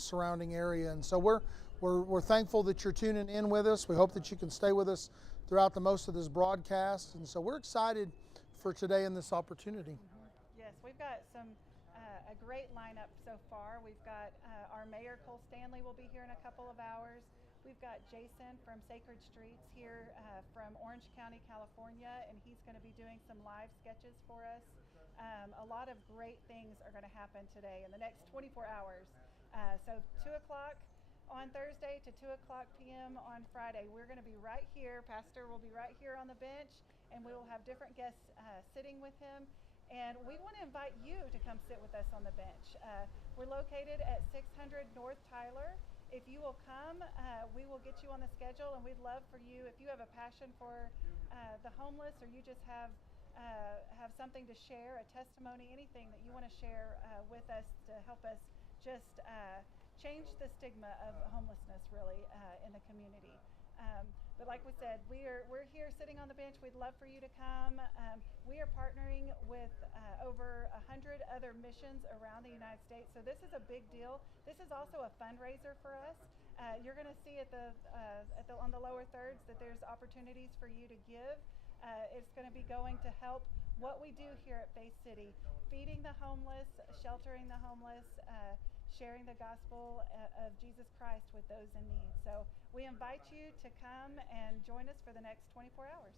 surrounding area. And so we're thankful that you're tuning in with us. We hope that you can stay with us throughout the most of this broadcast. And so we're excited for today and this opportunity. Yes, we've got a great lineup so far. We've got our mayor, Cole Stanley, will be here in a couple of hours. We've got Jason from Sacred Streets here from Orange County, California, and he's going to be doing some live sketches for us. A lot of great things are going to happen today in the next 24 hours. So 2 o'clock on Thursday to 2 o'clock p.m. on Friday. We're going to be right here. Pastor will be right here on the bench, and we will have different guests sitting with him. And we want to invite you to come sit with us on the bench. We're located at 600 North Tyler. If you will come, we will get you on the schedule, and we'd love for you, if you have a passion for the homeless, or you just have something to share, a testimony, anything that you want to share with us to help us just change the stigma of homelessness really in the community. But like we said, we're here sitting on the bench. We'd love for you to come. We are partnering with over 100 other missions around the United States. So this is a big deal. This is also a fundraiser for us. You're going to see on the lower thirds that there's opportunities for you to give. It's going to be going to help what we do here at Faith City, feeding the homeless, sheltering the homeless, sharing the gospel of Jesus Christ with those in need. So we invite you to come and join us for the next 24 hours.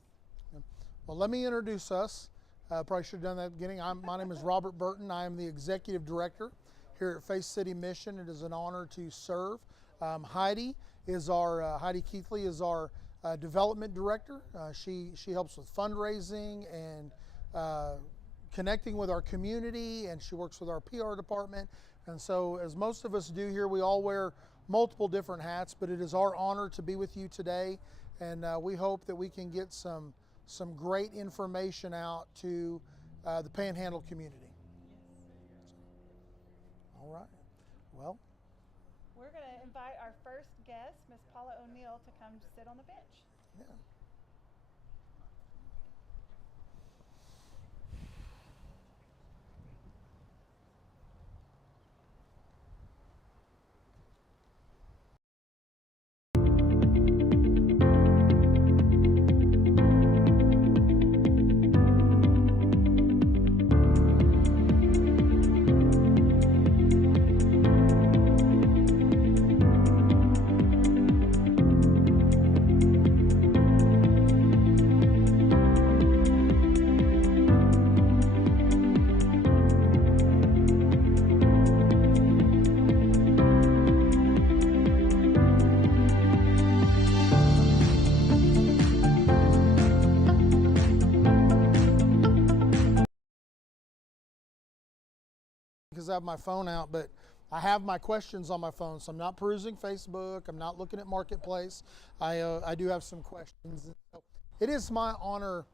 Well, let me introduce us. Probably should have done that at the beginning. My name is Robert Burton. I am the Executive Director here at Faith City Mission. It is an honor to serve. Heidi Keithley is our Development Director. She helps with fundraising and connecting with our community, and she works with our PR department. And so, as most of us do here, we all wear multiple different hats, but it is our honor to be with you today, and we hope that we can get some great information out to the Panhandle community. All right. Well, we're going to invite our first guest, Miss Paula O'Neill, to come sit on the bench. Yeah. Because I have my phone out, but I have my questions on my phone, so I'm not perusing Facebook. I'm not looking at Marketplace. I do have some questions. It is my honor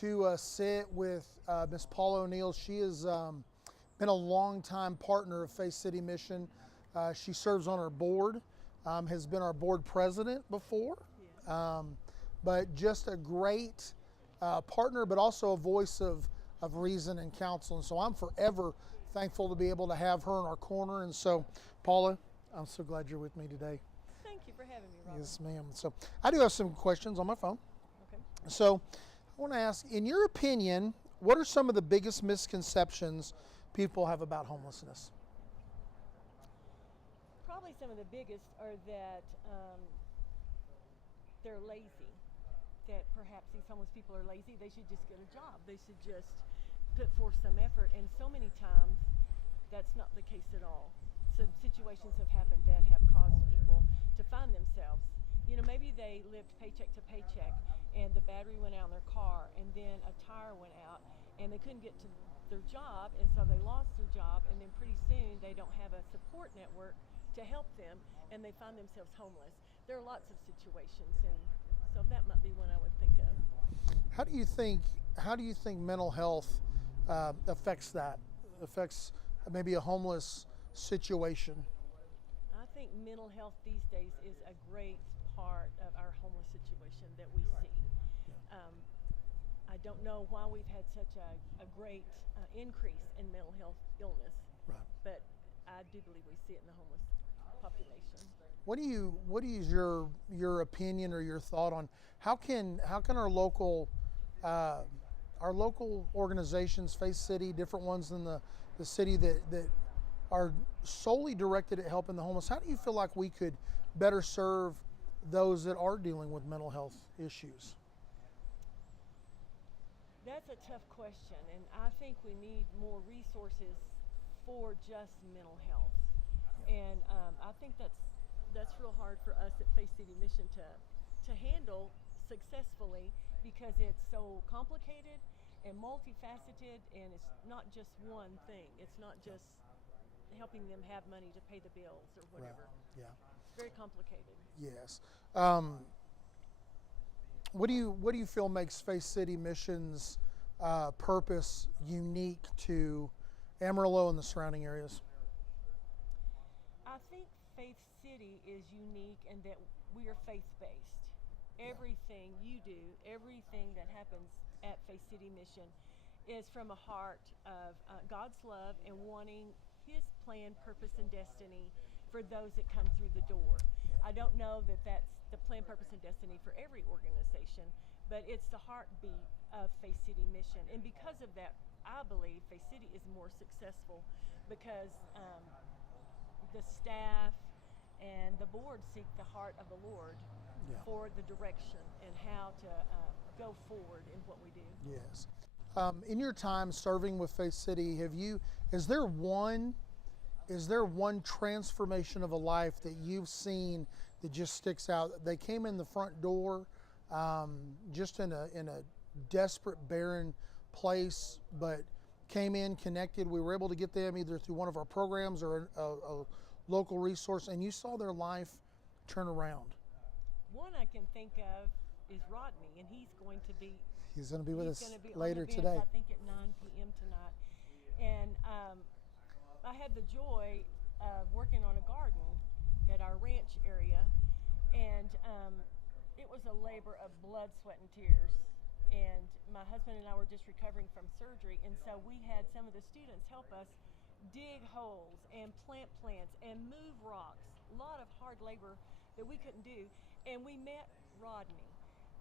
to sit with Miss Paula O'Neill. She has been a longtime partner of Faith City Mission. She serves on our board, has been our board president before, but just a great partner, but also a voice of reason and counsel. And so I'm forever thankful to be able to have her in our corner. And so, Paula, I'm so glad you're with me today. Thank you for having me, Robert. Yes, ma'am. So I do have some questions on my phone. Okay. So I want to ask, in your opinion, what are some of the biggest misconceptions people have about homelessness? Probably some of the biggest are that they're lazy, that perhaps these homeless people are lazy. They should just get a job. They should just put forth some effort, and so many times that's not the case at all. Some situations have happened that have caused people to find themselves, maybe they lived paycheck to paycheck and the battery went out in their car, and then a tire went out and they couldn't get to their job, and so they lost their job, and then pretty soon they don't have a support network to help them, and they find themselves homeless. There are lots of situations, and so that might be one I would think of. How do you think mental health affects maybe a homeless situation? I think mental health these days is a great part of our homeless situation that we see. I don't know why we've had such a great increase in mental health illness, right. But I do believe we see it in the homeless population. What is your opinion or your thought on how can our local organizations, Faith City, different ones in the city that are solely directed at helping the homeless, how do you feel like we could better serve those that are dealing with mental health issues? That's a tough question, and I think we need more resources for just mental health. And I think that's real hard for us at Faith City Mission to handle successfully, because it's so complicated and multifaceted, and it's not just one thing. It's not just helping them have money to pay the bills or whatever. Right. Yeah. It's very complicated. Yes. What do you feel makes Faith City Mission's purpose unique to Amarillo and the surrounding areas? I think Faith City is unique in that we are faith-based. Everything you do, everything that happens at Faith City Mission is from a heart of God's love and wanting His plan, purpose, and destiny for those that come through the door. I don't know that that's the plan, purpose, and destiny for every organization, but it's the heartbeat of Faith City Mission. And because of that, I believe Faith City is more successful because the staff and the board seek the heart of the Lord for the direction and how to go forward in what we do. Yes. In your time serving with Faith City, is there one transformation of a life that you've seen that just sticks out? They came in the front door just in a desperate, barren place, but came in, connected. We were able to get them either through one of our programs or a local resource, and you saw their life turn around. One I can think of is Rodney, and he's going to be with us later today. I think at 9 p.m. tonight. And I had the joy of working on a garden at our ranch area, and it was a labor of blood, sweat, and tears. And my husband and I were just recovering from surgery, and so we had some of the students help us dig holes and plant plants and move rocks. A lot of hard labor that we couldn't do. And we met Rodney.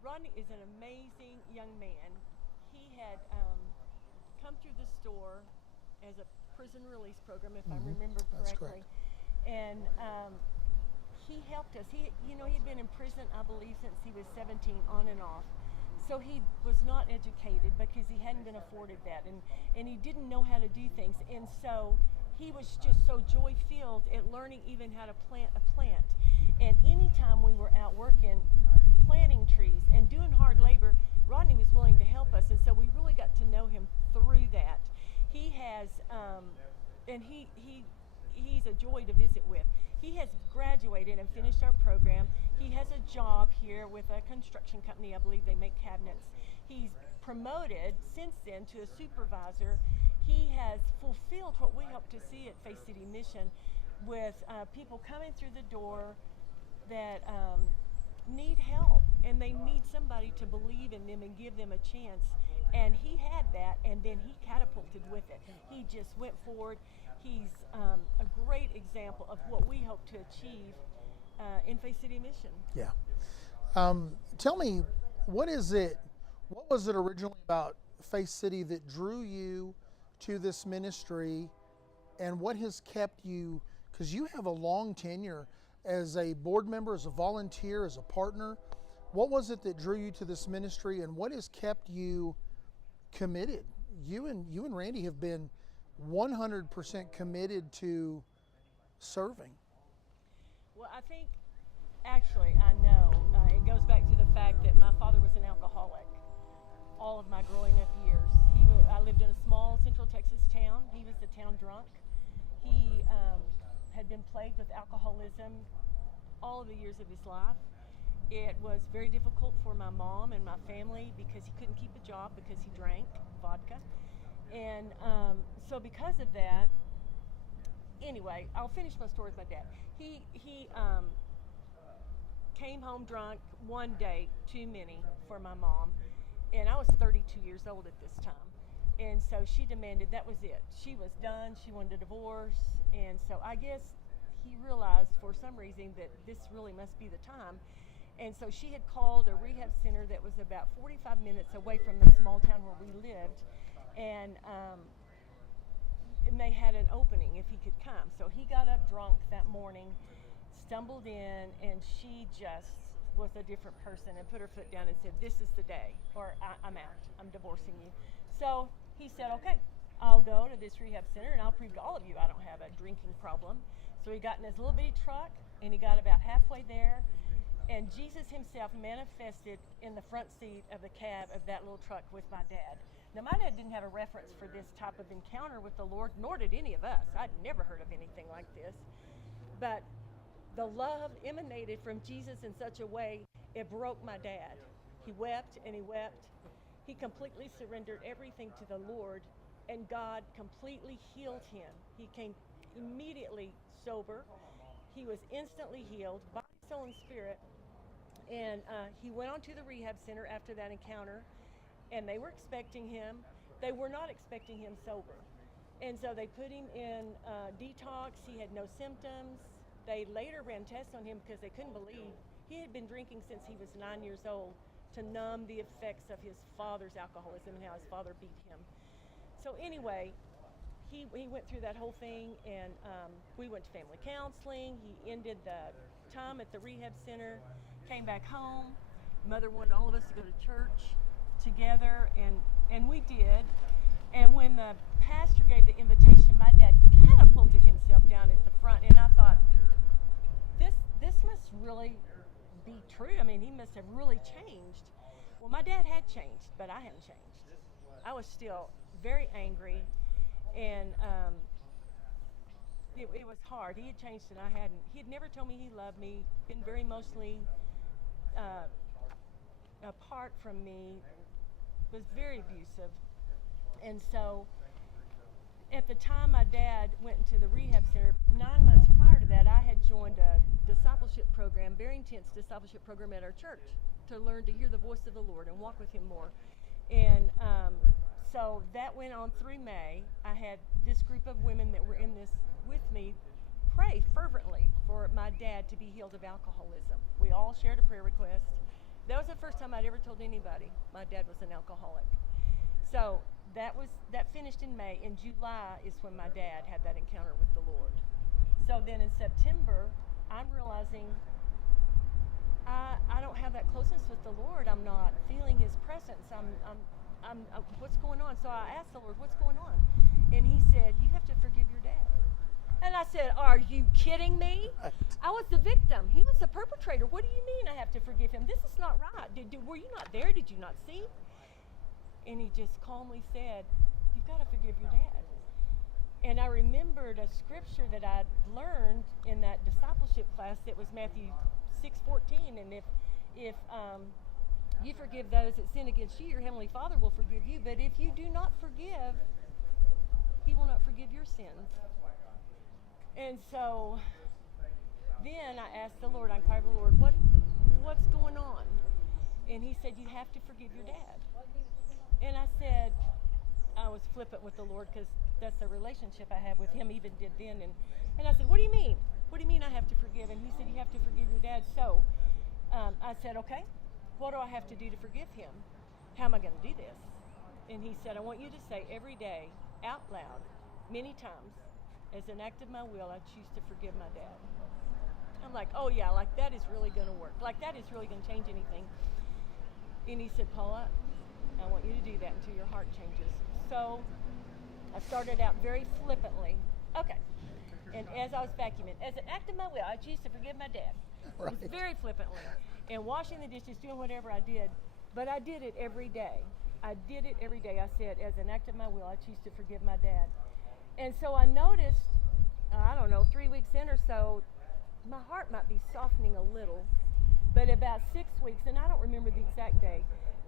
Rodney is an amazing young man. He had come through the store as a prison release program, if I remember correctly. And he helped us. He'd been in prison, I believe, since he was 17, on and off. So he was not educated because he hadn't been afforded that, and he didn't know how to do things. And so he was just so joy-filled at learning even how to plant a plant. And anytime we were out working, planting trees and doing hard labor, Rodney was willing to help us. And so we really got to know him through that. He has, and he's a joy to visit with. He has graduated and finished our program. He has a job here with a construction company. I believe they make cabinets. He's promoted since then to a supervisor. He has fulfilled what we hope to see at Faith City Mission, with people coming through the door that need help, and they need somebody to believe in them and give them a chance. And he had that, and then he catapulted with it. He just went forward. He's a great example of what we hope to achieve in Faith City Mission. Yeah. Tell me, what was it originally about Faith City that drew you to this ministry, and what has kept you, because you have a long tenure as a board member, as a volunteer, as a partner. What was it that drew you to this ministry, and what has kept you committed? You and Randy have been 100% committed to serving. Well, I think, actually, I know it goes back to the fact that my father was an alcoholic all of my growing up years. I lived in a small Central Texas town. He was the town drunk. He had been plagued with alcoholism all of the years of his life. It was very difficult for my mom and my family because he couldn't keep a job because he drank vodka. And so because of that, anyway, I'll finish my story with my dad. He came home drunk one day, too many for my mom, and I was 32 years old at this time. And so she demanded, that was it. She was done. She wanted a divorce. And so I guess he realized for some reason that this really must be the time. And so she had called a rehab center that was about 45 minutes away from the small town where we lived. And they had an opening if he could come. So he got up drunk that morning, stumbled in, and she just was a different person and put her foot down and said, "This is the day, or I'm out. I'm divorcing you." So he said, "Okay, I'll go to this rehab center and I'll prove to all of you I don't have a drinking problem." So he got in his little bitty truck and he got about halfway there, and Jesus himself manifested in the front seat of the cab of that little truck with my dad. Now, my dad didn't have a reference for this type of encounter with the Lord, nor did any of us. I'd never heard of anything like this. But the love emanated from Jesus in such a way, it broke my dad. He wept and he wept. He completely surrendered everything to the Lord, and God completely healed him. He came immediately sober. He was instantly healed, body, soul, and spirit. And he went on to the rehab center after that encounter, and they were expecting him. They were not expecting him sober. And so they put him in detox. He had no symptoms. They later ran tests on him because they couldn't believe he had been drinking since he was 9 years old to numb the effects of his father's alcoholism and how his father beat him. So anyway, he went through that whole thing, and we went to family counseling. He ended the time at the rehab center, came back home. Mother wanted all of us to go to church together, and we did. And when the pastor gave the invitation, my dad catapulted himself down at the front, and I thought, this must really be true. I mean, he must have really changed. Well, my dad had changed, but I hadn't changed. I was still very angry, and it was hard. He had changed and I hadn't. He had never told me he loved me, been very emotionally apart from me, was very abusive. And so at the time my dad went into the rehab center, 9 months prior to that, I had joined a discipleship program, very intense discipleship program at our church, to learn to hear the voice of the Lord and walk with him more. And so that went on through May. I had this group of women that were in this with me pray fervently for my dad to be healed of alcoholism. We all shared a prayer request. That was the first time I'd ever told anybody my dad was an alcoholic. So that finished in May. In July is when my dad had that encounter with the Lord. So then in September, I'm realizing I don't have that closeness with the Lord. I'm not feeling his presence. I'm what's going on? So I asked the Lord, what's going on? And he said, you have to forgive your dad. And I said, are you kidding me? I was the victim. He was the perpetrator. What do you mean I have to forgive him? This is not right. Were you not there? Did you not see? And he just calmly said, you've got to forgive your dad. And I remembered a scripture that I'd learned in that discipleship class that was Matthew 6:14. And if you forgive those that sin against you, your heavenly Father will forgive you. But if you do not forgive, he will not forgive your sins. And so then I asked the Lord, I inquired of the Lord, what's going on? And he said, you have to forgive your dad. And I said, I was flippant with the Lord because that's the relationship I have with him, even did then. And I said, what do you mean? What do you mean I have to forgive? And he said, you have to forgive your dad. So I said, okay, what do I have to do to forgive him? How am I going to do this? And he said, I want you to say every day out loud, many times, as an act of my will, I choose to forgive my dad. I'm like, oh yeah, like that is really going to work. Like that is really going to change anything. And he said, Paula, I want you to do that until your heart changes. So I started out very flippantly. Okay. And as I was vacuuming, as an act of my will, I choose to forgive my dad. Right. It was very flippantly. And washing the dishes, doing whatever I did. But I did it every day. I did it every day. I said, as an act of my will, I choose to forgive my dad. And so I noticed, I don't know, 3 weeks in or so, my heart might be softening a little. But about 6 weeks, and I don't remember the exact day,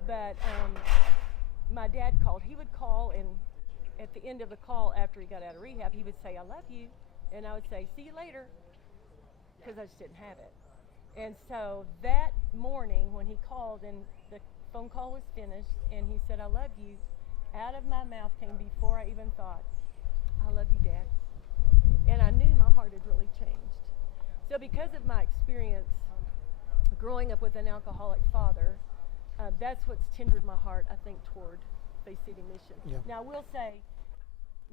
but my dad called. He would call, and at the end of the call, after he got out of rehab, he would say, I love you. And I would say, see you later, because I just didn't have it. And so that morning when he called and the phone call was finished and he said, I love you, out of my mouth came before I even thought, I love you, Dad. And I knew my heart had really changed. So because of my experience growing up with an alcoholic father, that's what's tendered my heart, I think, toward Faith City Mission. Yeah. Now, I will say,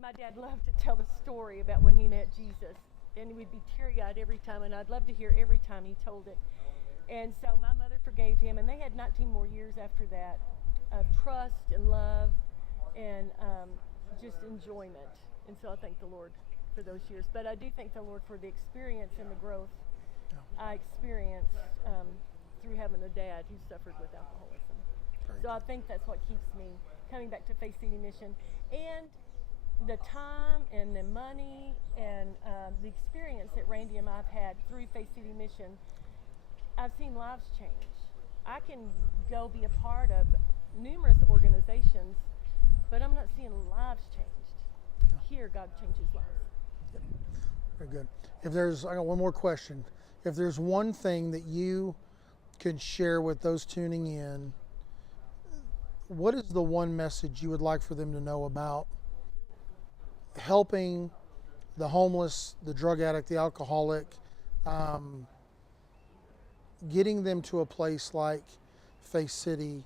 my dad loved to tell the story about when he met Jesus, and he would be teary-eyed every time, and I'd love to hear every time he told it. And so my mother forgave him, and they had 19 more years after that of trust and love and just enjoyment. And so I thank the Lord for those years. But I do thank the Lord for the experience and the growth I experienced through having a dad who suffered with alcoholism. So I think that's what keeps me coming back to Faith City Mission. And the time and the money and the experience that Randy and I have had through Faith City Mission, I've seen lives change. I can go be a part of numerous organizations, but I'm not seeing lives changed. Here, God changes lives. Very good. I got one more question. If there's one thing that you could share with those tuning in, what is the one message you would like for them to know about helping the homeless, the drug addict, the alcoholic, getting them to a place like Faith City?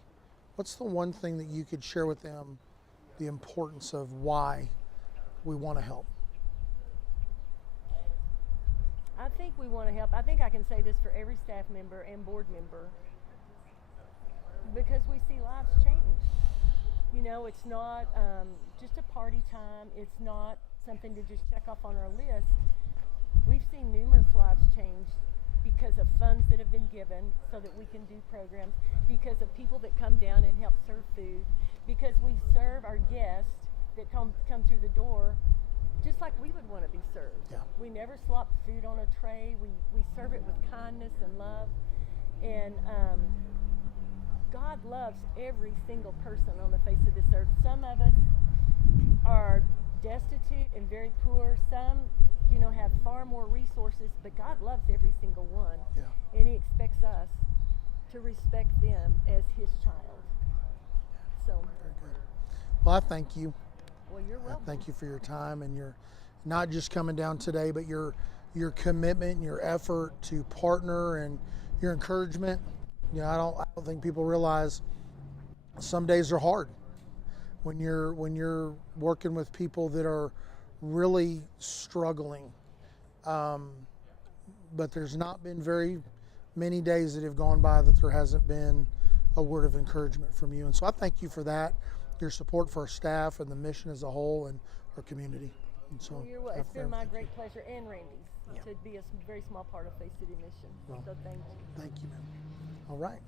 What's the one thing that you could share with them, the importance of why we want to help? I think we want to help. I think I can say this for every staff member and board member, because we see lives change. You know, it's not just a party time. It's not something to just check off on our list. We've seen numerous lives change because of funds that have been given so that we can do programs, because of people that come down and help serve food, because we serve our guests that come through the door just like we would want to be served. Yeah. We never slop food on a tray. We serve it with kindness and love. And God loves every single person on the face of this earth. Some of us are destitute and very poor. Some, have far more resources, but God loves every single one. Yeah. And He expects us to respect them as His child. So. Very good. Well, I thank you. Well, you're welcome. Thank you for your time and your not just coming down today, but your commitment and your effort to partner and your encouragement. I don't think people realize some days are hard when you're working with people that are really struggling. But there's not been very many days that have gone by that there hasn't been a word of encouragement from you. And so I thank you for that, your support for our staff and the mission as a whole and our community. And so it's been my great pleasure and Randy's to be a very small part of Faith City Mission. Well, so thank you. Thank you, ma'am. All right.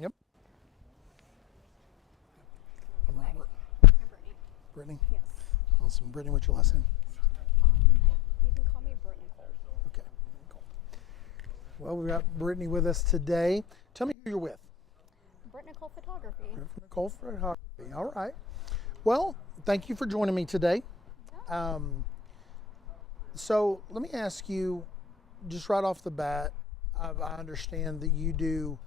Yep. I'm Robert. I'm Brittany. Brittany? Yes. Awesome. Brittany, what's your last name? You can call me Brittany Cole. Okay, cool. Well, we've got Brittany with us today. Tell me who you're with. Brittany Cole Photography. You're from Nicole Photography. All right. Well, thank you for joining me today. So let me ask you, just right off the bat, I understand that you do,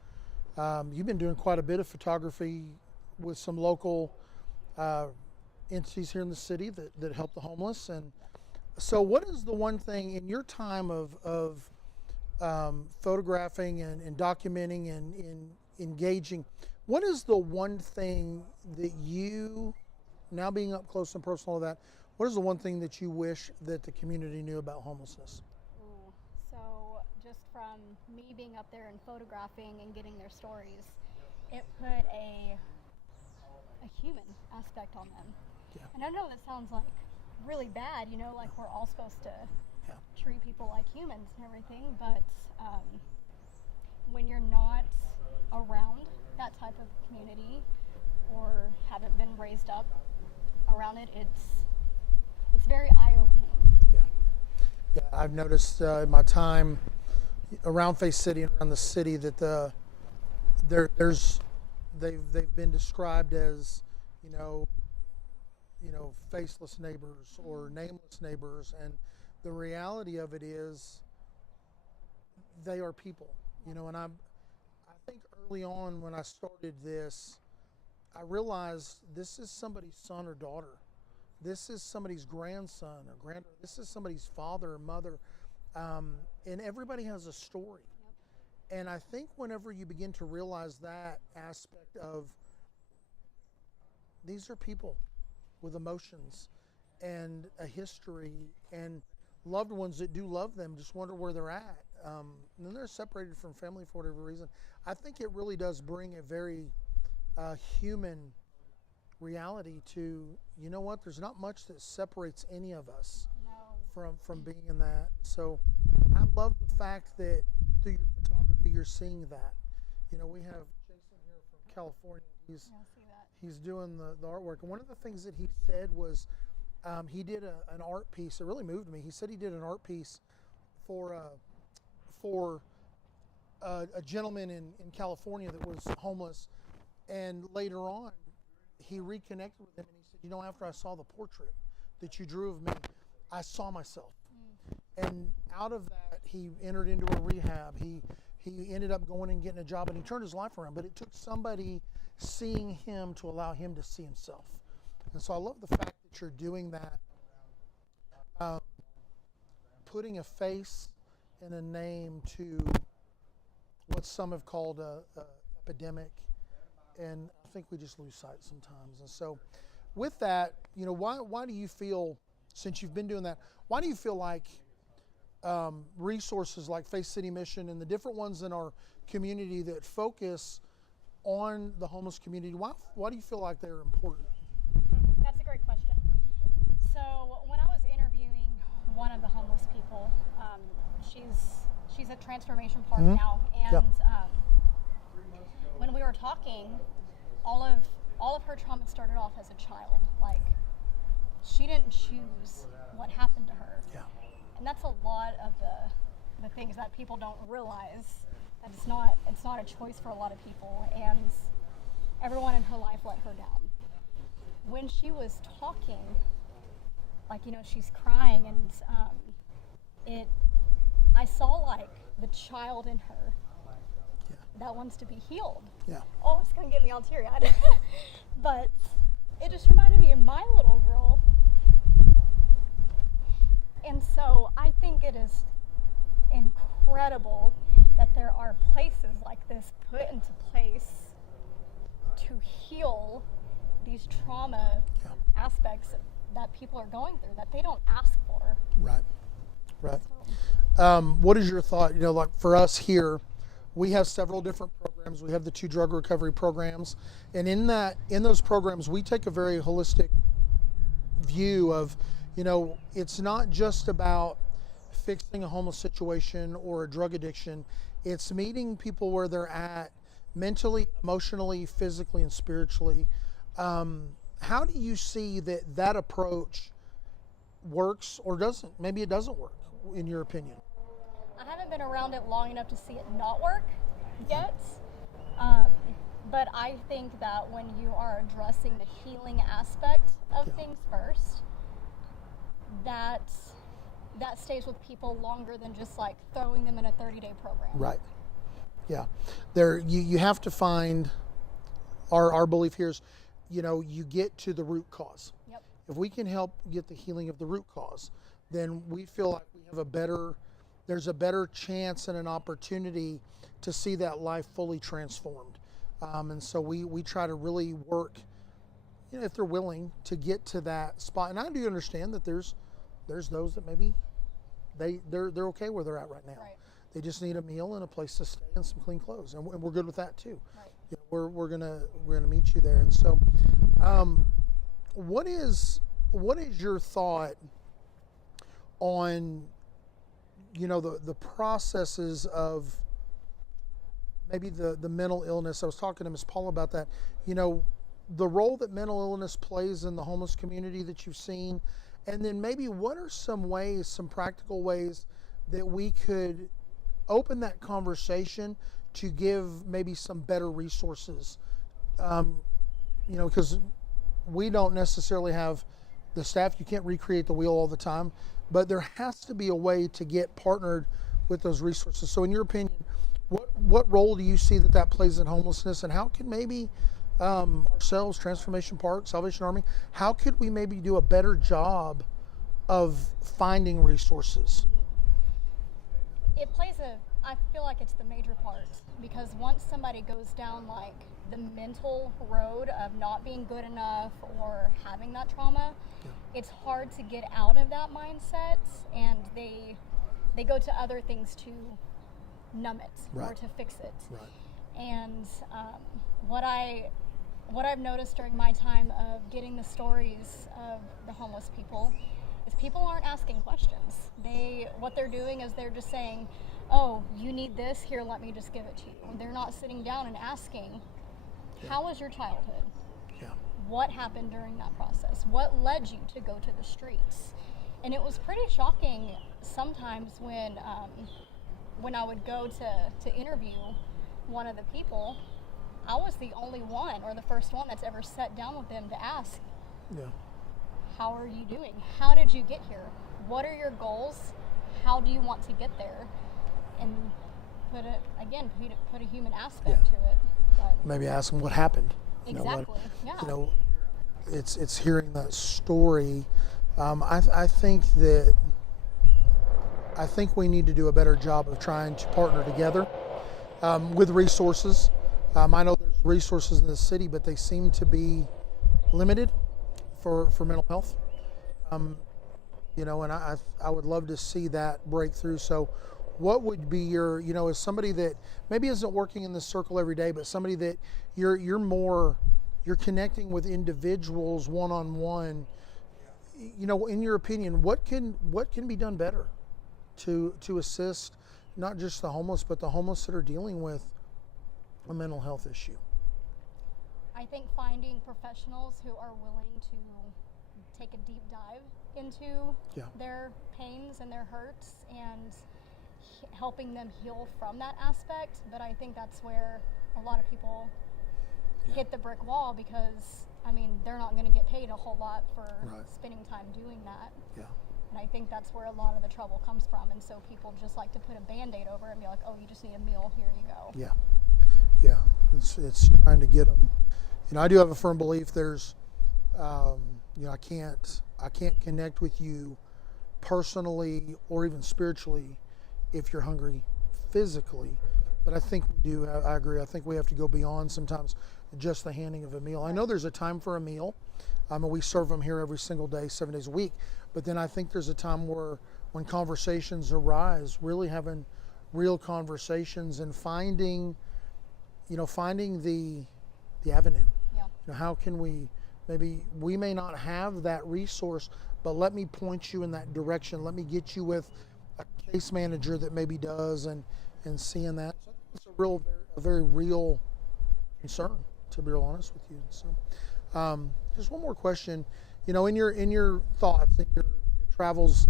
you've been doing quite a bit of photography with some local entities here in the city that help the homeless. And so, what is the one thing in your time of photographing and documenting and engaging? What is the one thing that you, now being up close and personal with that, what is the one thing that you wish that the community knew about homelessness? Ooh. So just from me being up there and photographing and getting their stories, it put a human aspect on them. Yeah. And I know that sounds like really bad, you know, like we're all supposed to Yeah. treat people like humans and everything, but when you're not around that type of community or haven't been raised up around it, it's very eye-opening. Yeah. Yeah, I've noticed in my time around Face City and around the city that they've been described as, you know, faceless neighbors or nameless neighbors, and the reality of it is they are people, you know. And I think early on when I started this, I realized this is somebody's son or daughter. This is somebody's grandson or granddaughter. This is somebody's father or mother. And everybody has a story. Yep. And I think whenever you begin to realize that aspect of these are people with emotions and a history and loved ones that do love them, just wonder where they're at. And then they're separated from family for whatever reason. I think it really does bring a very human reality to, you know what, there's not much that separates any of us from being in that. So I love the fact that through your photography you're seeing that. You know, we have Jason here from California. He's doing the artwork, and one of the things that he said was he did an art piece. It really moved me. He said he did an art piece for a gentleman in California that was homeless, and later on he reconnected with him and he said, you know, after I saw the portrait that you drew of me, I saw myself. And out of that he entered into a rehab. He ended up going and getting a job, and he turned his life around, but it took somebody seeing him to allow him to see himself. And so I love the fact that you're doing that, putting a face and a name to what some have called a epidemic, and I think we just lose sight sometimes. And so with that, you know, why do you feel, since you've been doing that, why do you feel like resources like Face City Mission and the different ones in our community that focus on the homeless community, why do you feel like they're important? That's a great question. So when I was interviewing one of the homeless people, she's at Transformation Park now, and when we were talking, all of her trauma started off as a child. Like, she didn't choose what happened to her. Yeah. And that's a lot of the things that people don't realize, that it's not a choice for a lot of people, and everyone in her life let her down. When she was talking, like, you know, she's crying, and I saw like the child in her that wants to be healed. Yeah. Oh, it's gonna get me all teary-eyed. But it just reminded me of my little girl. And so I think it is incredible that there are places like this put into place to heal these trauma aspects that people are going through that they don't ask for. Right. What is your thought? You know, like for us here, we have several different programs. We have the 2 drug recovery programs, and in those programs, we take a very holistic view of, you know, it's not just about fixing a homeless situation or a drug addiction. It's meeting people where they're at mentally, emotionally, physically, and spiritually. How do you see that approach works or doesn't? Maybe it doesn't work, in your opinion. I haven't been around it long enough to see it not work yet. But I think that when you are addressing the healing aspect of things first, that stays with people longer than just like throwing them in a 30-day program. Right. Yeah. You have to find, our belief here is you get to the root cause. Yep. If we can help get the healing of the root cause, then we feel like we have there's a better chance and an opportunity to see that life fully transformed. And so we try to really work, if they're willing to get to that spot. And I do understand that there's those that maybe they're okay where they're at right now. Right. They just need a meal and a place to stay and some clean clothes, and we're good with that too. Right. We're gonna meet you there. And so, what is your thought on the processes of maybe the mental illness? I was talking to Ms. Paula about that. The role that mental illness plays in the homeless community that you've seen, and then maybe what are some practical ways that we could open that conversation to give maybe some better resources, because we don't necessarily have the staff. You can't recreate the wheel all the time, but there has to be a way to get partnered with those resources. So in your opinion, what role do you see that plays in homelessness, and how can maybe ourselves, Transformation Park, Salvation Army, how could we maybe do a better job of finding resources? I feel like it's the major part, because once somebody goes down like the mental road of not being good enough or having that trauma, it's hard to get out of that mindset, and they go to other things to numb it or to fix it. Right. And what I've noticed during my time of getting the stories of the homeless people is people aren't asking questions. What they're doing is they're just saying, oh, you need this, here, let me just give it to you. They're not sitting down and asking, how was your childhood? Yeah. What happened during that process? What led you to go to the streets? And it was pretty shocking sometimes when I would go to interview one of the people. I was the only one, or the first one, that's ever sat down with them to ask, how are you doing? How did you get here? What are your goals? How do you want to get there? And put a human aspect to it. But maybe ask them what happened. exactly. It's hearing that story. I think we need to do a better job of trying to partner together with resources. I know there's resources in the city, but they seem to be limited for mental health. And I would love to see that breakthrough. So what would be your, as somebody that maybe isn't working in this circle every day, but somebody that you're connecting with individuals one-on-one, in your opinion, what can be done better to assist not just the homeless, but the homeless that are dealing with a mental health issue? I think finding professionals who are willing to take a deep dive into their pains and their hurts and helping them heal from that aspect. But I think that's where a lot of people hit the brick wall, because they're not going to get paid a whole lot for spending time doing that. Yeah. And I think that's where a lot of the trouble comes from. And so people just like to put a Band-Aid over it and be like, oh, you just need a meal, here you go. Yeah. It's trying to get them. I do have a firm belief there's, I can't connect with you personally or even spiritually if you're hungry physically. But I think we do. I agree. I think we have to go beyond sometimes just the handing of a meal. I know there's a time for a meal. And we serve them here every single day, 7 days a week. But then I think there's a time when conversations arise, really having real conversations and finding the avenue. Yeah. How can we may not have that resource, but let me point you in that direction. Let me get you with a case manager that maybe does, and seeing that. So I think it's a very real concern, to be real honest with you. So just one more question. In your thoughts, in your travels,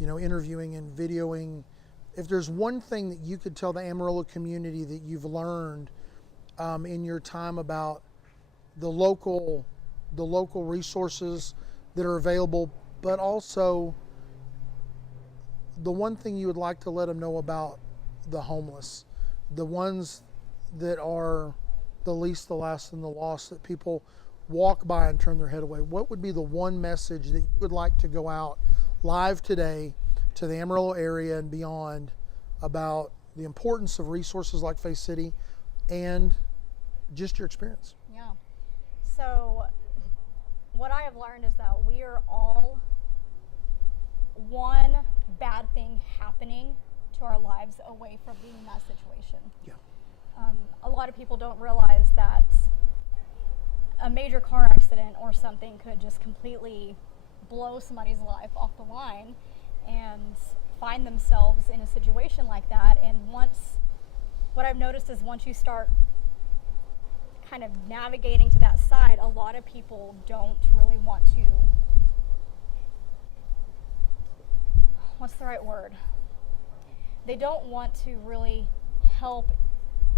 interviewing and videoing, if there's one thing that you could tell the Amarillo community that you've learned in your time about the local resources that are available, but also the one thing you would like to let them know about the homeless, the ones that are the least, the last, and the lost, that people walk by and turn their head away, what would be the one message that you would like to go out live today to the Amarillo area and beyond about the importance of resources like Faith City and just your experience? Yeah. So, what I have learned is that we are all one bad thing happening to our lives away from being in that situation. Yeah. A lot of people don't realize that a major car accident or something could just completely blow somebody's life off the line and find themselves in a situation like that. And what I've noticed is once you start kind of navigating to that side, a lot of people don't really want to, what's the right word? They don't want to really help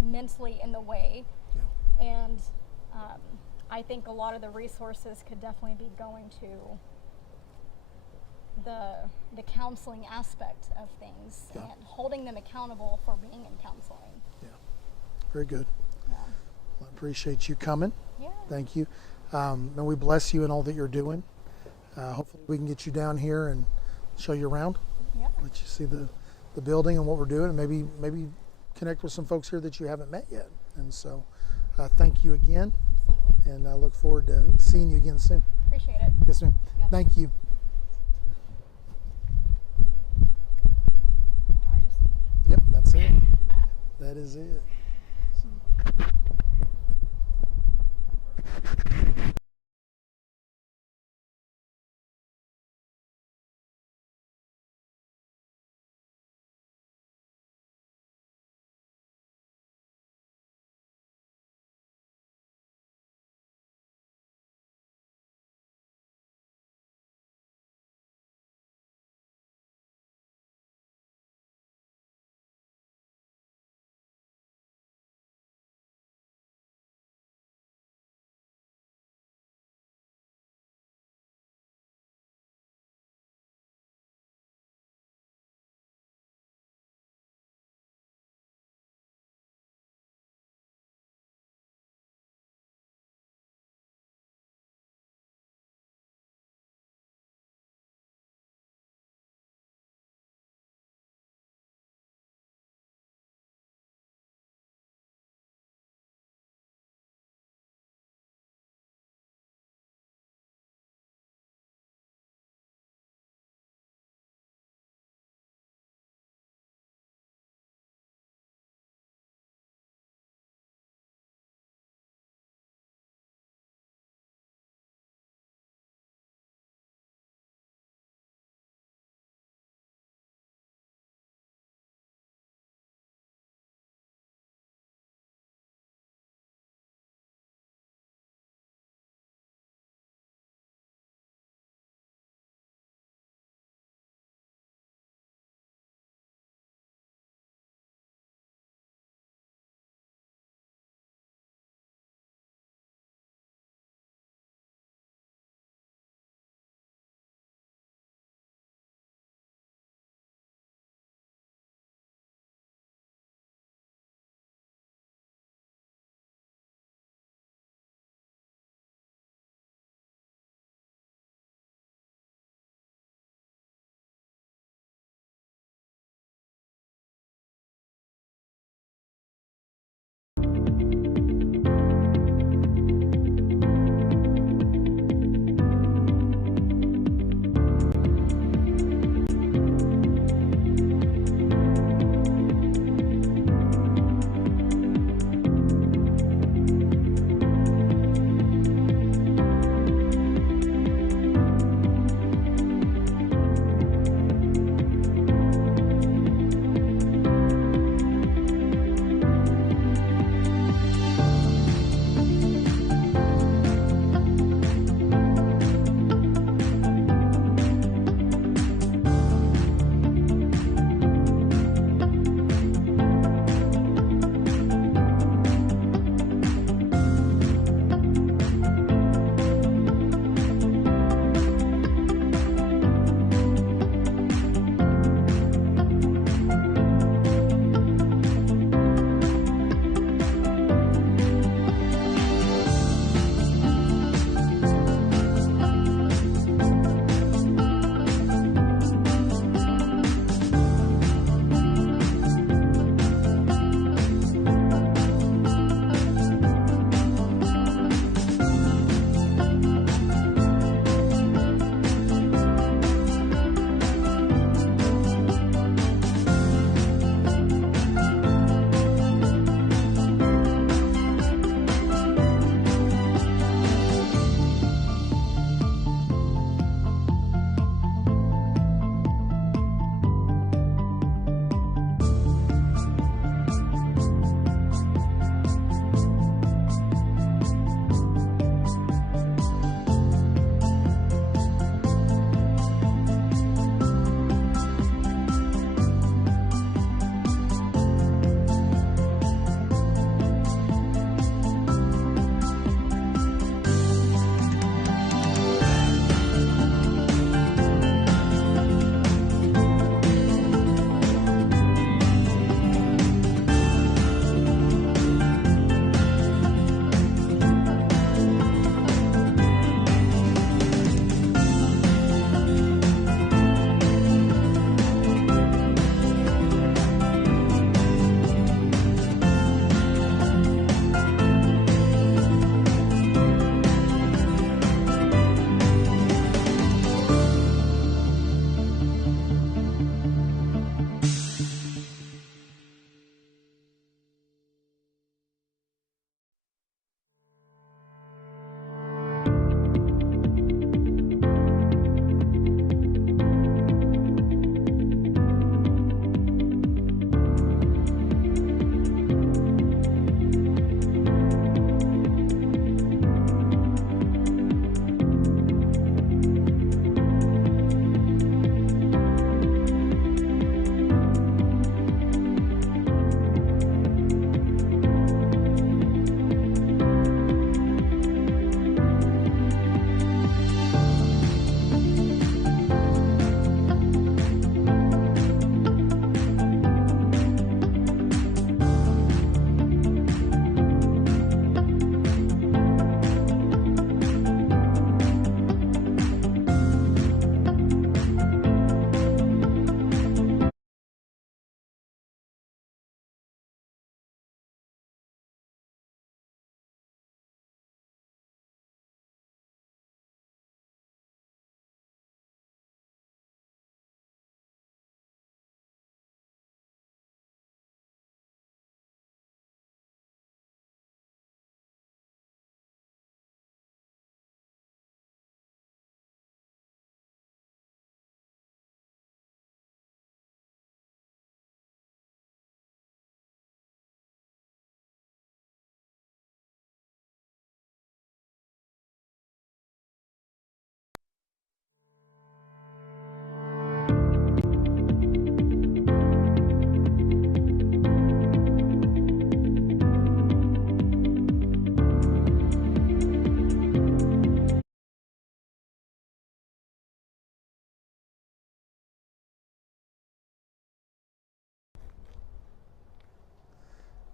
mentally in the way. Yeah. And I think a lot of the resources could definitely be going to the counseling aspect of things Yeah. and holding them accountable for being in counseling. Yeah. Very good. Yeah. Well, I appreciate you coming. Yeah. Thank you. And we bless you in all that you're doing. Hopefully we can get you down here and show you around, Yeah. let you see the building and what we're doing, and maybe connect with some folks here that you haven't met yet. And so thank you again, Absolutely. and I look forward to seeing you again soon. Appreciate it. Yes, ma'am. Yep. Thank you. Do I just leave? Yep, that's it. That is it.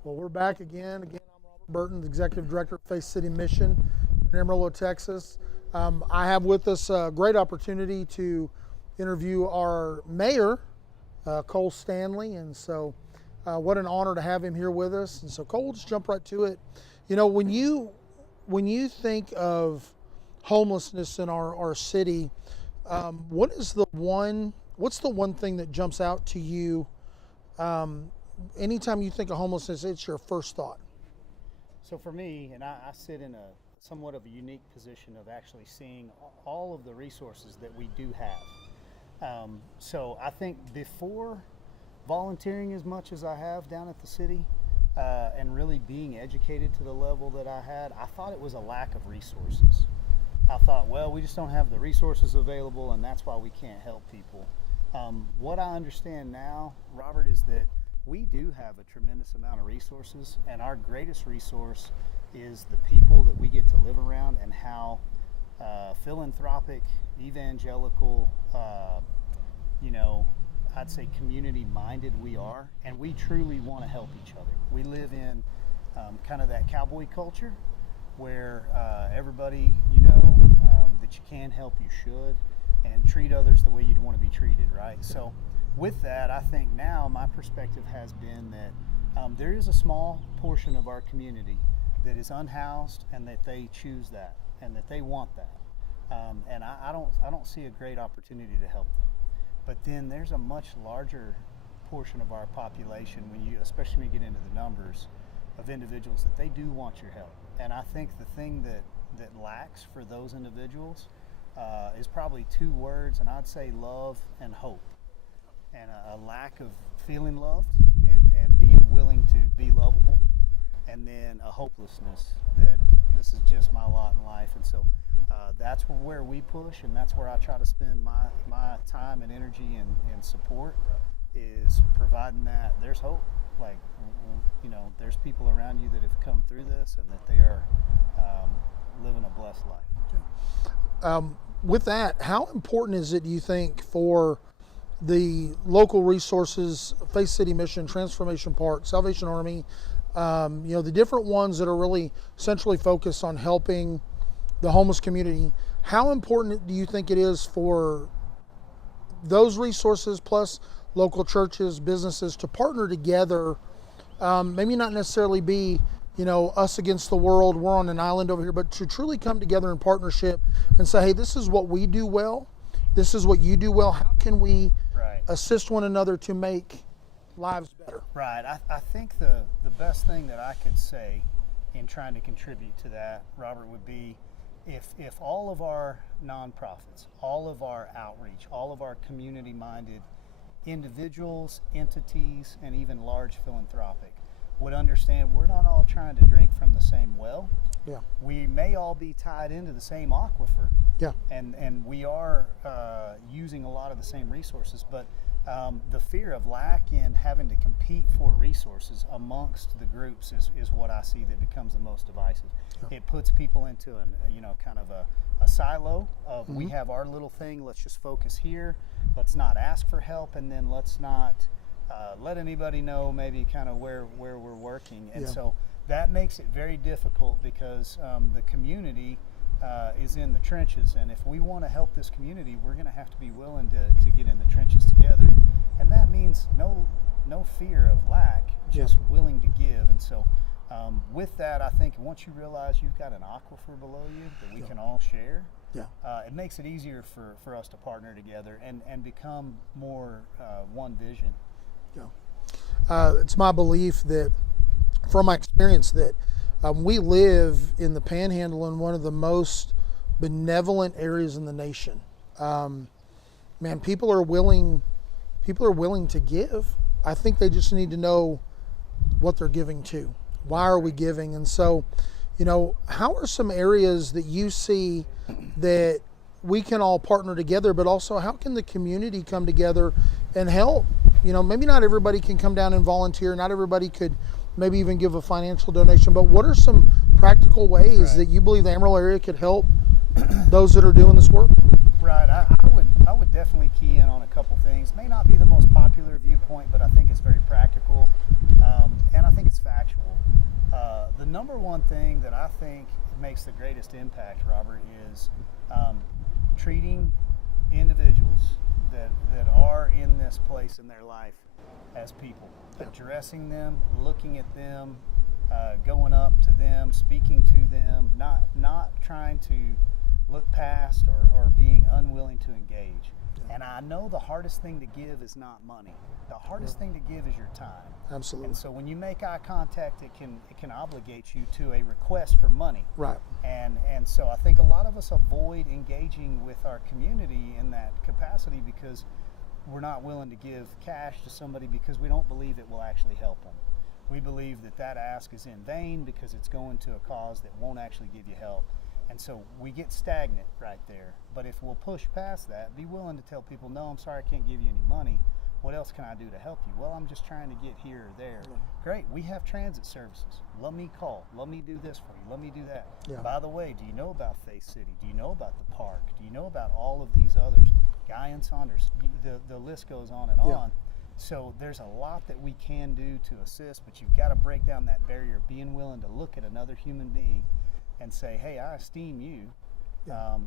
Well, we're back again. I'm Robert Burton, the Executive Director of Faith City Mission in Amarillo, Texas. I have with us a great opportunity to interview our mayor, Cole Stanley, and so what an honor to have him here with us. And so, Cole, we'll just jump right to it. You know, when you think of homelessness in our city, what's the one thing that jumps out to you? Anytime you think of homelessness, it's your first thought. So for me, and I sit in a somewhat of a unique position of actually seeing all of the resources that we do have. So I think before volunteering as much as I have down at the city, and really being educated to the level that I had, I thought it was a lack of resources. I thought, well, we just don't have the resources available, and that's why we can't help people. What I understand now, Robert, is that we do have a tremendous amount of resources, and our greatest resource is the people that we get to live around and how philanthropic, evangelical, I'd say community-minded we are, and we truly want to help each other. We live in kind of that cowboy culture where everybody, that you can help, you should, and treat others the way you'd want to be treated, right? So with that, I think now my perspective has been that there is a small portion of our community that is unhoused, and that they choose that, and that they want that. And I don't see a great opportunity to help them. But then there's a much larger portion of our population, especially when you get into the numbers of individuals, that they do want your help. And I think the thing that lacks for those individuals is probably two words, and I'd say love and hope. And a lack of feeling loved and being willing to be lovable, and then a hopelessness that this is just my lot in life. And so that's where we push, and that's where I try to spend my time and energy and support, is providing that there's hope. Like, there's people around you that have come through this, and that they are living a blessed life. With that, how important is it, do you think, for the local resources, Faith City Mission, Transformation Park, Salvation Army, the different ones that are really centrally focused on helping the homeless community? How important do you think it is for those resources plus local churches, businesses to partner together? Maybe not necessarily be, us against the world, we're on an island over here, but to truly come together in partnership and say, hey, this is what we do well, this is what you do well, how can we assist one another to make lives better? Right. I think the best thing that I could say in trying to contribute to that, Robert, would be if all of our nonprofits, all of our outreach, all of our community-minded individuals, entities, and even large philanthropic would understand we're not all trying to drink from the same well. Yeah. We may all be tied into the same aquifer. Yeah. And we are using a lot of the same resources, but the fear of lack in having to compete for resources amongst the groups is what I see that becomes the most divisive. Yeah. It puts people into kind of a silo of we have our little thing, let's just focus here, let's not ask for help, and then let's not let anybody know maybe kind of where we're working. And so that makes it very difficult, because the community is in the trenches, and if we want to help this community, we're going to have to be willing to get in the trenches together, and that means no fear of lack, just willing to give. And so with that, I think once you realize you've got an aquifer below you that we can all share, it makes it easier for us to partner together and become more one vision. It's my belief that, from my experience, that we live in the Panhandle, in one of the most benevolent areas in the nation. People are willing to give. I think they just need to know what they're giving to. Why are we giving? And so, how are some areas that you see that we can all partner together, but also how can the community come together and help? Maybe not everybody can come down and volunteer. Not everybody could maybe even give a financial donation, but what are some practical ways that you believe the Amarillo area could help those that are doing this work? Right. I would definitely key in on a couple things. May not be the most popular viewpoint, but I think it's very practical, and I think it's factual. The number one thing that I think makes the greatest impact, Robert, is treating individuals that are in this place in their life as people, addressing them, looking at them, going up to them, speaking to them, not trying to look past or being unwilling to engage. And I know the hardest thing to give is not money. The hardest thing to give is your time. Absolutely. And so when you make eye contact, it can obligate you to a request for money. Right. And so I think a lot of us avoid engaging with our community in that capacity because we're not willing to give cash to somebody because we don't believe it will actually help them. We believe that ask is in vain because it's going to a cause that won't actually give you help. And so we get stagnant right there. But if we'll push past that, be willing to tell people, no, I'm sorry, I can't give you any money. What else can I do to help you? Well, I'm just trying to get here or there. Great, we have transit services. Let me call. Let me do this for you. Let me do that. Yeah. By the way, do you know about Faith City? Do you know about the park? Do you know about all of these others? Guy and Saunders. The list goes on and on. So there's a lot that we can do to assist, but you've got to break down that barrier, being willing to look at another human being and say, hey, I esteem you,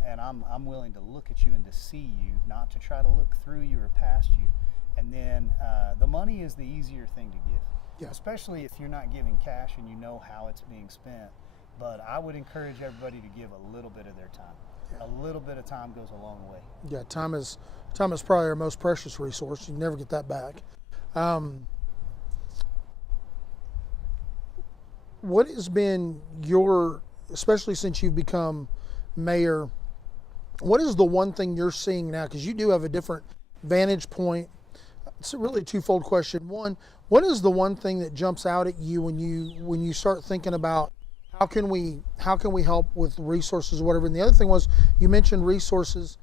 and I'm willing to look at you and to see you, not to try to look through you or past you. And then the money is the easier thing to give, especially if you're not giving cash and you know how it's being spent. But I would encourage everybody to give a little bit of their time. A little bit of time goes a long way. Yeah, time is probably our most precious resource. You never get that back. What has been your, especially since you've become mayor, what is the one thing you're seeing now? Because you do have a different vantage point. It's really a twofold question. One, what is the one thing that jumps out at you when you start thinking about how can we help with resources or whatever? And the other thing was, you mentioned resources.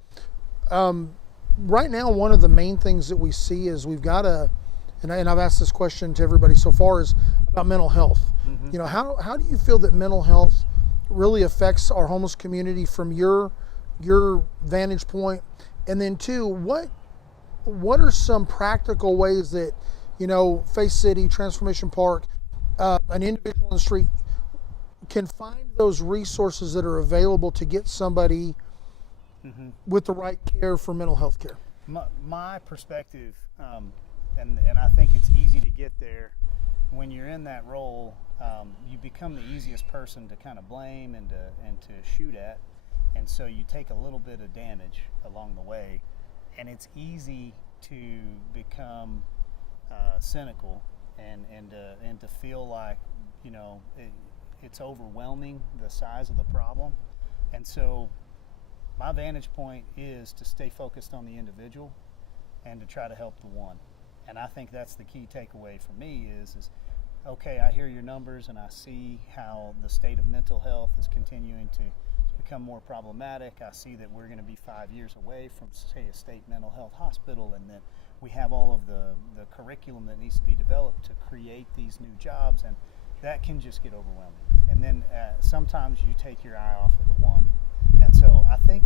Right now, one of the main things that we see is we've got and I've asked this question to everybody so far, is about mental health. Mm-hmm. You know, how do you feel that mental health really affects our homeless community from your vantage point? And then two, what are some practical ways that, you know, Faith City, Transformation Park, an individual on the street can find those resources that are available to get somebody with the right care for mental health care? My perspective, and I think it's easy to get there, when you're in that role, you become the easiest person to kind of blame and to shoot at, and so you take a little bit of damage along the way, and it's easy to become cynical and to feel like, you know, it's overwhelming, the size of the problem. And so my vantage point is to stay focused on the individual and to try to help the one. And I think that's the key takeaway for me is okay, I hear your numbers and I see how the state of mental health is continuing to become more problematic. I see that we're going to be 5 years away from, say, a state mental health hospital, and that we have all of the curriculum that needs to be developed to create these new jobs, and that can just get overwhelming. And then sometimes you take your eye off of the one. And so I think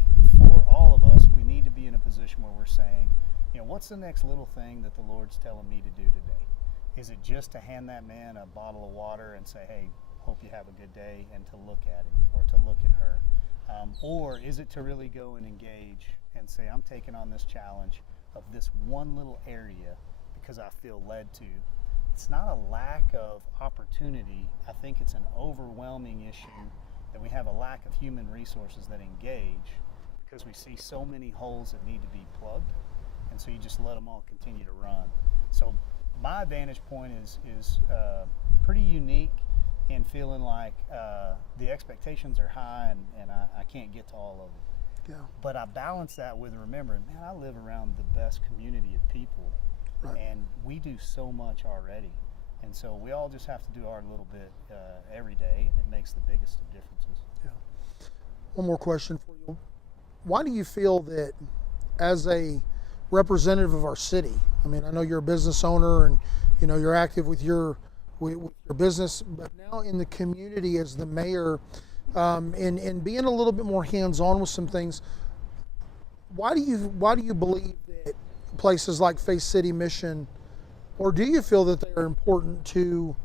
for all of us, we need to be in a position where we're saying, you know, what's the next little thing that the Lord's telling me to do today? Is it just to hand that man a bottle of water and say, hey, hope you have a good day, and to look at him or to look at her? Or is it to really go and engage and say, I'm taking on this challenge of this one little area because I feel led to? It's not a lack of opportunity. I think it's an overwhelming issue that we have a lack of human resources that engage because we see so many holes that need to be plugged, and so you just let them all continue to run. So my vantage point is pretty unique in feeling like the expectations are high and I can't get to all of them. Yeah. But I balance that with remembering, man, I live around the best community of people. Right. And we do so much already. And so we all just have to do our little bit every day, and it makes the biggest of differences. Yeah. One more question for you. Why do you feel that as a representative of our city, I mean, I know you're a business owner and, you know, you're active with your business, but now in the community as the mayor, and being a little bit more hands-on with some things, why do you believe that places like Faith City Mission, or do you feel that they are important to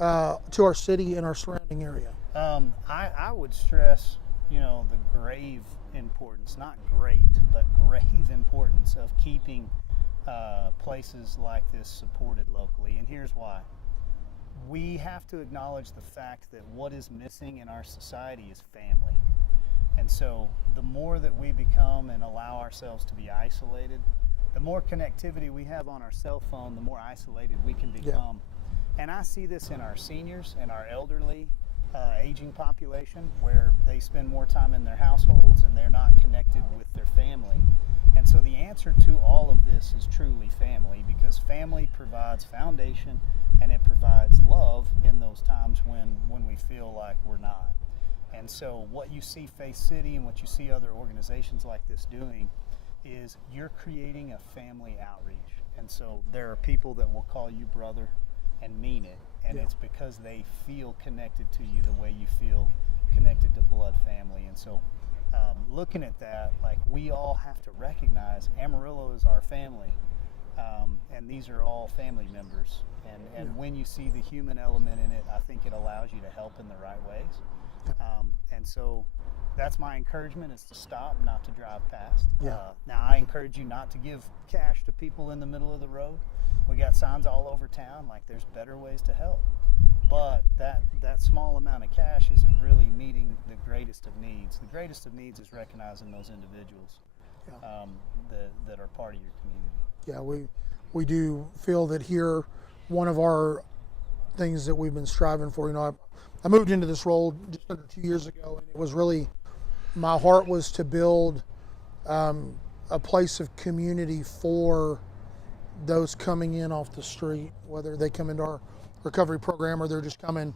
our city and our surrounding area? I would stress, the grave importance, not great, but grave importance of keeping places like this supported locally. And here's why. We have to acknowledge the fact that what is missing in our society is family. And so the more that we become and allow ourselves to be isolated, the more connectivity we have on our cell phone, the more isolated we can become. And I see this in our seniors and our elderly aging population, where they spend more time in their households and they're not connected with their family. And so the answer to all of this is truly family, because family provides foundation and it provides love in those times when we feel like we're not. And so what you see Faith City and what you see other organizations like this doing is you're creating a family outreach. And so there are people that will call you brother and mean it. And it's because they feel connected to you the way you feel connected to blood family. And so looking at that, like, we all have to recognize Amarillo is our family. And these are all family members. And when you see the human element in it, I think it allows you to help in the right ways. And so that's my encouragement, is to stop, not to drive past. Now, I encourage you not to give cash to people in the middle of the road. We got signs all over town, like, there's better ways to help. But that small amount of cash isn't really meeting the greatest of needs. The greatest of needs is recognizing those individuals that are part of your community. Yeah, we do feel that here, one of our things that we've been striving for, I moved into this role just under 2 years ago, and it was really, my heart was to build a place of community for those coming in off the street, whether they come into our recovery program or they're just coming,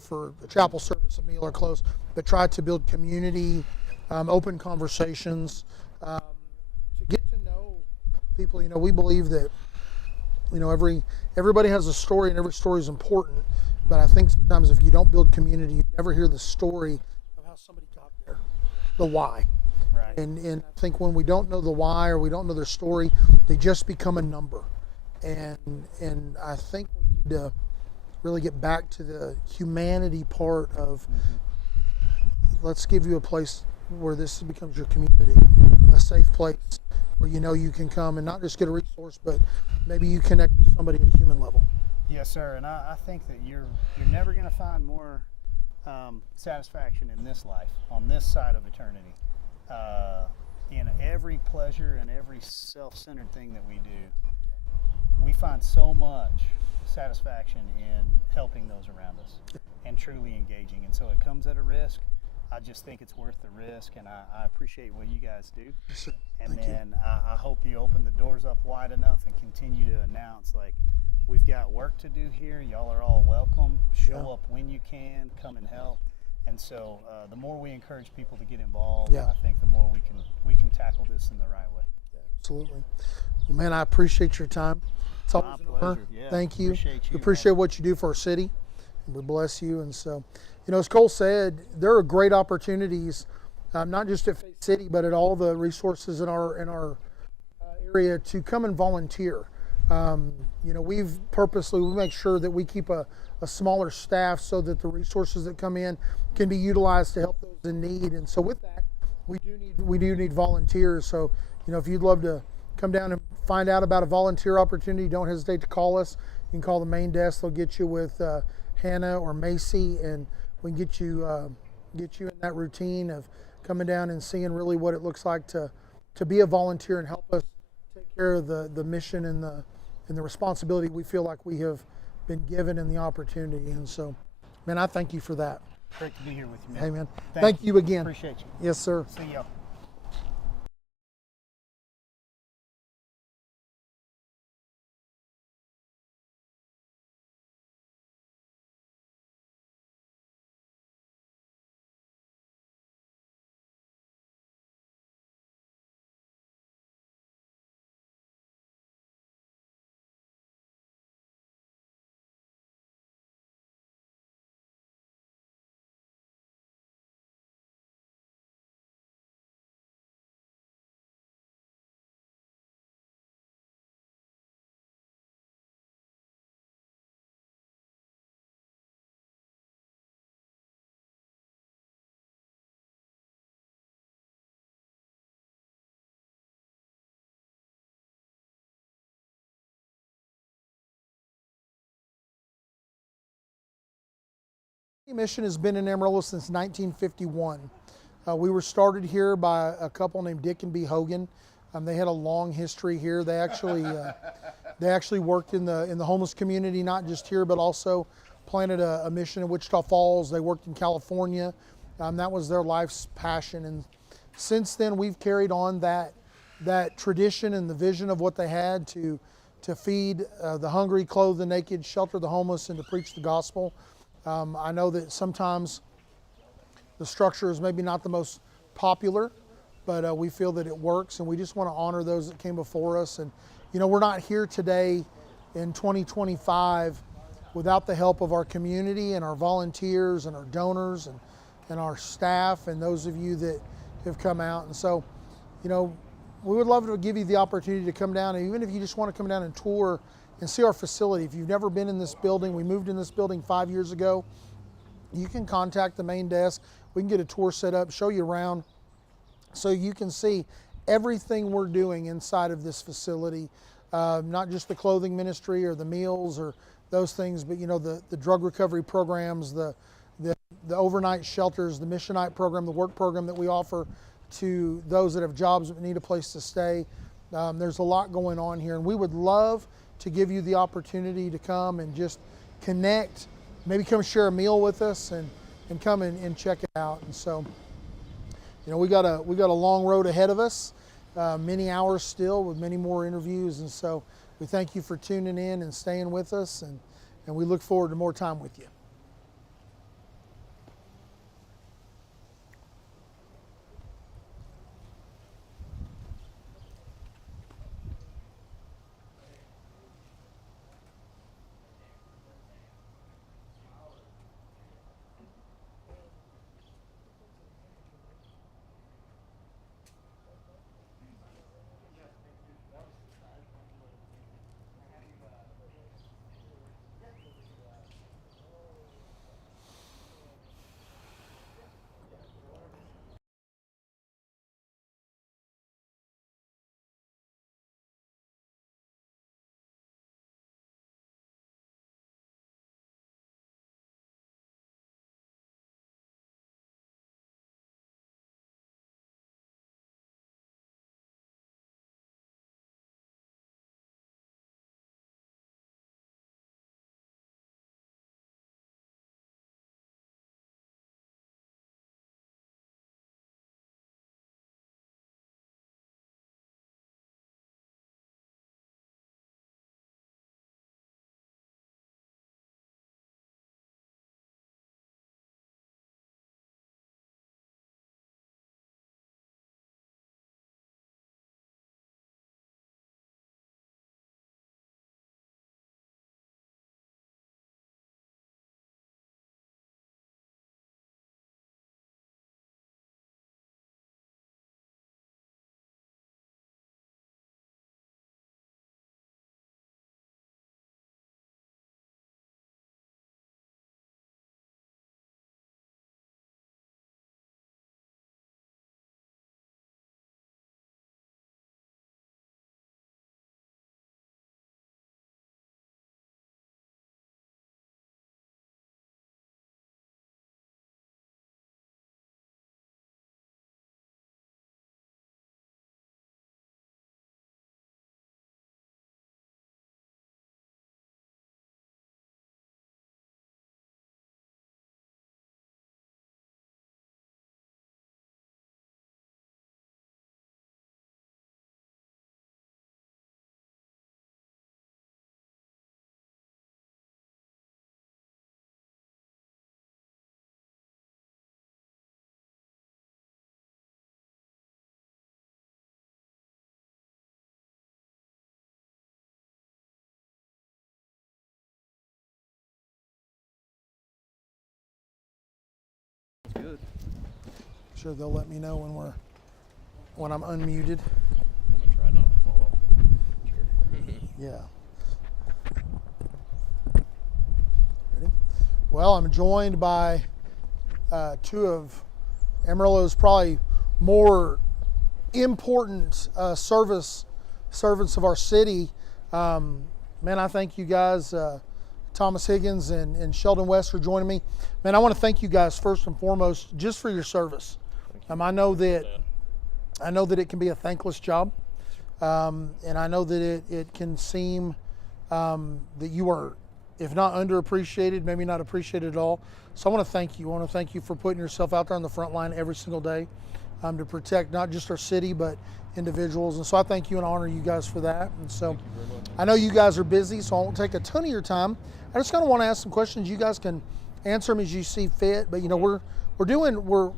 for a chapel service, a meal, or close, but try to build community, open conversations, to get to know people. We believe that, everybody has a story, and every story is important. But I think sometimes if you don't build community, you never hear the story of how somebody got there, the why. Right. And I think when we don't know the why, or we don't know their story, they just become a number. And I think we need to really get back to the humanity part of, let's give you a place where this becomes your community, a safe place where you can come and not just get a resource, but maybe you connect with somebody at a human level. Yes, sir. And I think that you're never going to find more satisfaction in this life, on this side of eternity, in every pleasure and every self-centered thing that we do. We find so much satisfaction in helping those around us and truly engaging. And so it comes at a risk. I just think it's worth the risk, and I appreciate what you guys do. And then I hope you open the doors up wide enough and continue to announce, like, we've got work to do here. Y'all are all welcome. Show up when you can. Come and help. And so the more we encourage people to get involved, I think the more we can tackle this in the right way. Yeah, absolutely. Well, man, I appreciate your time. It's always an honor. Yeah, Thank you. Appreciate you. We appreciate what you do for our city, and we bless you. And so, as Cole said, there are great opportunities, not just at Faith City, but at all the resources in our area to come and volunteer. We make sure that we keep a smaller staff so that the resources that come in can be utilized to help those in need. And so with that, we do need volunteers. So, if you'd love to come down and find out about a volunteer opportunity, don't hesitate to call us. You can call the main desk. They'll get you with Hannah or Macy, and we can get you in that routine of coming down and seeing really what it looks like to be a volunteer and help us take care of the mission and the responsibility we feel like we have been given and the opportunity. And so, man, I thank you for that. Great to be here with you, man. Hey, man. Thank you again. Appreciate you. Yes, sir. See y'all. Mission has been in Amarillo since 1951. We were started here by a couple named Dick and B. Hogan. They had a long history here. They actually worked in the homeless community, not just here, but also planted a mission in Wichita Falls. They worked in California. That was their life's passion. And since then, we've carried on that tradition and the vision of what they had to feed the hungry, clothe the naked, shelter the homeless, and to preach the gospel. I know that sometimes the structure is maybe not the most popular, but we feel that it works, and we just want to honor those that came before us. And we're not here today in 2025 without the help of our community and our volunteers and our donors and our staff and those of you that have come out. And so, we would love to give you the opportunity to come down, and even if you just want to come down and tour and see our facility. If you've never been in this building, we moved in this building 5 years ago. You can contact the main desk. We can get a tour set up, show you around, so you can see everything we're doing inside of this facility. Not just the clothing ministry or the meals or those things, but the drug recovery programs, the overnight shelters, the Mission Night program, the work program that we offer to those that have jobs but need a place to stay. There's a lot going on here, and we would love to give you the opportunity to come and just connect, maybe come share a meal with us and come and check it out. And so, we got a long road ahead of us, many hours still with many more interviews. And so we thank you for tuning in and staying with us, and we look forward to more time with you. Good. Sure, they'll let me know when I'm unmuted. I'm gonna try not to fall off the chair. Yeah. Ready? Well, I'm joined by two of Amarillo's probably more important servants of our city. Man, I thank you guys Thomas Higgins and Sheldon West for joining me. Man, I want to thank you guys first and foremost just for your service. I know that it can be a thankless job, and I know that it can seem that you are, if not underappreciated, maybe not appreciated at all. So I want to thank you. I want to thank you for putting yourself out there on the front line every single day to protect not just our city, but individuals. And so I thank you and honor you guys for that. And so I know you guys are busy, so I won't take a ton of your time. I just kind of want to ask some questions. You guys can answer them as you see fit. But, you know,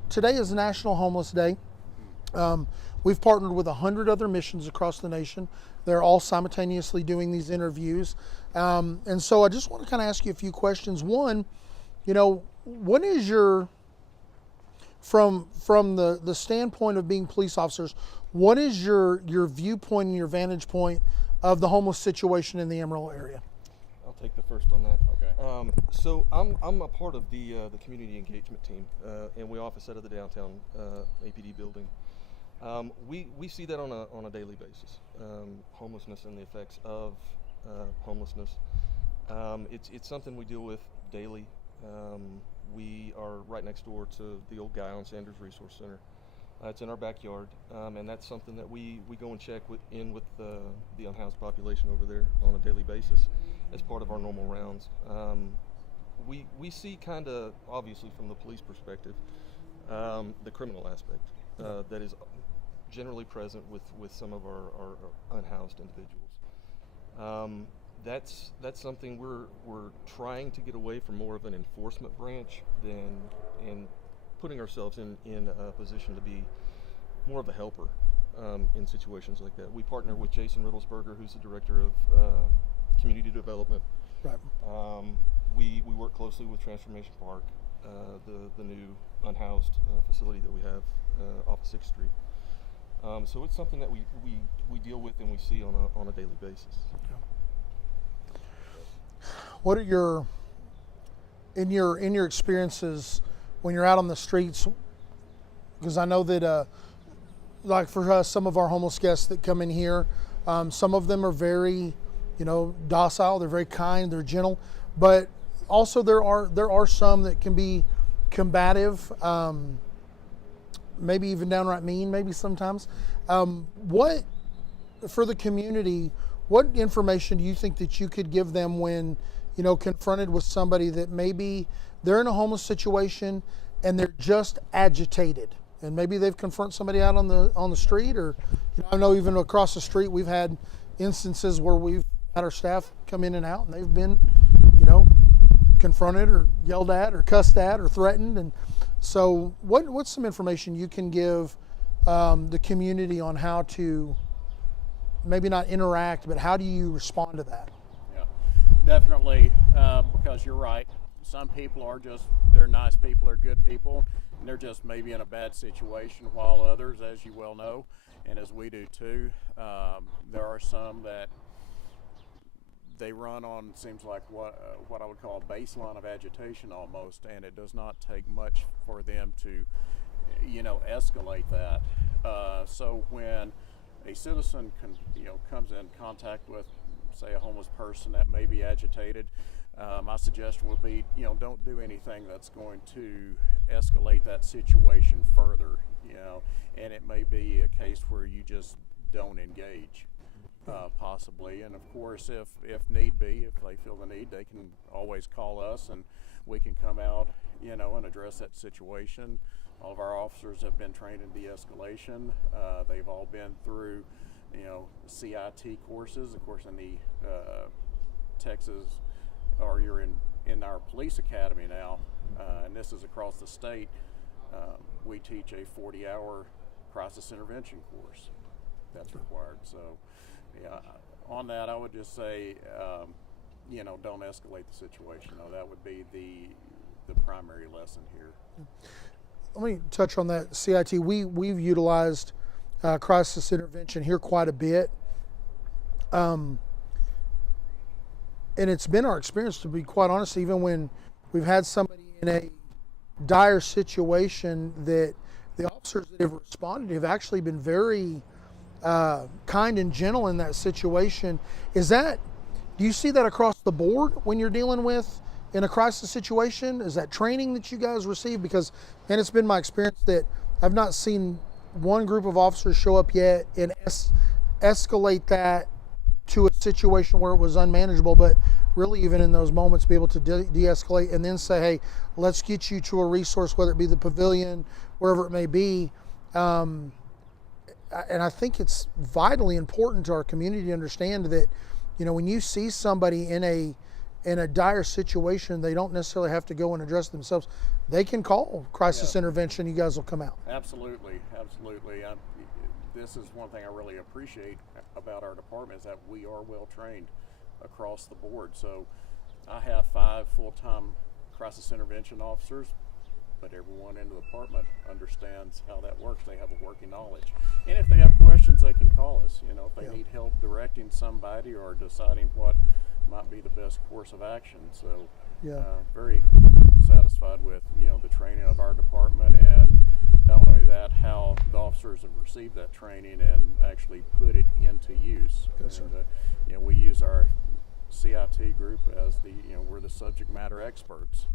today is National Homeless Day. We've partnered with 100 other missions across the nation. They're all simultaneously doing these interviews. And so I just want to kind of ask you a few questions. One, you know, what is your, from the standpoint of being police officers, what is your viewpoint and your vantage point of the homeless situation in the Amarillo area? I'll take the first on that. Okay. So I'm a part of the community engagement team, and we office out of the downtown APD building. We see that on a daily basis, homelessness and the effects of homelessness. It's something we deal with daily. We are right next door to the old Guy on Sanders Resource Center. It's in our backyard, and that's something that we go and check with the unhoused population over there on a daily basis as part of our normal rounds. We see kind of, obviously from the police perspective, the criminal aspect that is generally present with some of our unhoused individuals. That's something we're trying to get away from more of an enforcement branch than putting ourselves in a position to be more of a helper in situations like that. We partner with Jason Riddlesberger, who's the director of community development. Right. We work closely with Transformation Park, the new unhoused facility that we have off of 6th Street. So it's something that we deal with and we see on a daily basis. What are in your experiences when you're out on the streets? Because I know that, like for us, some of our homeless guests that come in here, some of them are very, you know, docile. They're very kind. They're gentle, but also there are some that can be combative, maybe even downright mean, maybe sometimes. What for the community? What information do you think that you could give them when, you know, confronted with somebody that maybe they're in a homeless situation and they're just agitated, and maybe they've confronted somebody out on the street, or, you know, I know even across the street we've had instances where we've had our staff come in and out and they've been, you know, confronted or yelled at or cussed at or threatened. And so what's some information you can give the community on how to maybe not interact, but how do you respond to that? Yeah, definitely, because you're right. Some people they're nice people, they're good people, and they're just maybe in a bad situation, while others, as you well know, and as we do too, there are some that they run on, seems like what I would call a baseline of agitation almost, and it does not take much for them to, you know, escalate that. So when a citizen comes in contact with, say, a homeless person that may be agitated, my suggestion would be, you know, don't do anything that's going to escalate that situation further, you know, and it may be a case where you just don't engage, possibly. And of course, if need be, if they feel the need, they can always call us and we can come out, you know, and address that situation. All of our officers have been trained in de-escalation. They've all been through, you know, CIT courses. Of course, in the Texas, or you're in our police academy now, and this is across the state. We teach a 40-hour crisis intervention course that's required. So, yeah, on that, I would just say, you know, don't escalate the situation. No, that would be the primary lesson here. Let me touch on that CIT. We've utilized crisis intervention here quite a bit. And it's been our experience, to be quite honest, even when we've had somebody in a dire situation, that the officers that have responded have actually been very kind and gentle in that situation. Is that Do you see that across the board when you're dealing with in a crisis situation? Is that training that you guys receive? Because, man, it's been my experience that I've not seen one group of officers show up yet and escalate that to a situation where it was unmanageable, but really even in those moments be able to de-escalate and then say, hey, let's get you to a resource, whether it be the pavilion, wherever it may be. And I think it's vitally important to our community to understand that, you know, when you see somebody in a dire situation, they don't necessarily have to go and address themselves. They can call crisis intervention. You guys will come out. Absolutely. This is one thing I really appreciate about our department is that we are well trained across the board. So I have 5 full-time crisis intervention officers, but everyone in the department understands how that works. They have a working knowledge. And if they have questions, they can call us. You know, if they need help directing somebody or deciding what might be the best course of action. So very satisfied with, you know, the training of our department, and not only that, how the officers have received that training and actually put it into use. Yes, and, you know, we use our CIT group as we're the subject matter experts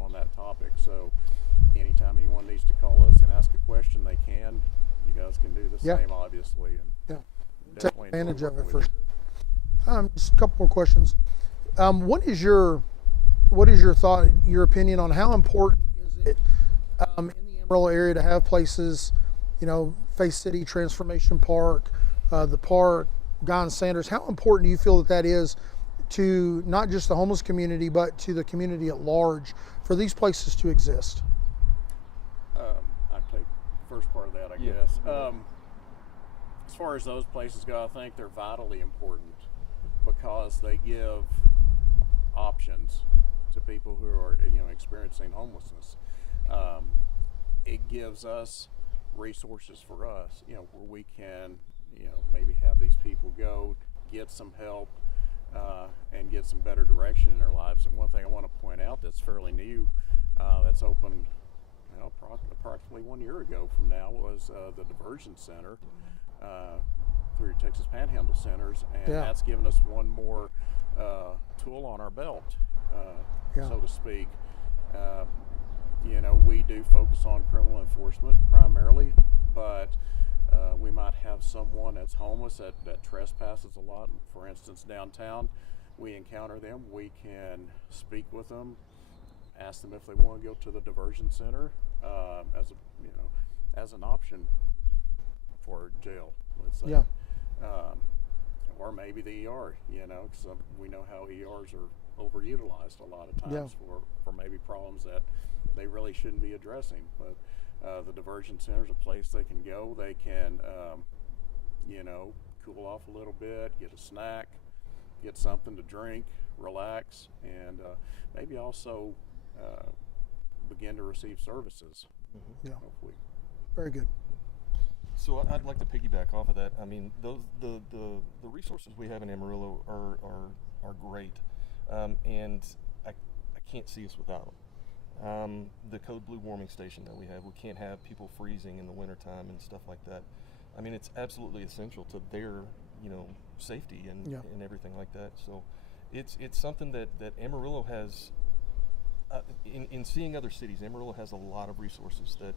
on that topic. So anytime anyone needs to call us and ask a question, they can. You guys can do the same, obviously. And take advantage of it for sure. Just a couple more questions. What is your thought, your opinion on how important is it in the Amarillo area to have places, you know, Faith City Transformation Park, the park, Guy and Sanders? How important do you feel that is to not just the homeless community, but to the community at large for these places to exist? I'd take the first part of that, I guess. As far as those places go, I think they're vitally important because they give options to people who are, you know, experiencing homelessness. It gives us resources for us, you know, where we can, you know, maybe have these people go get some help and get some better direction in their lives. And one thing I want to point out that's fairly new, that's opened, you know, approximately 1 year ago from now, was the Diversion Center through Texas Panhandle Centers, and that's given us one more tool on our belt, so to speak. You know, we do focus on criminal enforcement primarily, but we might have someone that's homeless that trespasses a lot. For instance, downtown, we encounter them. We can speak with them, ask them if they want to go to the diversion center as an option for jail, let's say. Or maybe the ER, you know, because we know how ERs are overutilized a lot of times for maybe problems that they really shouldn't be addressing. But the diversion center is a place they can go. They can, you know, cool off a little bit, get a snack, get something to drink, relax, and maybe also begin to receive services. Hopefully. Very good. So I'd like to piggyback off of that. I mean, the resources we have in Amarillo are great, and I can't see us without them. The Code Blue warming station that we can't have people freezing in the wintertime and stuff like that. I mean, it's absolutely essential to their, you know, safety and everything like that. So it's something that Amarillo has. In seeing other cities, Amarillo has a lot of resources that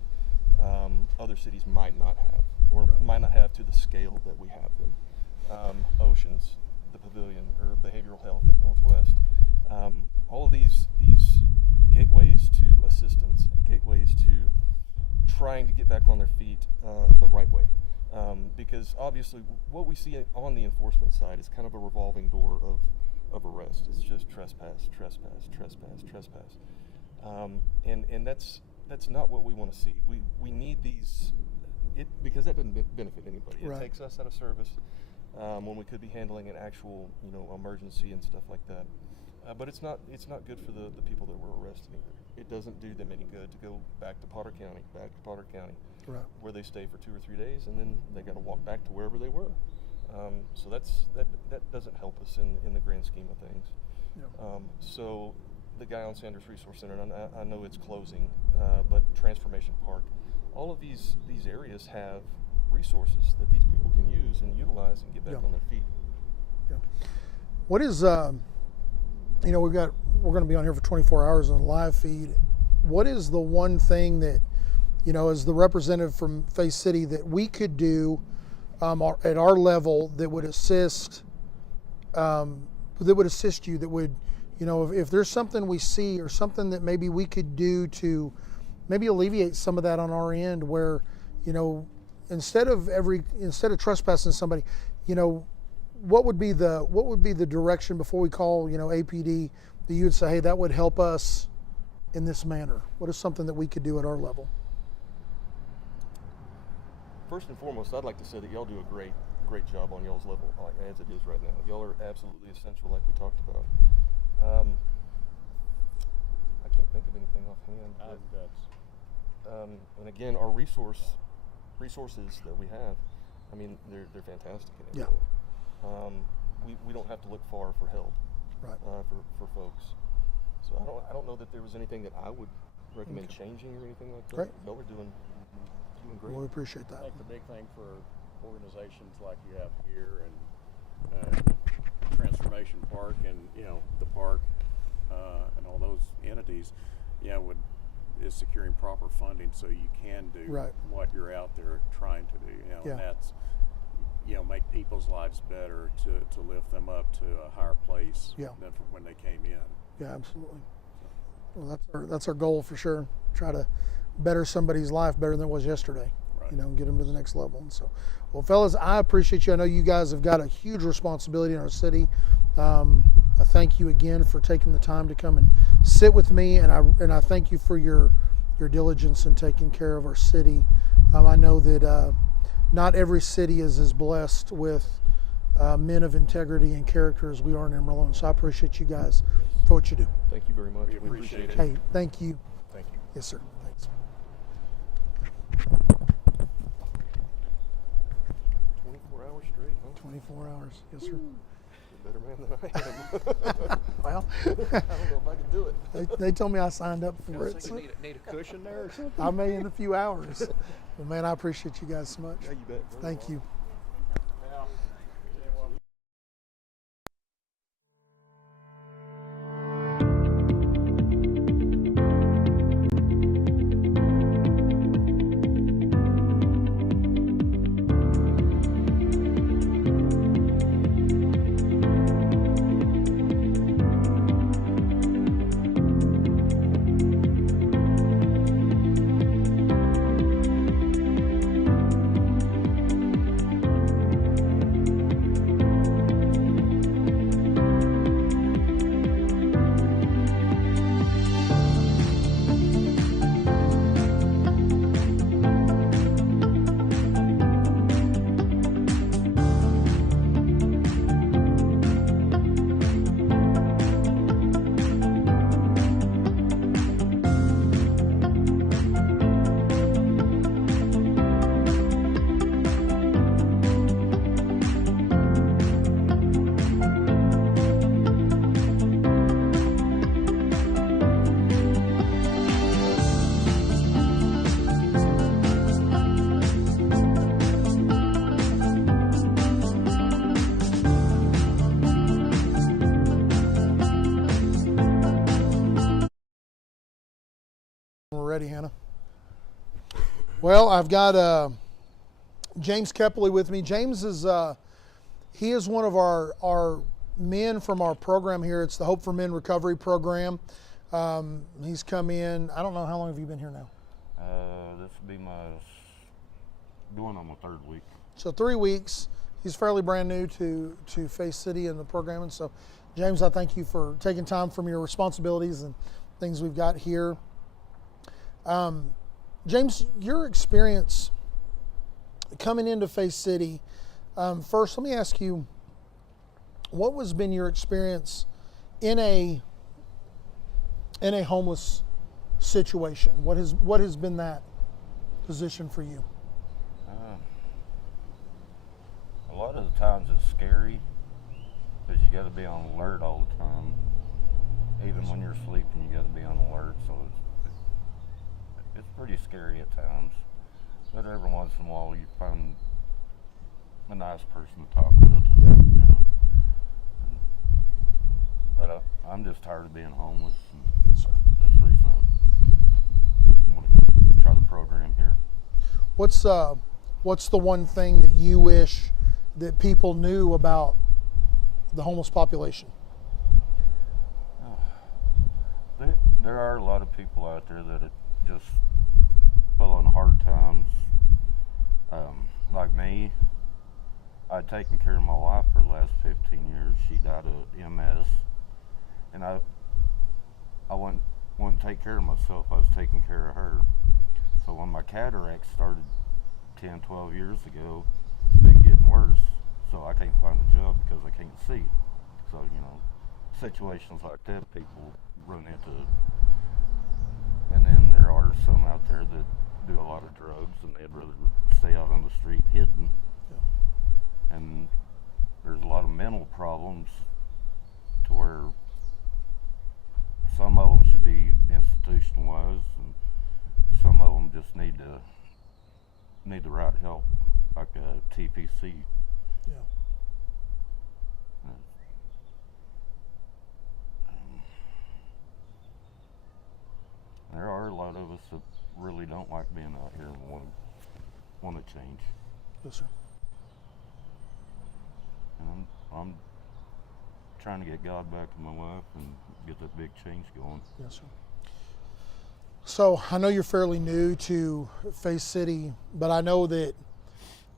other cities might not have, or might not have to the scale that we have them. Oceans, the Pavilion, or behavioral health at Northwest. All of these gateways to assistance and gateways to trying to get back on their feet the right way. Because obviously what we see on the enforcement side is kind of a revolving door of arrest. It's just trespass, and that's not what we want to see. We need these, because that doesn't benefit anybody. It takes us out of service when we could be handling an actual, you know, emergency and stuff like that. But it's not good for the people that we're arresting either. It doesn't do them any good to go back to Potter County, where they stay for 2 or 3 days, and then they got to walk back to wherever they were. So that doesn't help us in the grand scheme of things. So the Guy on Sanders Resource Center, and I know it's closing, but Transformation Park, all of these areas have resources that these people can use and utilize and get back on their feet. what is you know, we're going to be on here for 24 hours on the live feed. What is the one thing that, you know, as the representative from Faith City, that we could do at our level that would assist you, that would, you know, if there's something we see or something that maybe we could do to maybe alleviate some of that on our end, where, you know, instead of trespassing somebody, you know, what would be the direction before we call, you know, APD, that you would say, hey, that would help us in this manner? What is something that we could do at our level? First and foremost, I'd like to say that y'all do a great job on y'all's level, as it is right now. Y'all are absolutely essential, like we talked about. I can't think of anything offhand. And again, our resources that we have, I mean, they're fantastic. Yeah. We don't have to look far for help, Right. For folks. So I don't know that there was anything that I would recommend changing or anything like that. Great. Y'all are doing great. Well, we appreciate I that. think the big thing for organizations like you have here and Transformation Park and, you know, the park and all those entities, you know, is securing proper funding so you can do Right. what you're out there trying to do. You know, Yeah. and that's, you know, make people's lives better, to lift them up to a higher place Yeah. than from when they came in. Yeah, absolutely. Well, that's our goal for sure. Try to better somebody's life better than it was yesterday. Right. You know, and get them to the next level. And so, well, fellas, I appreciate you. I know you guys have got a huge responsibility in our city. I thank you again for taking the time to come and sit with me, and I thank you for your diligence in taking care of our city. I know that not every city is as blessed with men of integrity and character as we are in Amarillo, so I appreciate you guys for what you do. Thank you very much. We appreciate it. Hey, thank you. Thank you. Yes, sir. Thanks. 24 hours straight, huh? 24 hours. Yes, sir. You're a better man than I am. Well, I don't know if I can do it. they told me I signed up for it. So Need a cushion there or something? I may in a few hours. Well, man, I appreciate you guys so much. Yeah, you bet. Thank you. We're ready, Hannah. Well, I've got James Kepley with me. James is he is one of our men from our program here. It's the Hope for Men Recovery Program. He's come in. I don't know, how long have you been here now? This will be going on my third week. So 3 weeks. He's fairly brand new to Faith City and the program. And so, James, I thank you for taking time from your responsibilities and things we've got here. James, your experience coming into Faith City, first let me ask you, what has been your experience in a homeless situation? What has been that position for you? A lot of the times it's scary because you got to be on alert all the time. Even when you're sleeping, you got to be on alert. So it's pretty scary at times. But every once in a while, you find a nice person to talk with. Yeah. You know. I'm just tired of being homeless. And Yes, sir. that's the reason I want to try the program here. What's the one thing that you wish that people knew about the homeless population? There are a lot of people out there that just fell on hard times. Like me, I'd taken care of my wife for the last 15 years. She died of MS, and I wouldn't take care of myself. I was taking care of her. So when my cataract started 10, 12 years ago, it's been getting worse. So I can't find a job because I can't see. So, situations like that people run into. And then there are some out there that do a lot of drugs and they'd rather stay out on the street hidden. Yeah. And there's a lot of mental problems to where some of them should be institutionalized and some of them just need the right help, like a TPC. Yeah. There are a lot of us that really don't like being out here and want to change. Yes, sir. And I'm trying to get God back in my life and get that big change going. Yes, sir. So I know you're fairly new to Faith City, but I know that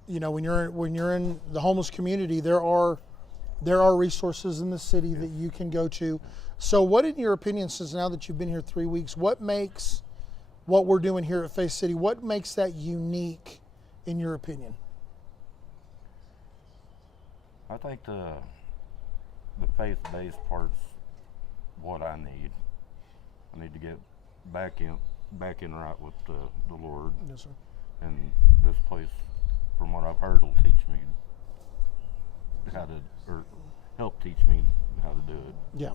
when you're in the homeless community, there are resources in the city that you can go to. So what, in your opinion, since now that you've been here 3 weeks, what makes what we're doing here at Faith City, what makes that unique in your opinion? I think the faith-based part's what I need. I need to get back in right with the Lord. Yes, sir. And this place, from what I've heard, will teach me how to, or help teach me how to do it. Yeah.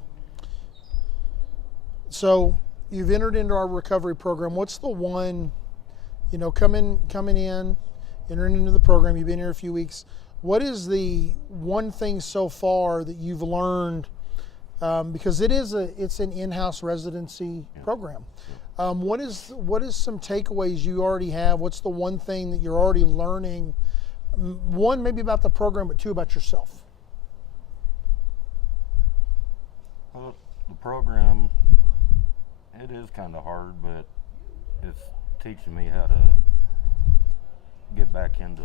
So you've entered into our recovery program. What's the one, coming in, entering into the program, you've been here a few weeks. What is the one thing so far that you've learned? Because it's an in-house residency program. What is some takeaways you already have? What's the one thing that you're already learning? One, maybe about the program, but two, about yourself. Well, the program, it is kind of hard, but it's teaching me how to get back into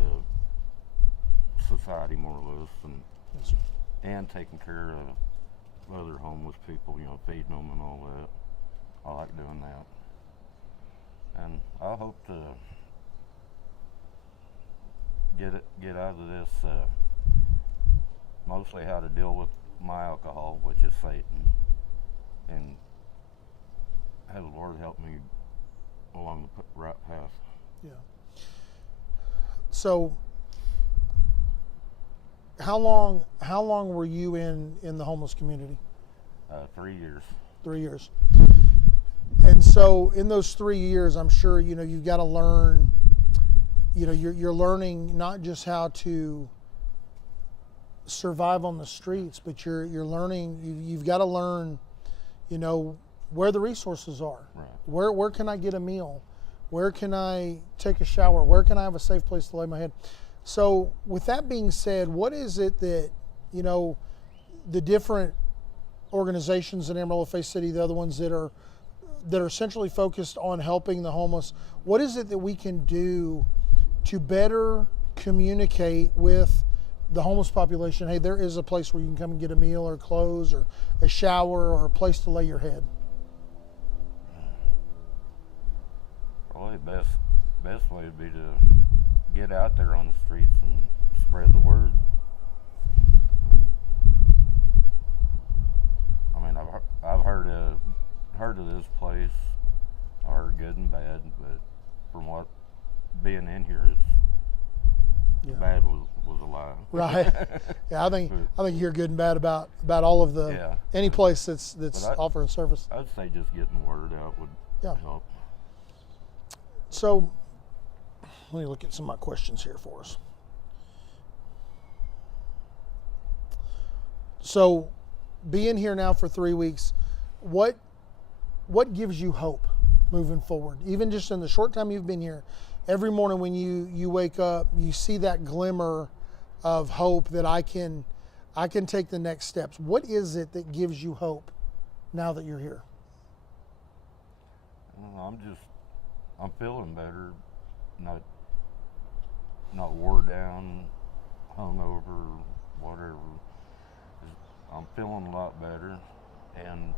society more or less, and Yes, sir. and taking care of other homeless people, feeding them and all that. I like doing that, and I hope to get out of this. Mostly how to deal with my alcohol, which is Satan, and have the Lord help me along the right path. Yeah. So, how long were you in the homeless community? 3 years. 3 years. And so, in those 3 years, I'm sure you've got to learn. You're learning not just how to survive on the streets, but you're learning. You've got to learn, where the resources are. Right. Where can I get a meal? Where can I take a shower? Where can I have a safe place to lay my head? So with that being said, what is it that, the different organizations in Amarillo, Faith City, the other ones that are essentially focused on helping the homeless, what is it that we can do to better communicate with the homeless population? Hey, there is a place where you can come and get a meal or clothes or a shower or a place to lay your head. Probably best way would be to get out there on the streets and spread the word. I mean, I've heard of this place. I heard good and bad, but from what being in here, the bad was a lie. Right. Yeah, I think you hear good and bad about all of the any place that's offering service. I'd say just getting the word out would help. So let me look at some of my questions here for us. So being here now for 3 weeks, what gives you hope moving forward? Even just in the short time you've been here, every morning when you wake up, you see that glimmer of hope that I can take the next steps. What is it that gives you hope now that you're here? I'm feeling better, not wore down, hungover, whatever. I'm feeling a lot better, and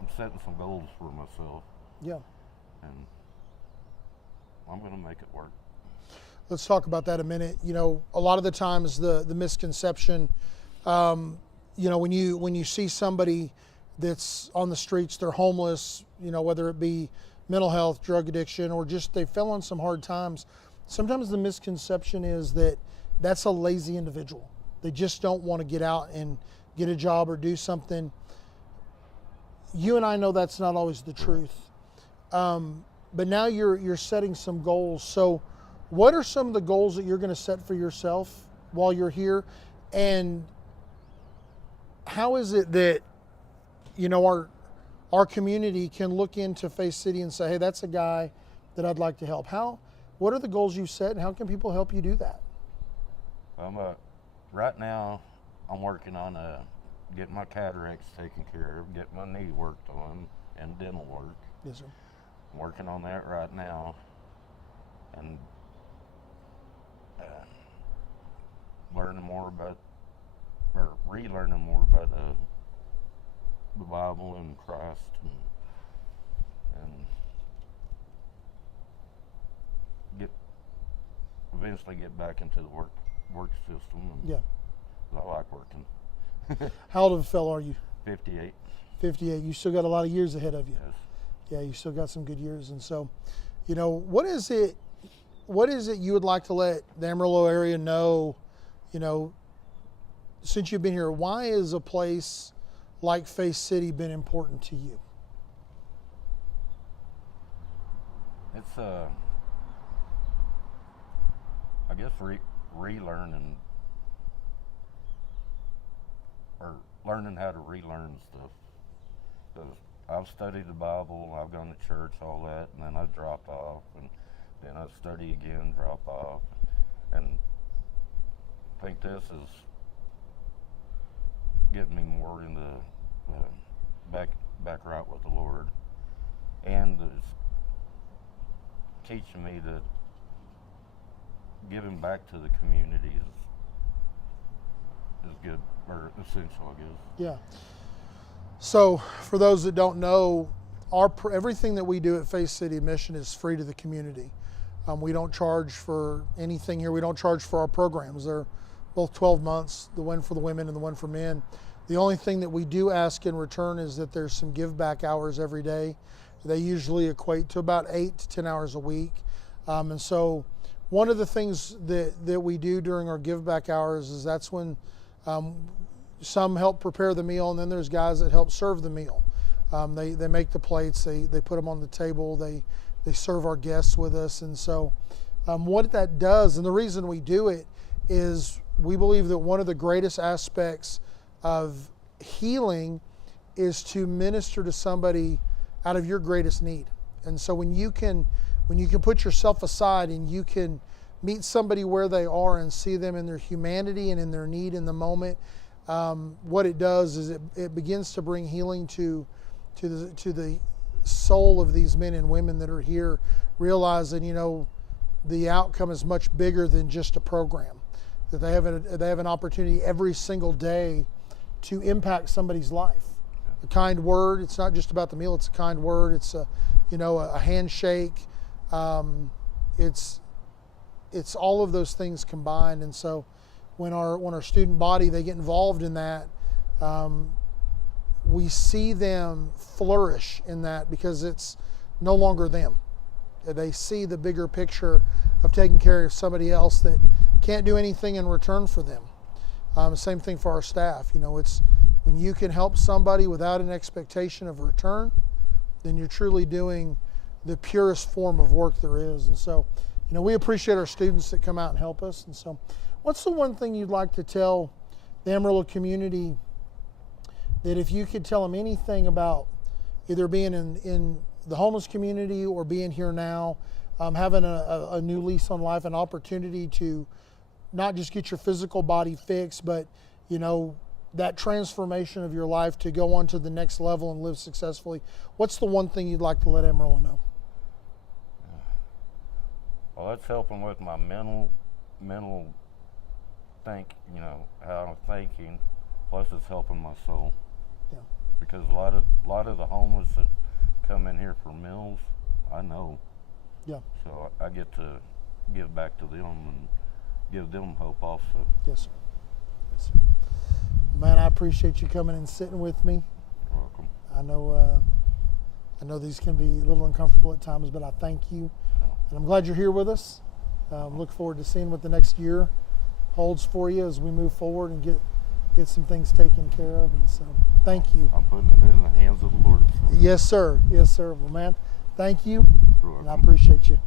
I'm setting some goals for myself. Yeah. And I'm going to make it work. Let's talk about that a minute. You know, a lot of the times the misconception, you know, when you see somebody that's on the streets, they're homeless, you know, whether it be mental health, drug addiction, or just they fell on some hard times, sometimes the misconception is that that's a lazy individual. They just don't want to get out and get a job or do something. You and I know that's not always the truth. But now you're setting some goals. So what are some of the goals that you're going to set for yourself while you're here? And how is it that, you know, our community can look into Faith City and say, hey, that's a guy that I'd like to help? What are the goals you've set, and how can people help you do that? Right now, I'm working on getting my cataracts taken care of, getting my knee worked on, and dental work. Yes, sir. I'm working on that right now, and learning more about, or relearning more about the Bible and Christ, and eventually get back into the work system. And Yeah. I like working. How old of a fellow are you? 58. 58. You still got a lot of years ahead of you. Yes. Yeah, you still got some good years. And so, you know, what is it you would like to let the Amarillo area know, you know, since you've been here? Why is a place like Faith City been important to you? It's I guess relearning, or learning how to relearn stuff. Because I've studied the Bible, I've gone to church, all that, and then I dropped off, and then I study again, drop off, and I think this is getting me more into back right with the Lord, and it's teaching me that giving back to the community is good, or essential, I guess. Yeah. So for those that don't know, everything that we do at Faith City Mission is free to the community. We don't charge for anything here. We don't charge for our programs. They're both 12 months, the one for the women and the one for men. The only thing that we do ask in return is that there's some give back hours every day. They usually equate to about 8 to 10 hours a week. And so one of the things that we do during our give back hours is that's when some help prepare the meal, and then there's guys that help serve the meal. They make the plates, they put them on the table, they serve our guests with us. And so what that does, and the reason we do it, is we believe that one of the greatest aspects of healing is to minister to somebody out of your greatest need. And so when you can put yourself aside and you can meet somebody where they are and see them in their humanity and in their need in the moment, what it does is it begins to bring healing to the soul of these men and women that are here, realizing, you know, the outcome is much bigger than just a program, that they have an opportunity every single day to impact somebody's life. A kind word, it's not just about the meal, it's a kind word, it's a handshake, it's all of those things combined. And so when our student body, they get involved in that, we see them flourish in that, because it's no longer them. They see the bigger picture of taking care of somebody else that can't do anything in return for them. Same thing for our staff. You know, it's when you can help somebody without an expectation of return, then you're truly doing the purest form of work there is. And so, you know, we appreciate our students that come out and help us. And so, what's the one thing you'd like to tell the Amarillo community that if you could tell them anything about either being in the homeless community or being here now, having a new lease on life, an opportunity to not just get your physical body fixed, but you know, that transformation of your life to go on to the next level and live successfully, what's the one thing you'd like to let Amarillo know? Well, that's helping with my mental how I'm thinking. Plus, it's helping my soul. Yeah. Because a lot of the homeless that come in here for meals, I know. Yeah. So I get to give back to them and give them hope also. Yes, sir. Yes, sir. Man, I appreciate you coming and sitting with me. You're welcome. I know these can be a little uncomfortable at times, but I thank you. And I'm glad you're here with us. Look forward to seeing what the next year holds for you as we move forward and get some things taken care of. And so, thank you. I'm putting it in the hands of the Lord. So. Yes, sir. Yes, sir. Well, man, thank you. You're And I welcome. appreciate you.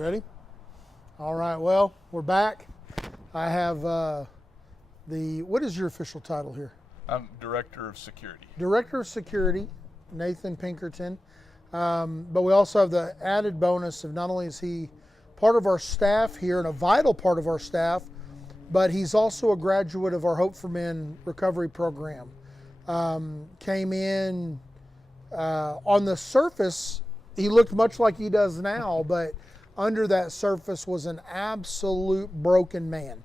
Ready? All right. Well, we're back. I have what is your official title here? I'm Director of Security. Director of Security, Nathan Pinkerton. But we also have the added bonus of not only is he part of our staff here and a vital part of our staff, but he's also a graduate of our Hope for Men recovery program. Came in on the surface, he looked much like he does now, but under that surface was an absolute broken man.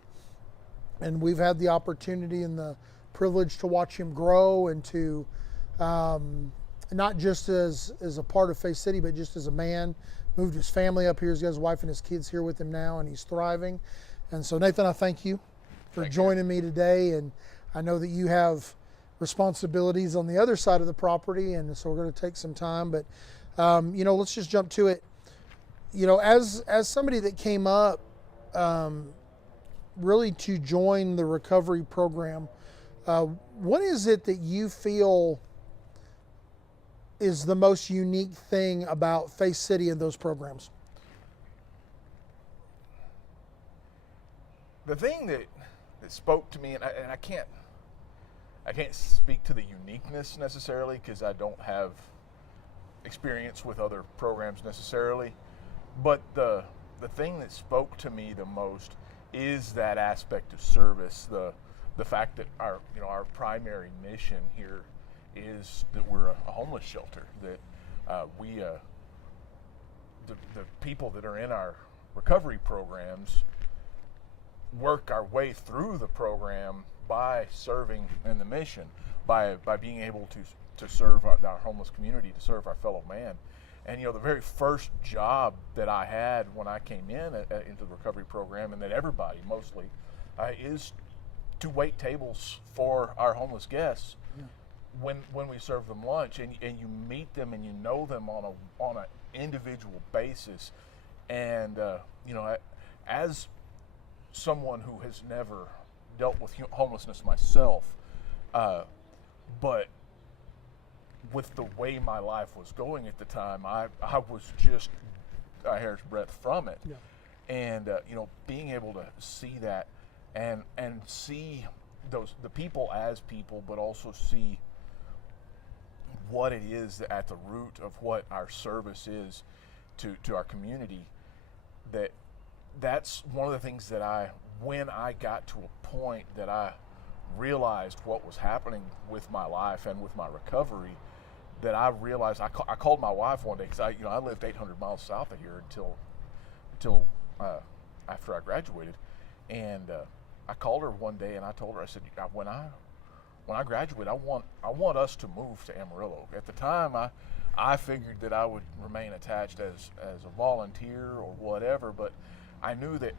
And we've had the opportunity and the privilege to watch him grow and to not just as a part of Faith City, but just as a man. Moved his family up here. He's got his wife and his kids here with him now, and he's thriving. And so, Nathan, I thank you for joining me today. And I know that you have responsibilities on the other side of the property, and so we're going to take some time. But, let's just jump to it. As somebody that came up really to join the recovery program, what is it that you feel is the most unique thing about Faith City and those programs? The thing that spoke to me, and I can't speak to the uniqueness necessarily because I don't have experience with other programs necessarily, but the thing that spoke to me the most is that aspect of service, the fact that our primary mission here is that we're a homeless shelter, that the people that are in our recovery programs work our way through the program by serving in the mission, by being able to serve our homeless community, to serve our fellow man. And the very first job that I had when I came into the recovery program, and that everybody mostly, is to wait tables for our homeless guests. Yeah. When we serve them lunch, and you meet them and you know them on an individual basis, and as someone who has never dealt with homelessness myself, but with the way my life was going at the time, I was just a hair's breadth from it. Yeah. And being able to see that and see the people as people, but also see what it is at the root of what our service is to our community, that's one of the things that when I got to a point that I realized what was happening with my life and with my recovery, that I realized I called my wife one day because I lived 800 miles south of here until after I graduated, and I called her one day and I told her, I said, when I graduate, I want us to move to Amarillo. At the time, I figured that I would remain attached as a volunteer or whatever, but I knew that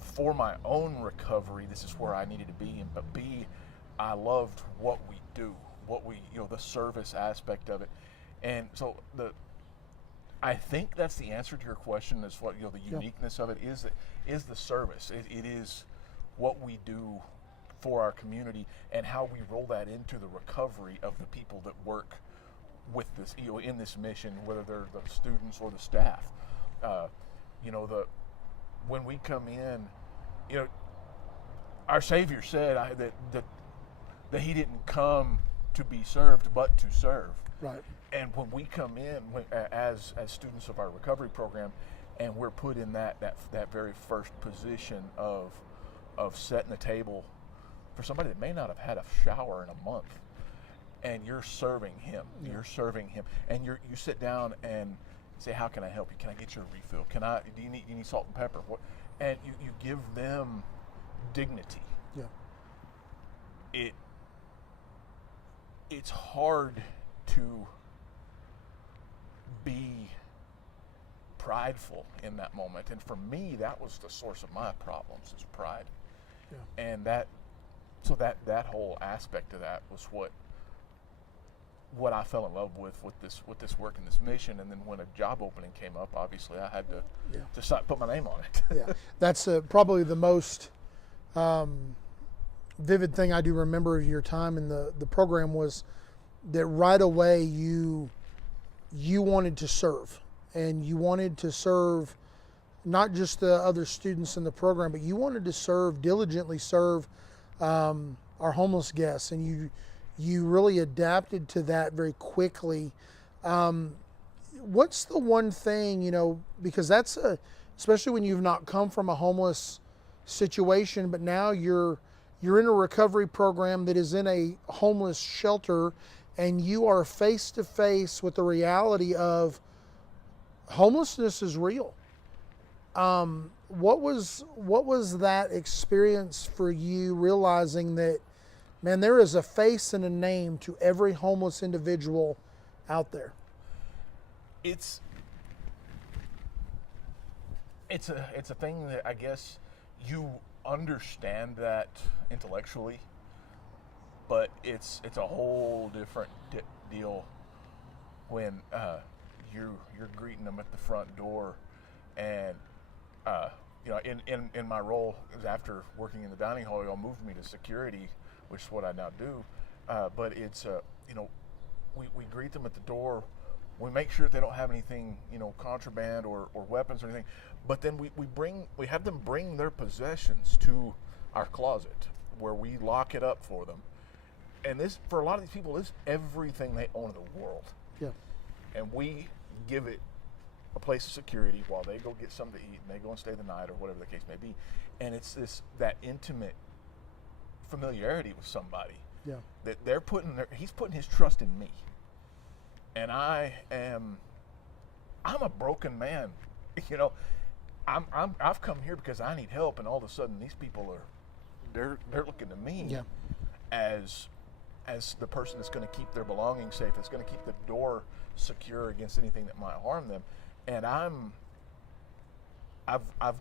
for my own recovery, this is where I needed to be, but B, I loved what we do, the service aspect of it. And so I think that's the answer to your question, is what, the uniqueness of it is the service. It is what we do for our community and how we roll that into the recovery of the people that work with this, in this mission, whether they're the students or the staff. When we come in, our Savior said that He didn't come to be served, but to serve. Right. And when we come in as students of our recovery program, and we're put in that very first position of setting the table for somebody that may not have had a shower in a month, and you're serving him, and you sit down and say, how can I help you? Can I get you a refill? Do you need salt and pepper? And you give them dignity. Yeah. It's hard to be prideful in that moment, and for me, that was the source of my problems, is pride. Yeah. And that whole aspect of that was what I fell in love with this work and this mission. And then when a job opening came up, obviously I had to put my name on it. Yeah, that's probably the most vivid thing I do remember of your time in the program, was that right away you wanted to serve, and you wanted to serve not just the other students in the program, but you wanted to diligently serve our homeless guests, and you really adapted to that very quickly. What's the one thing, because that's especially when you've not come from a homeless situation, but now you're in a recovery program that is in a homeless shelter, and you are face to face with the reality of homelessness is real. What was that experience for you, realizing that, man, there is a face and a name to every homeless individual out there? It's a thing that I guess you understand that intellectually, but it's a whole different deal when you're greeting them at the front door, and in my role after working in the dining hall, y'all moved me to security, which is what I now do. But it's we greet them at the door. We make sure that they don't have anything, contraband or weapons or anything. But then we have them bring their possessions to our closet where we lock it up for them. And this, for a lot of these people, is everything they own in the world. Yeah. And we give it a place of security while they go get something to eat and they go and stay the night or whatever the case may be. And it's that intimate familiarity with somebody. Yeah. That he's putting his trust in me. And I'm a broken man. I've come here because I need help, and all of a sudden these people they're looking to me as the person that's going to keep their belongings safe, that's going to keep the door secure against anything that might harm them. And I've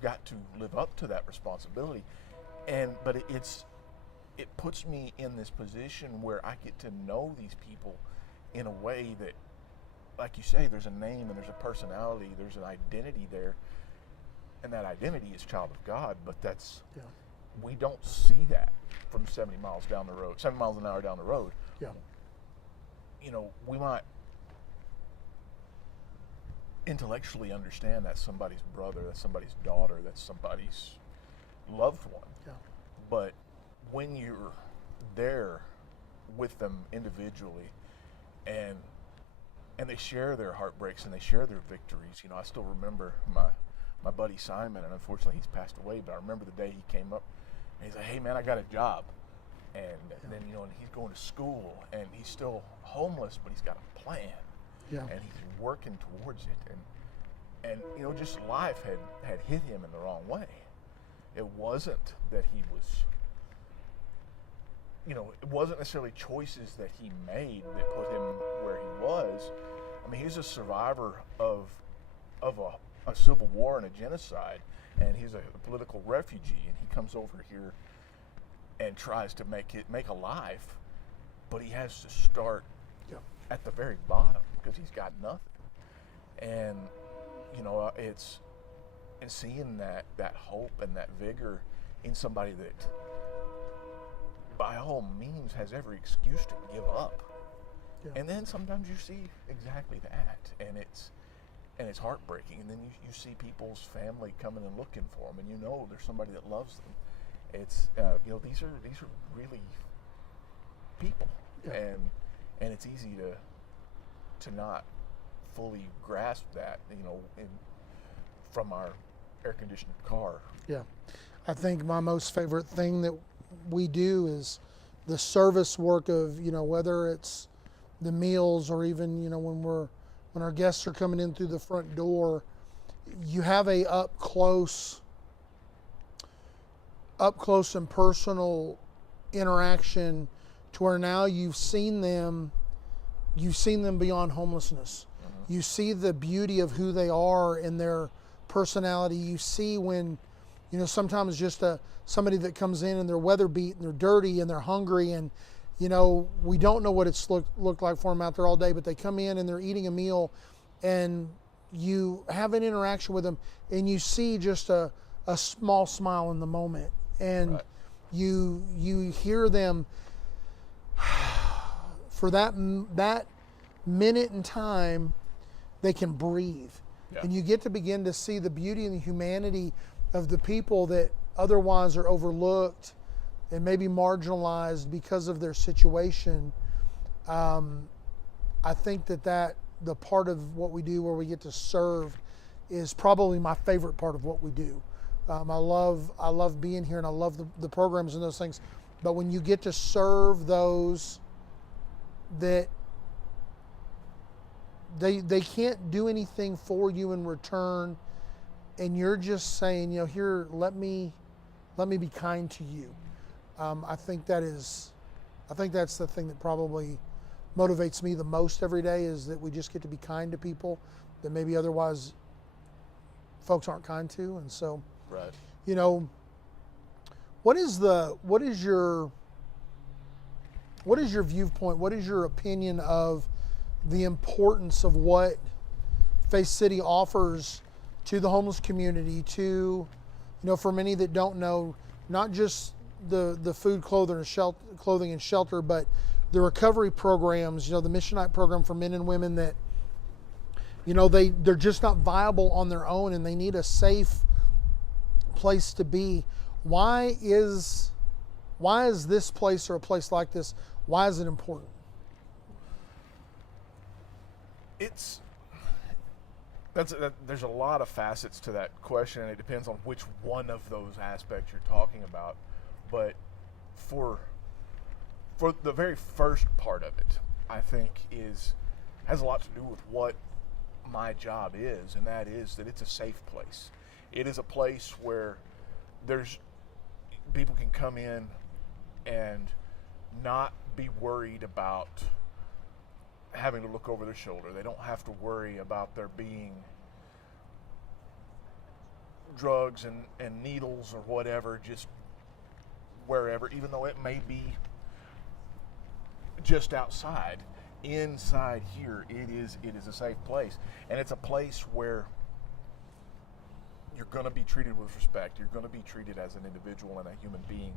got to live up to that responsibility. But it puts me in this position where I get to know these people in a way that, like you say, there's a name and there's a personality, there's an identity there, and that identity is child of God. But we don't see that from 70 miles an hour down the road. Yeah. We might intellectually understand that's somebody's brother, that's somebody's daughter, that's somebody's loved one. Yeah. But when you're there with them individually, and they share their heartbreaks and they share their victories. I still remember my buddy Simon, and unfortunately he's passed away, but I remember the day he came up and he's like, "Hey man, I got a job." And then, and he's going to school, and he's still homeless, but he's got a plan. Yeah. And he's working towards it. And just life had hit him in the wrong way. It wasn't that he was, it wasn't necessarily choices that he made that put him where he was. I mean, he's a survivor of a civil war and a genocide, and he's a political refugee, and he comes over here and tries to make a life, but he has to start at the very bottom because he's got nothing. And it's seeing that hope and that vigor in somebody that by all means has every excuse to give up. Yeah. And then sometimes you see exactly that, and it's heartbreaking. And then you see people's family coming and looking for them, and there's somebody that loves them. It's these are really people, and it's easy to not fully grasp that, from our air-conditioned car. Yeah. I think my most favorite thing that we do is the service work of, whether it's the meals or even, when our guests are coming in through the front door, you have a up close and personal interaction to where now you've seen them beyond homelessness. You see the beauty of who they are in their personality. You see when, sometimes just somebody that comes in and they're weather beat and they're dirty and they're hungry, and we don't know what it's looked like for them out there all day, but they come in and they're eating a meal, and you have an interaction with them, and you see just a small smile in the moment, and you hear them for that minute in time. They can breathe. Yeah. And you get to begin to see the beauty and the humanity of the people that otherwise are overlooked and maybe marginalized because of their situation. I think that the part of what we do where we get to serve is probably my favorite part of what we do. I love being here, and I love the programs and those things. But when you get to serve those that they can't do anything for you in return, and you're just saying, here, let me be kind to you. I think that's the thing that probably motivates me the most every day, is that we just get to be kind to people that maybe otherwise folks aren't kind to. And so, Right. what is your viewpoint? What is your opinion of the importance of what Faith City offers to the homeless community, to, for many that don't know, not just the food, clothing and shelter, but the recovery programs, the Mission Night program for men and women that, they're just not viable on their own and they need a safe place to be. Why is this place, or a place like this, why is it important? There's a lot of facets to that question, and it depends on which one of those aspects you're talking about. But for the very first part of it, I think has a lot to do with what my job is, and that is that it's a safe place. It is a place where people can come in and not be worried about having to look over their shoulder. They don't have to worry about there being drugs and needles or whatever just wherever, even though it may be just outside. Inside here, it is a safe place, and it's a place where you're going to be treated with respect. You're going to be treated as an individual and a human being,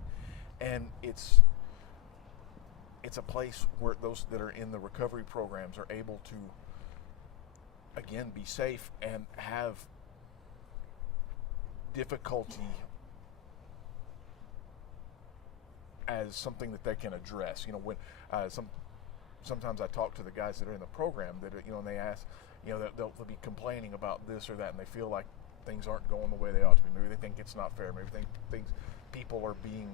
and it's a place where those that are in the recovery programs are able to, again, be safe and have difficulty as something that they can address. When sometimes I talk to the guys that are in the program that and they ask, they'll be complaining about this or that, and they feel like things aren't going the way they ought to be. Maybe they think it's not fair. Maybe they think people are being,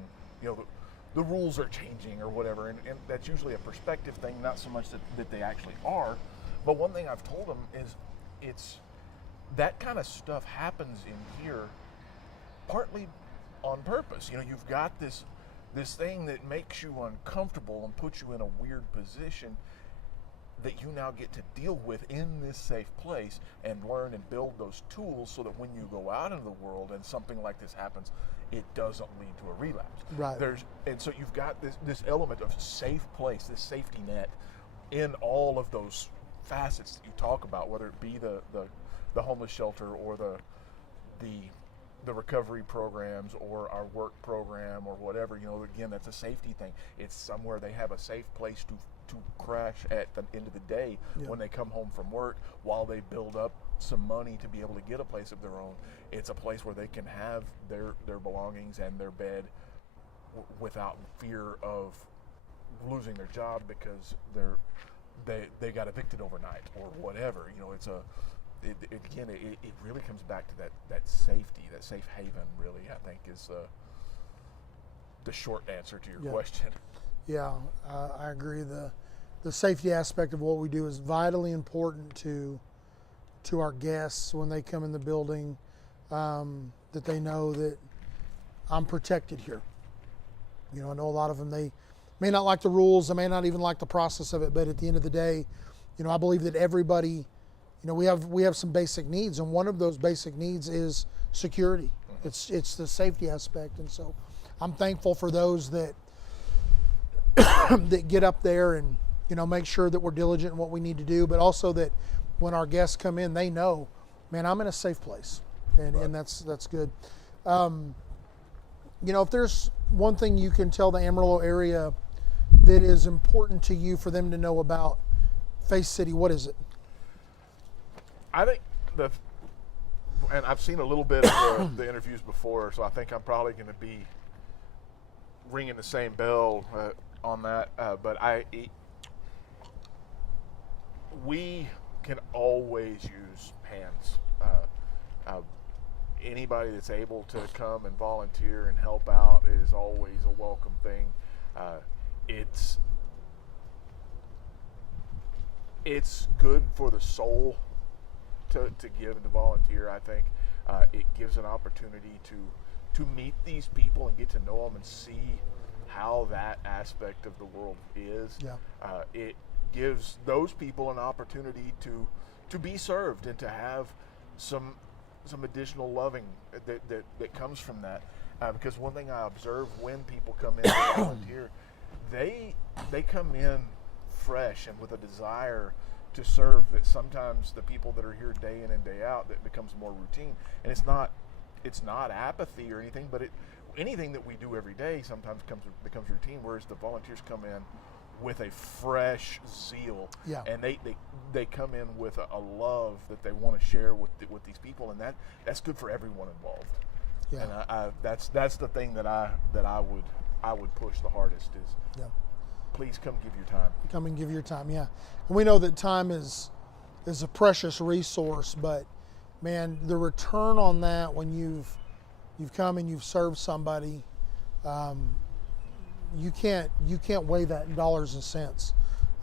the rules are changing or whatever, and that's usually a perspective thing, not so much that they actually are. But one thing I've told them is it's that kind of stuff happens in here partly on purpose. You've got this thing that makes you uncomfortable and puts you in a weird position that you now get to deal with in this safe place and learn and build those tools so that when you go out into the world and something like this happens, it doesn't lead to a relapse. Right. And so you've got this element of safe place, this safety net in all of those facets that you talk about, whether it be the homeless shelter or the recovery programs or our work program or whatever. Again, that's a safety thing. It's somewhere they have a safe place to crash at the end of the day when they come home from work, while they build up some money to be able to get a place of their own. It's a place where they can have their belongings and their bed without fear of losing their job because they got evicted overnight or whatever. It really comes back to that safety, that safe haven, really, I think, is the short answer to your question. Yeah, I agree. The safety aspect of what we do is vitally important to our guests when they come in the building, that they know that I'm protected here. I know a lot of them, they may not like the rules, they may not even like the process of it, but at the end of the day, I believe that everybody, we have some basic needs, and one of those basic needs is security. It's the safety aspect, and so I'm thankful for those that that get up there and make sure that we're diligent in what we need to do, but also that when our guests come in, they know, man, I'm in a safe place, and that's good. If there's one thing you can tell the Amarillo area that is important to you for them to know about Faith City, what is it? I think and I've seen a little bit of the interviews before, so I think I'm probably going to be ringing the same bell on that. But we can always use hands. Anybody that's able to come and volunteer and help out is always a welcome thing. It's good for the soul to give and to volunteer. I think it gives an opportunity to meet these people and get to know them and see how that aspect of the world is. Yeah. It gives those people an opportunity to be served and to have some additional loving that comes from that. Because one thing I observe when people come in to volunteer, they come in fresh and with a desire to serve, that sometimes the people that are here day in and day out, that becomes more routine. And it's not apathy or anything, but anything that we do every day sometimes becomes routine, whereas the volunteers come in with a fresh zeal. Yeah. And they come in with a love that they want to share with these people, and that's good for everyone involved. Yeah. And that's the thing that I would push the hardest is, Yeah. please come give your time. Come and give your time, yeah. And we know that time is a precious resource, but man, the return on that when you've come and you've served somebody, you can't weigh that in dollars and cents.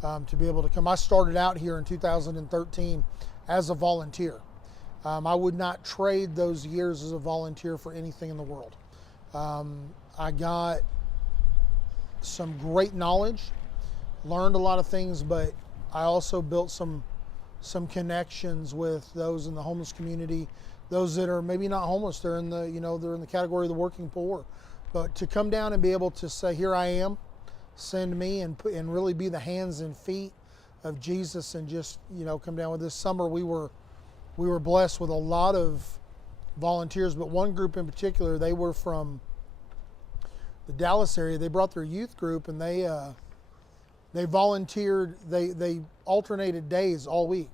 To be able to come, I started out here in 2013 as a volunteer. I would not trade those years as a volunteer for anything in the world. I got some great knowledge, learned a lot of things, but I also built some connections with those in the homeless community, those that are maybe not homeless, they're in the category of the working poor. But to come down and be able to say, here I am, send me, and really be the hands and feet of Jesus, and just come down. With this summer, we were blessed with a lot of volunteers, but one group in particular, they were from the Dallas area. They brought their youth group, and they volunteered. They alternated days all week.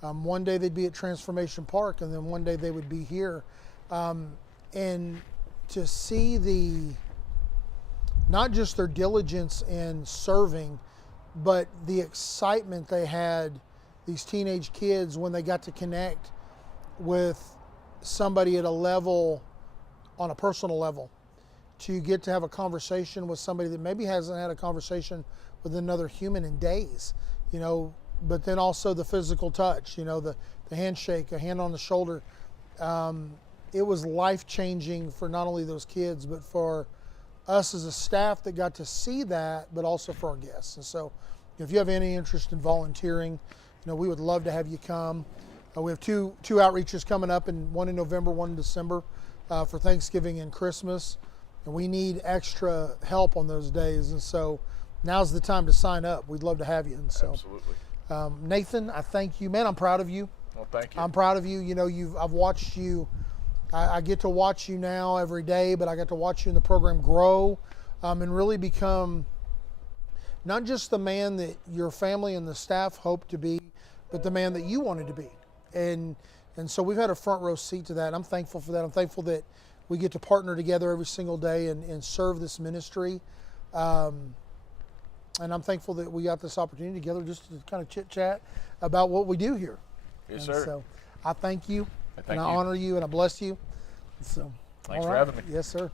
One day they'd be at Transformation Park, and then one day they would be here. And to see not just their diligence in serving, but the excitement they had, these teenage kids, when they got to connect with somebody at a level, on a personal level, to get to have a conversation with somebody that maybe hasn't had a conversation with another human in days, but then also the physical touch, the handshake, a hand on the shoulder. It was life-changing for not only those kids, but for us as a staff that got to see that, but also for our guests. And so if you have any interest in volunteering, we would love to have you come. We have two outreaches coming up, and one in November, one in December, for Thanksgiving and Christmas. And we need extra help on those days. And so now's the time to sign up. We'd love to have you. And so, Absolutely. Nathan, I thank you. Man, I'm proud of you. Well, thank you. I'm proud of you. I've watched you. I get to watch you now every day, but I got to watch you in the program grow and really become not just the man that your family and the staff hoped to be, but the man that you wanted to be. And so we've had a front row seat to that. I'm thankful for that. I'm thankful that we get to partner together every single day and serve this ministry. And I'm thankful that we got this opportunity together just to kind of chit-chat about what we do here. Yes, and sir. So I thank you, Thank and I you. honor you, and I bless you. So, Thanks all for right. having me. Yes, sir.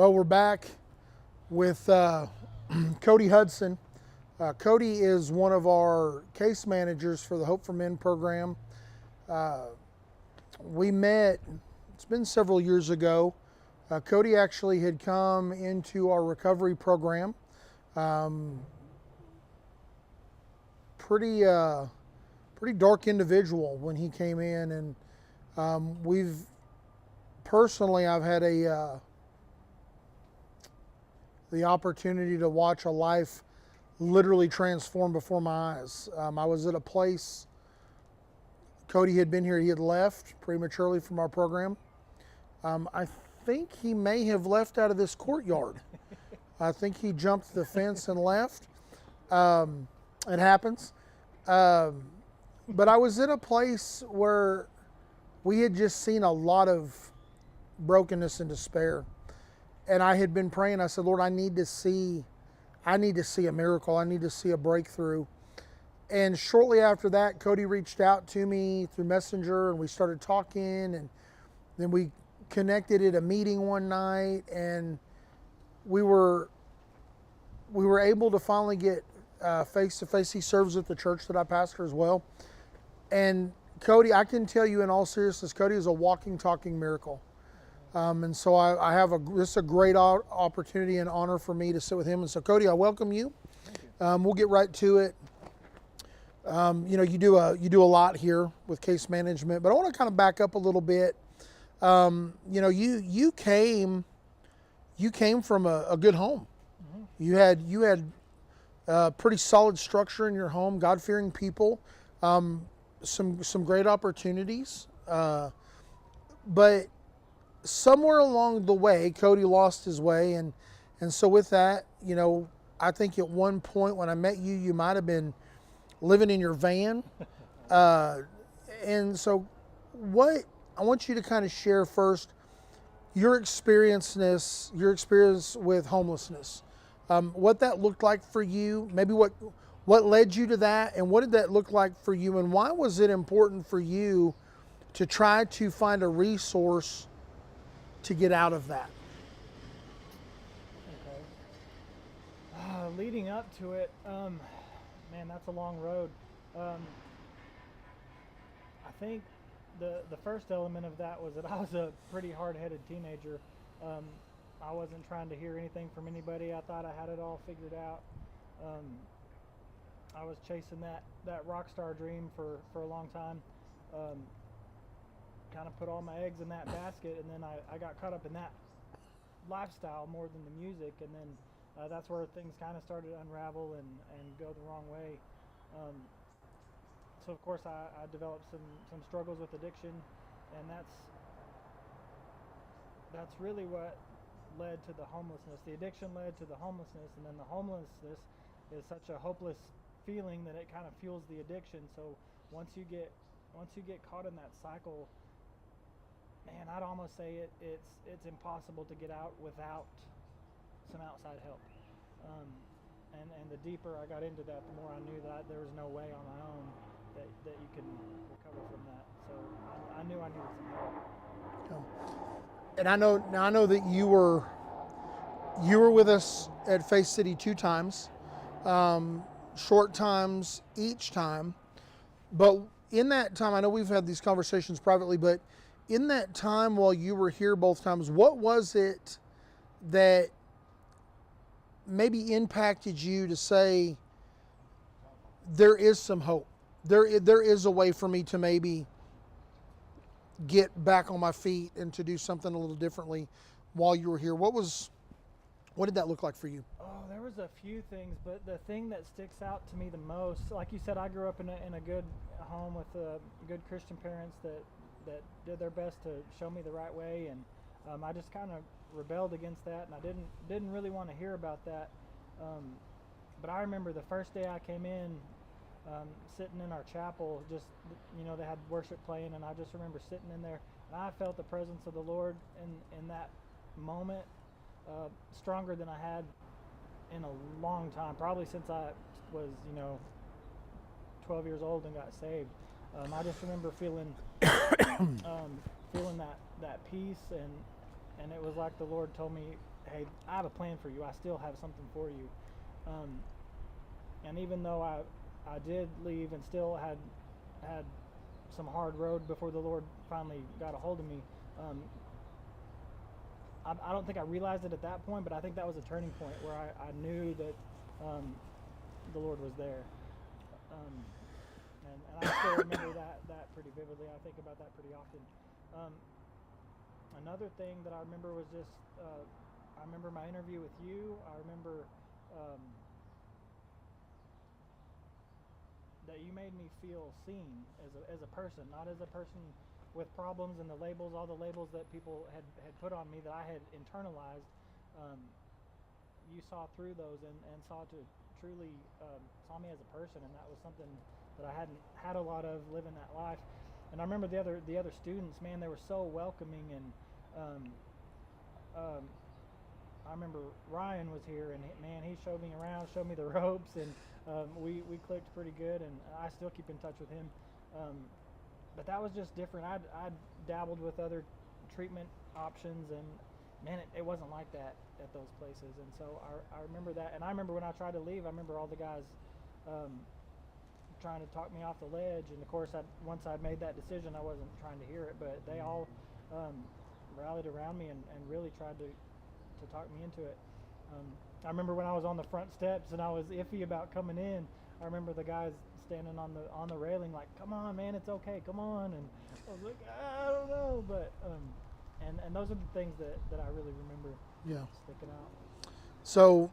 Well, we're back with Cody Hudson. Cody is one of our case managers for the Hope for Men program. We met, it's been several years ago. Cody actually had come into our recovery program. Pretty dark individual when he came in, and I've had the opportunity to watch a life literally transform before my eyes. I was at a place, Cody had been here, he had left prematurely from our program. I think he may have left out of this courtyard. I think he jumped the fence and left. It happens. But I was in a place where we had just seen a lot of brokenness and despair. And I had been praying, I said, Lord, I need to see a miracle. I need to see a breakthrough. And shortly after that, Cody reached out to me through Messenger, and we started talking, and then we connected at a meeting one night, and we were able to finally get face to face. He serves at the church that I pastor as well. And Cody, I can tell you in all seriousness, Cody is a walking, talking miracle. And so I have this is a great opportunity and honor for me to sit with him. And so Cody, I welcome you. We'll get right to it. You do a lot here with case management, but I want to kind of back up a little bit. You came from a good home. Mm-hmm. You had a pretty solid structure in your home, God-fearing people, some great opportunities, but somewhere along the way, Cody lost his way, and so with that, I think at one point when I met you, you might have been living in your van, and so what I want you to kind of share first your experience with homelessness, what that looked like for you, maybe what led you to that, and what did that look like for you, and why was it important for you to try to find a resource to get out of that? Okay. Leading up to it, man, that's a long road. I think the first element of that was that I was a pretty hard-headed teenager. I wasn't trying to hear anything from anybody. I thought I had it all figured out. I was chasing that rock star dream for a long time. Kind of put all my eggs in that basket, and then I got caught up in that lifestyle more than the music, and then that's where things kind of started to unravel and go the wrong way. So of course I developed some struggles with addiction, and that's really what led to the homelessness. The addiction led to the homelessness, and then the homelessness is such a hopeless feeling that it kind of fuels the addiction. So once you get caught in that cycle, man, I'd almost say it's impossible to get out without some outside help. And the deeper I got into that, the more I knew that there was no way on my own that you can recover from that. So I knew I needed some help. And I know that you were with us at Faith City 2 times, short times each time. But in that time, I know we've had these conversations privately, but in that time while you were here both times, what was it that maybe impacted you to say, there is some hope? There is a way for me to maybe get back on my feet and to do something a little differently while you were here. What did that look like for you? Oh, there was a few things, but the thing that sticks out to me the most, like you said, I grew up in a good home with good Christian parents that did their best to show me the right way, and I just kind of rebelled against that, and I didn't really want to hear about that. But I remember the first day I came in, sitting in our chapel, just, they had worship playing, and I just remember sitting in there, and I felt the presence of the Lord in that moment, stronger than I had in a long time, probably since I was 12 years old and got saved. I just remember feeling feeling that peace, and it was like the Lord told me, hey, I have a plan for you. I still have something for you. And even though I did leave and still had some hard road before the Lord finally got a hold of me, I don't think I realized it at that point, but I think that was a turning point where I knew that the Lord was there. And I still remember that pretty vividly. I think about that pretty often. Another thing that I remember was just, I remember my interview with you. I remember that you made me feel seen as a person, not as a person with problems and the labels, all the labels that people had put on me that I had internalized. You saw through those and saw me as a person, and that was something that I hadn't had a lot of living that life. And I remember the other students, man, they were so welcoming, and I remember Ryan was here, and man, he showed me around, showed me the ropes, and we clicked pretty good, and I still keep in touch with him. But that was just different. I'd dabbled with other treatment options, and man, it wasn't like that at those places. And so I remember that. And I remember when I tried to leave, I remember all the guys trying to talk me off the ledge. And of course, once I made that decision, I wasn't trying to hear it, but they all rallied around me and really tried to talk me into it. I remember when I was on the front steps and I was iffy about coming in, I remember the guys standing on the railing like, come on, man, it's okay, come on. And I was like, I don't know, but and those are the things that I really remember sticking out. So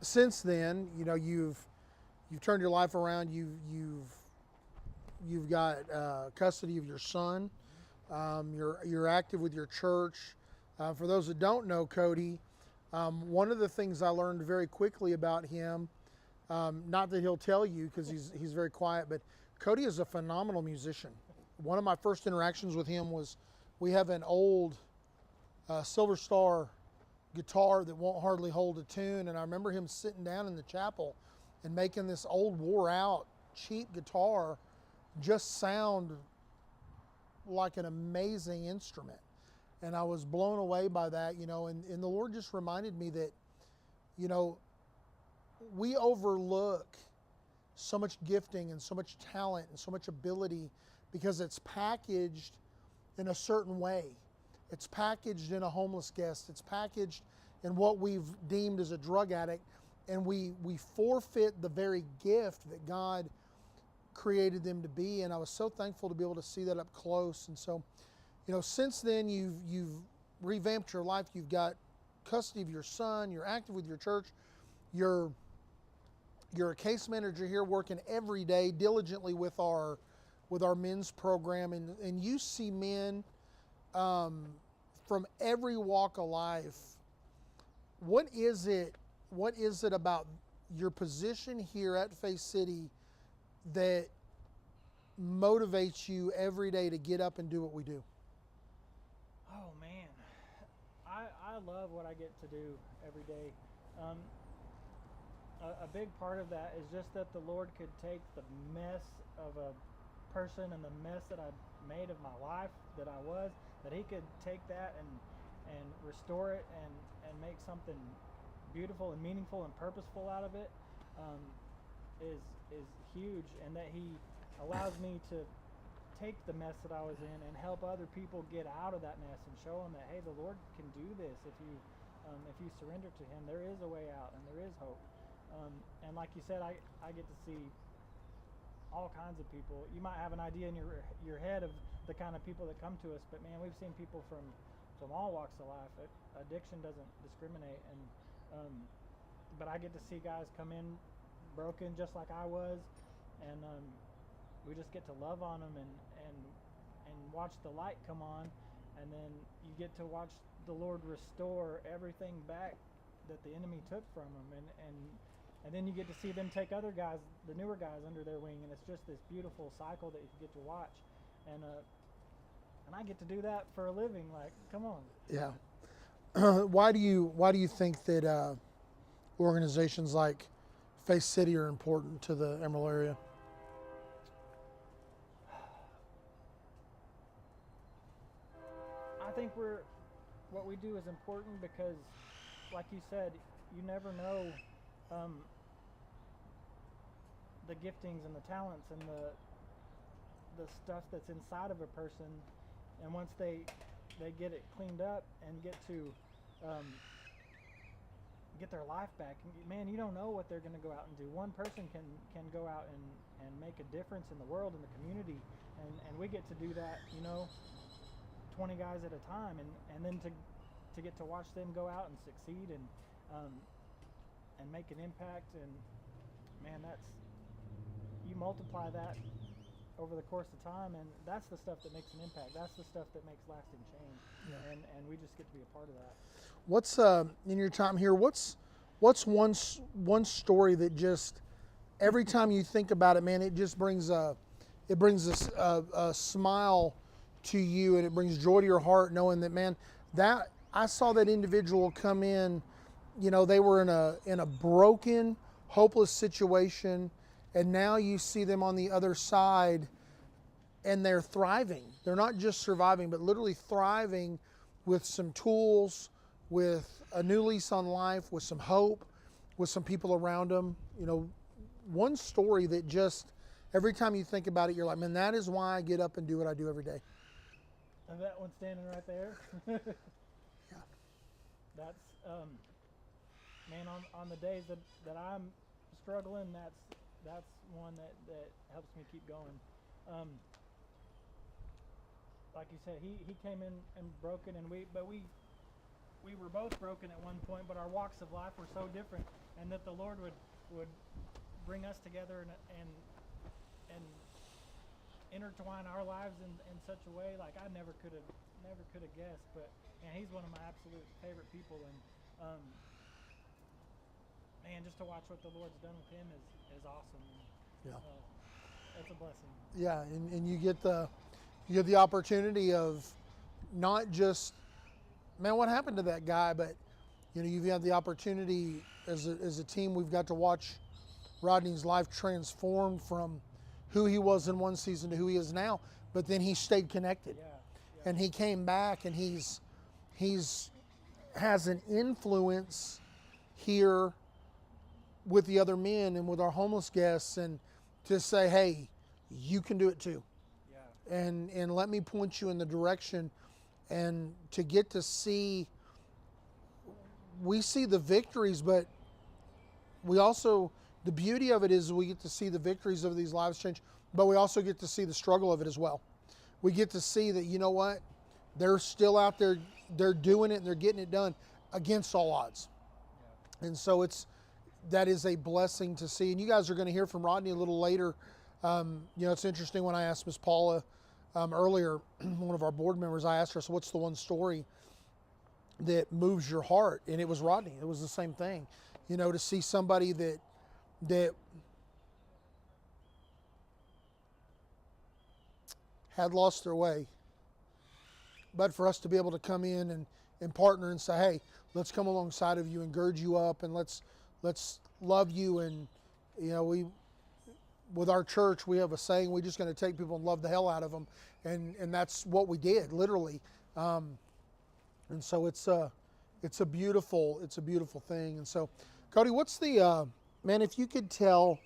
since then, you know, you've turned your life around. You've got custody of your son. You're active with your church. For those that don't know Cody, one of the things I learned very quickly about him, not that he'll tell you because he's very quiet, but Cody is a phenomenal musician. One of my first interactions with him was, we have an old Silver Star guitar that won't hardly hold a tune, and I remember him sitting down in the chapel and making this old wore out cheap guitar just sound like an amazing instrument. And I was blown away by that, you know, and the Lord just reminded me that, you know, we overlook so much gifting and so much talent and so much ability because it's packaged in a certain way. It's packaged in a homeless guest. It's packaged in what we've deemed as a drug addict, and we forfeit the very gift that God created them to be. And I was so thankful to be able to see that up close. And so, you know, since then you've revamped your life. You've got custody of your son. You're active with your church. You're a case manager here, working every day diligently with our men's program, and you see men from every walk of life. What is it about your position here at Faith City that motivates you every day to get up and do what we do? Oh man, I love what I get to do every day. A big part of that is just that the Lord could take the mess of a person and the mess that I made of my life that I was, that He could take that and restore it and make something beautiful and meaningful and purposeful out of it, is huge. And that He allows me to take the mess that I was in and help other people get out of that mess and show them that, hey, the Lord can do this if you surrender to Him. There is a way out and there is hope. And like you said, I get to see all kinds of people. You might have an idea in your head of the kind of people that come to us, but man, we've seen people from all walks of life. Addiction doesn't discriminate, and but I get to see guys come in broken just like I was, and we just get to love on them and watch the light come on, and then you get to watch the Lord restore everything back that the enemy took from them, and then you get to see them take other guys, the newer guys, under their wing, and it's just this beautiful cycle that you get to watch, and I get to do that for a living. Like, come on. Yeah. Why do you think that organizations like Faith City are important to the Emerald area? I think we're what we do is important because, like you said, you never know the giftings and the talents and the stuff that's inside of a person, and once they get it cleaned up and get to get their life back, man, you don't know what they're going to go out and do. One person can go out and make a difference in the world, in the community, and we get to do that, 20 guys at a time, and then to get to watch them go out and succeed and make an impact, and man, you multiply that over the course of time, and that's the stuff that makes an impact. That's the stuff that makes lasting change. Yeah. And we just get to be a part of that. What's in your time here? What's one story that just every time you think about it, man, it just brings a smile to you, and it brings joy to your heart, knowing that, man, that I saw that individual come in. They were in a broken, hopeless situation, and now you see them on the other side, and they're thriving. They're not just surviving, but literally thriving with some tools, with a new lease on life, with some hope, with some people around them. One story that just, every time you think about it, you're like, man, that is why I get up and do what I do every day. And that one standing right there. Yeah. That's, man, on the days that I'm struggling, that's one that helps me keep going. Like you said, he came in and broken, and we were both broken at one point, but our walks of life were so different, and that the Lord would bring us together and intertwine our lives in such a way like I never could have guessed. But man, he's one of my absolute favorite people, and man, just to watch what the Lord's done with him is awesome. Yeah. It's a blessing. Yeah, and you get the opportunity of not just, man, what happened to that guy, but you've had the opportunity as a team. We've got to watch Rodney's life transform from who he was in one season to who he is now, but then he stayed connected. Yeah. And he came back, and he's has an influence here with the other men and with our homeless guests, and to say, hey, you can do it too. Yeah. And let me point you in the direction, and to get to see, we see the victories, but we also, the beauty of it is we get to see the victories of these lives change, but we also get to see the struggle of it as well. We get to see that, you know what, they're still out there, they're doing it, and they're getting it done against all odds. Yeah. And so that is a blessing to see. And you guys are going to hear from Rodney a little later. It's interesting, when I asked Miss Paula earlier, one of our board members, I asked her, so what's the one story that moves your heart? And it was Rodney. It was the same thing. To see somebody that had lost their way, but for us to be able to come in and partner and say, hey, let's come alongside of you and gird you up, and let's love you. And we, with our church, we have a saying, we're just going to take people and love the hell out of them, and that's what we did, literally. And so it's a beautiful thing. And so, Cody, what's the man, if you could tell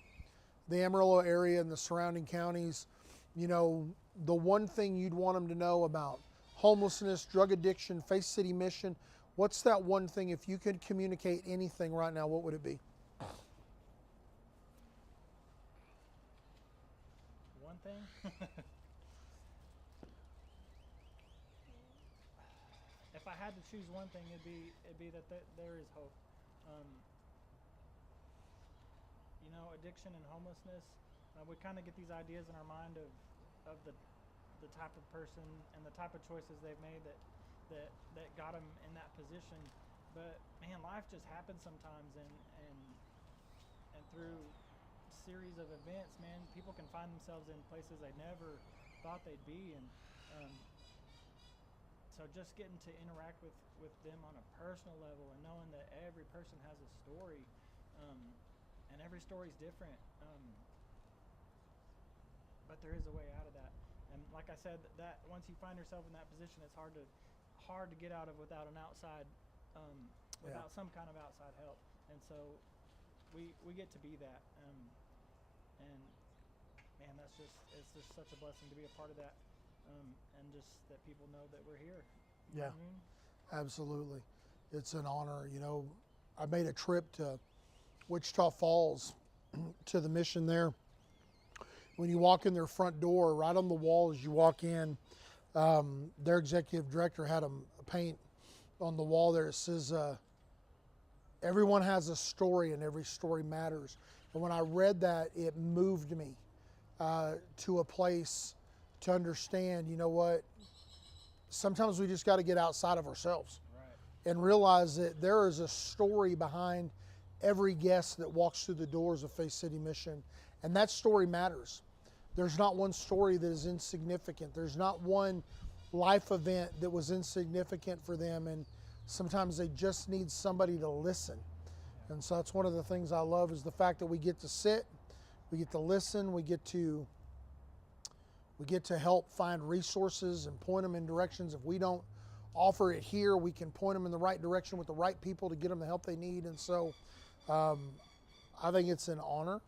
the Amarillo area and the surrounding counties, the one thing you'd want them to know about homelessness, drug addiction, Faith City Mission, what's that one thing? If you could communicate anything right now, what would it be? One thing? If I had to choose one thing, it'd be that there is hope. Addiction and homelessness, we kind of get these ideas in our mind of the type of person and the type of choices they've made that got them in that position. But man, life just happens sometimes, and through a series of events, man, people can find themselves in places they never thought they'd be, and so just getting to interact with them on a personal level, and knowing that every person has a story, and every story's different, but there is a way out of that. And like I said, that once you find yourself in that position, it's hard hard to get out of without an outside, without some kind of outside help. And so we get to be that. And man, it's just such a blessing to be a part of that. And just that people know that we're here. You know Yeah, what I mean? absolutely. It's an honor. You know, I made a trip to Wichita Falls to the mission there. When you walk in their front door, right on the wall as you walk in, their executive director had a paint on the wall there. It says, everyone has a story and every story matters. And when I read that, it moved me to a place to understand, you know what, sometimes we just got to get outside of ourselves and realize that there is a story behind every guest that walks through the doors of Faith City Mission, and that story matters. There's not one story that is insignificant. There's not one life event that was insignificant for them, and sometimes they just need somebody to listen. And so that's one of the things I love, is the fact that we get to sit, we get to listen, we get to help find resources and point them in directions. If we don't offer it here, we can point them in the right direction with the right people to get them the help they need. And so I think it's an honor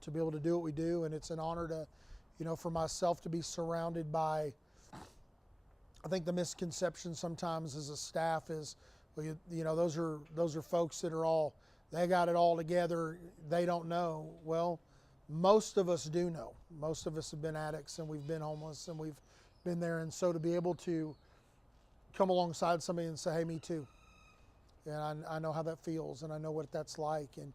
to be able to do what we do, and it's an honor to, you know, for myself to be surrounded by, I think the misconception sometimes as a staff is, well, you know, those are folks that are all, they got it all together, they don't know. Well, most of us do know. Most of us have been addicts, and we've been homeless, and we've been there. And so to be able to come alongside somebody and say, hey, me too. And I know how that feels, and I know what that's like. And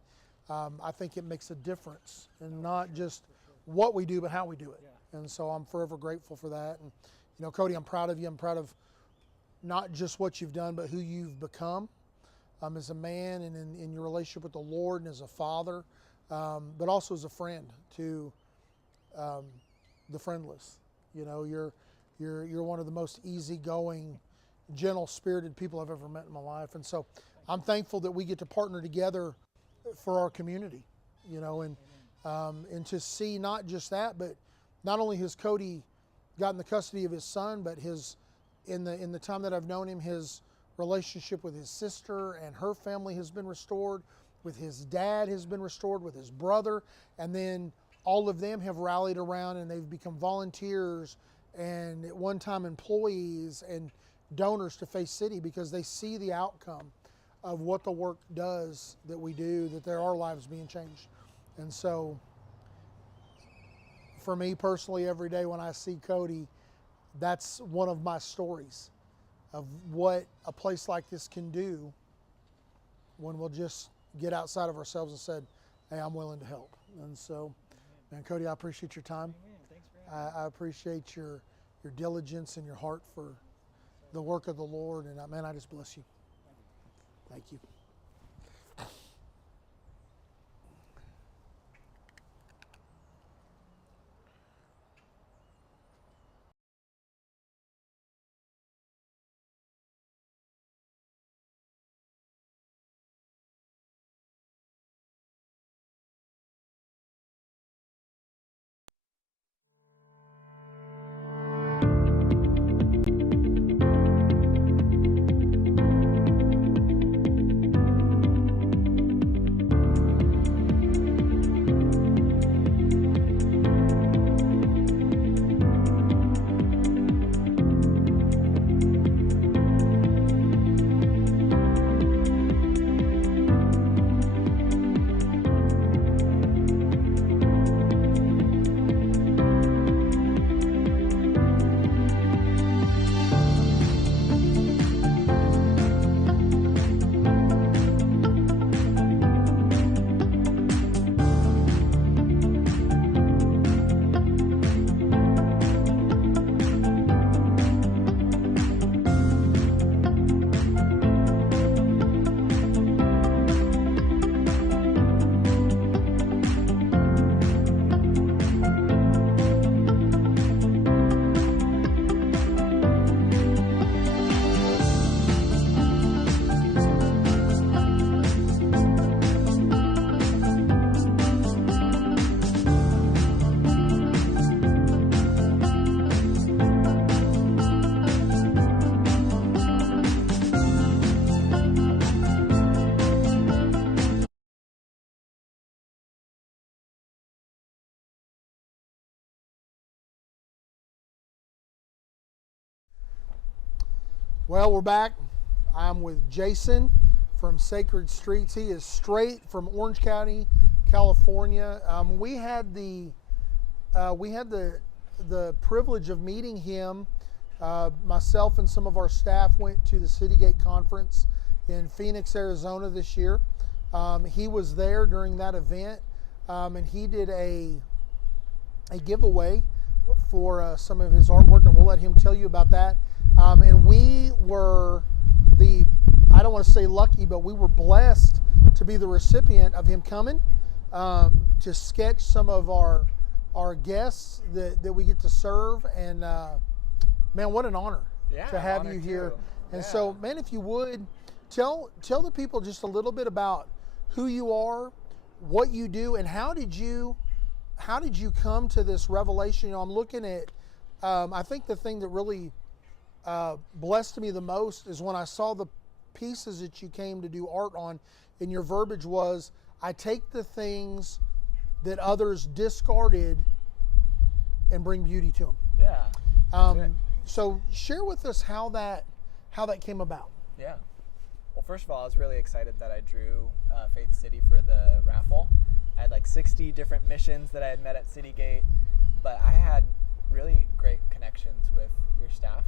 I think it makes a difference in not just what we do, but how we do it. And so I'm forever grateful for that. And, you know, Cody, I'm proud of you. I'm proud of not just what you've done, but who you've become as a man, and in your relationship with the Lord, and as a father, but also as a friend to the friendless. You know, you're one of the most easygoing, gentle-spirited people I've ever met in my life. And so I'm thankful that we get to partner together for our community, you know, and to see not just that, but not only has Cody gotten the custody of his son, but in the time that I've known him, his relationship with his sister and her family has been restored, with his dad has been restored, with his brother, and then all of them have rallied around and they've become volunteers and at one time employees and donors to Faith City, because they see the outcome of what the work does that we do, that there are lives being changed. And so for me personally, every day when I see Cody, that's one of my stories of what a place like this can do when we'll just get outside of ourselves and said, hey, I'm willing to help. And so, man, Cody, I appreciate your time. Thanks for having me. I appreciate your diligence and your heart for the work of the Lord. And man, I just bless you. Thank you. Well, we're back. I'm with Jason from Sacred Streets. He is straight from Orange County, California. We had the privilege of meeting him. Myself and some of our staff went to the Citygate conference in Phoenix, Arizona this year. He was there during that event, and he did a giveaway for some of his artwork, and we'll let him tell you about that. And we were I don't want to say lucky, but we were blessed to be the recipient of him coming to sketch some of our guests that we get to serve. And man, what an honor to have you here. And so, man, if you would, tell the people just a little bit about who you are, what you do, and how did you come to this revelation? I'm looking at, I think the thing that really blessed me the most is when I saw the pieces that you came to do art on, and your verbiage was, I take the things that others discarded and bring beauty to them. Yeah. So share with us how that came about. Yeah. Well, first of all, I was really excited that I drew Faith City for the raffle. I had like 60 different missions that I had met at Citygate, but I had really great connections with your staff.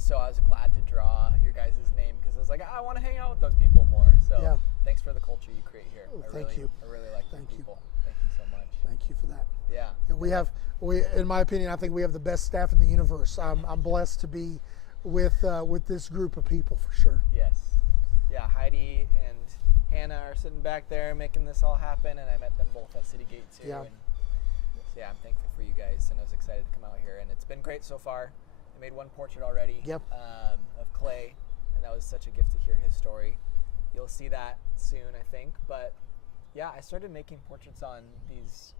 So I was glad to draw your guys' name because I was like, I want to hang out with those people more. So thanks for the culture you create here. Thank you. I really like these people. Thank you so much. Thank you for that. Yeah. And we, in my opinion, I think we have the best staff in the universe. I'm blessed to be with this group of people for sure. Yes. Yeah, Heidi and Hannah are sitting back there making this all happen, and I met them both at Citygate too. Yeah. And so yeah, I'm thankful for you guys, and I was excited to come out here, and it's been great so far. I made one portrait already of Clay, and that was such a gift to hear his story. You'll see that soon, I think. But yeah, I started making portraits on these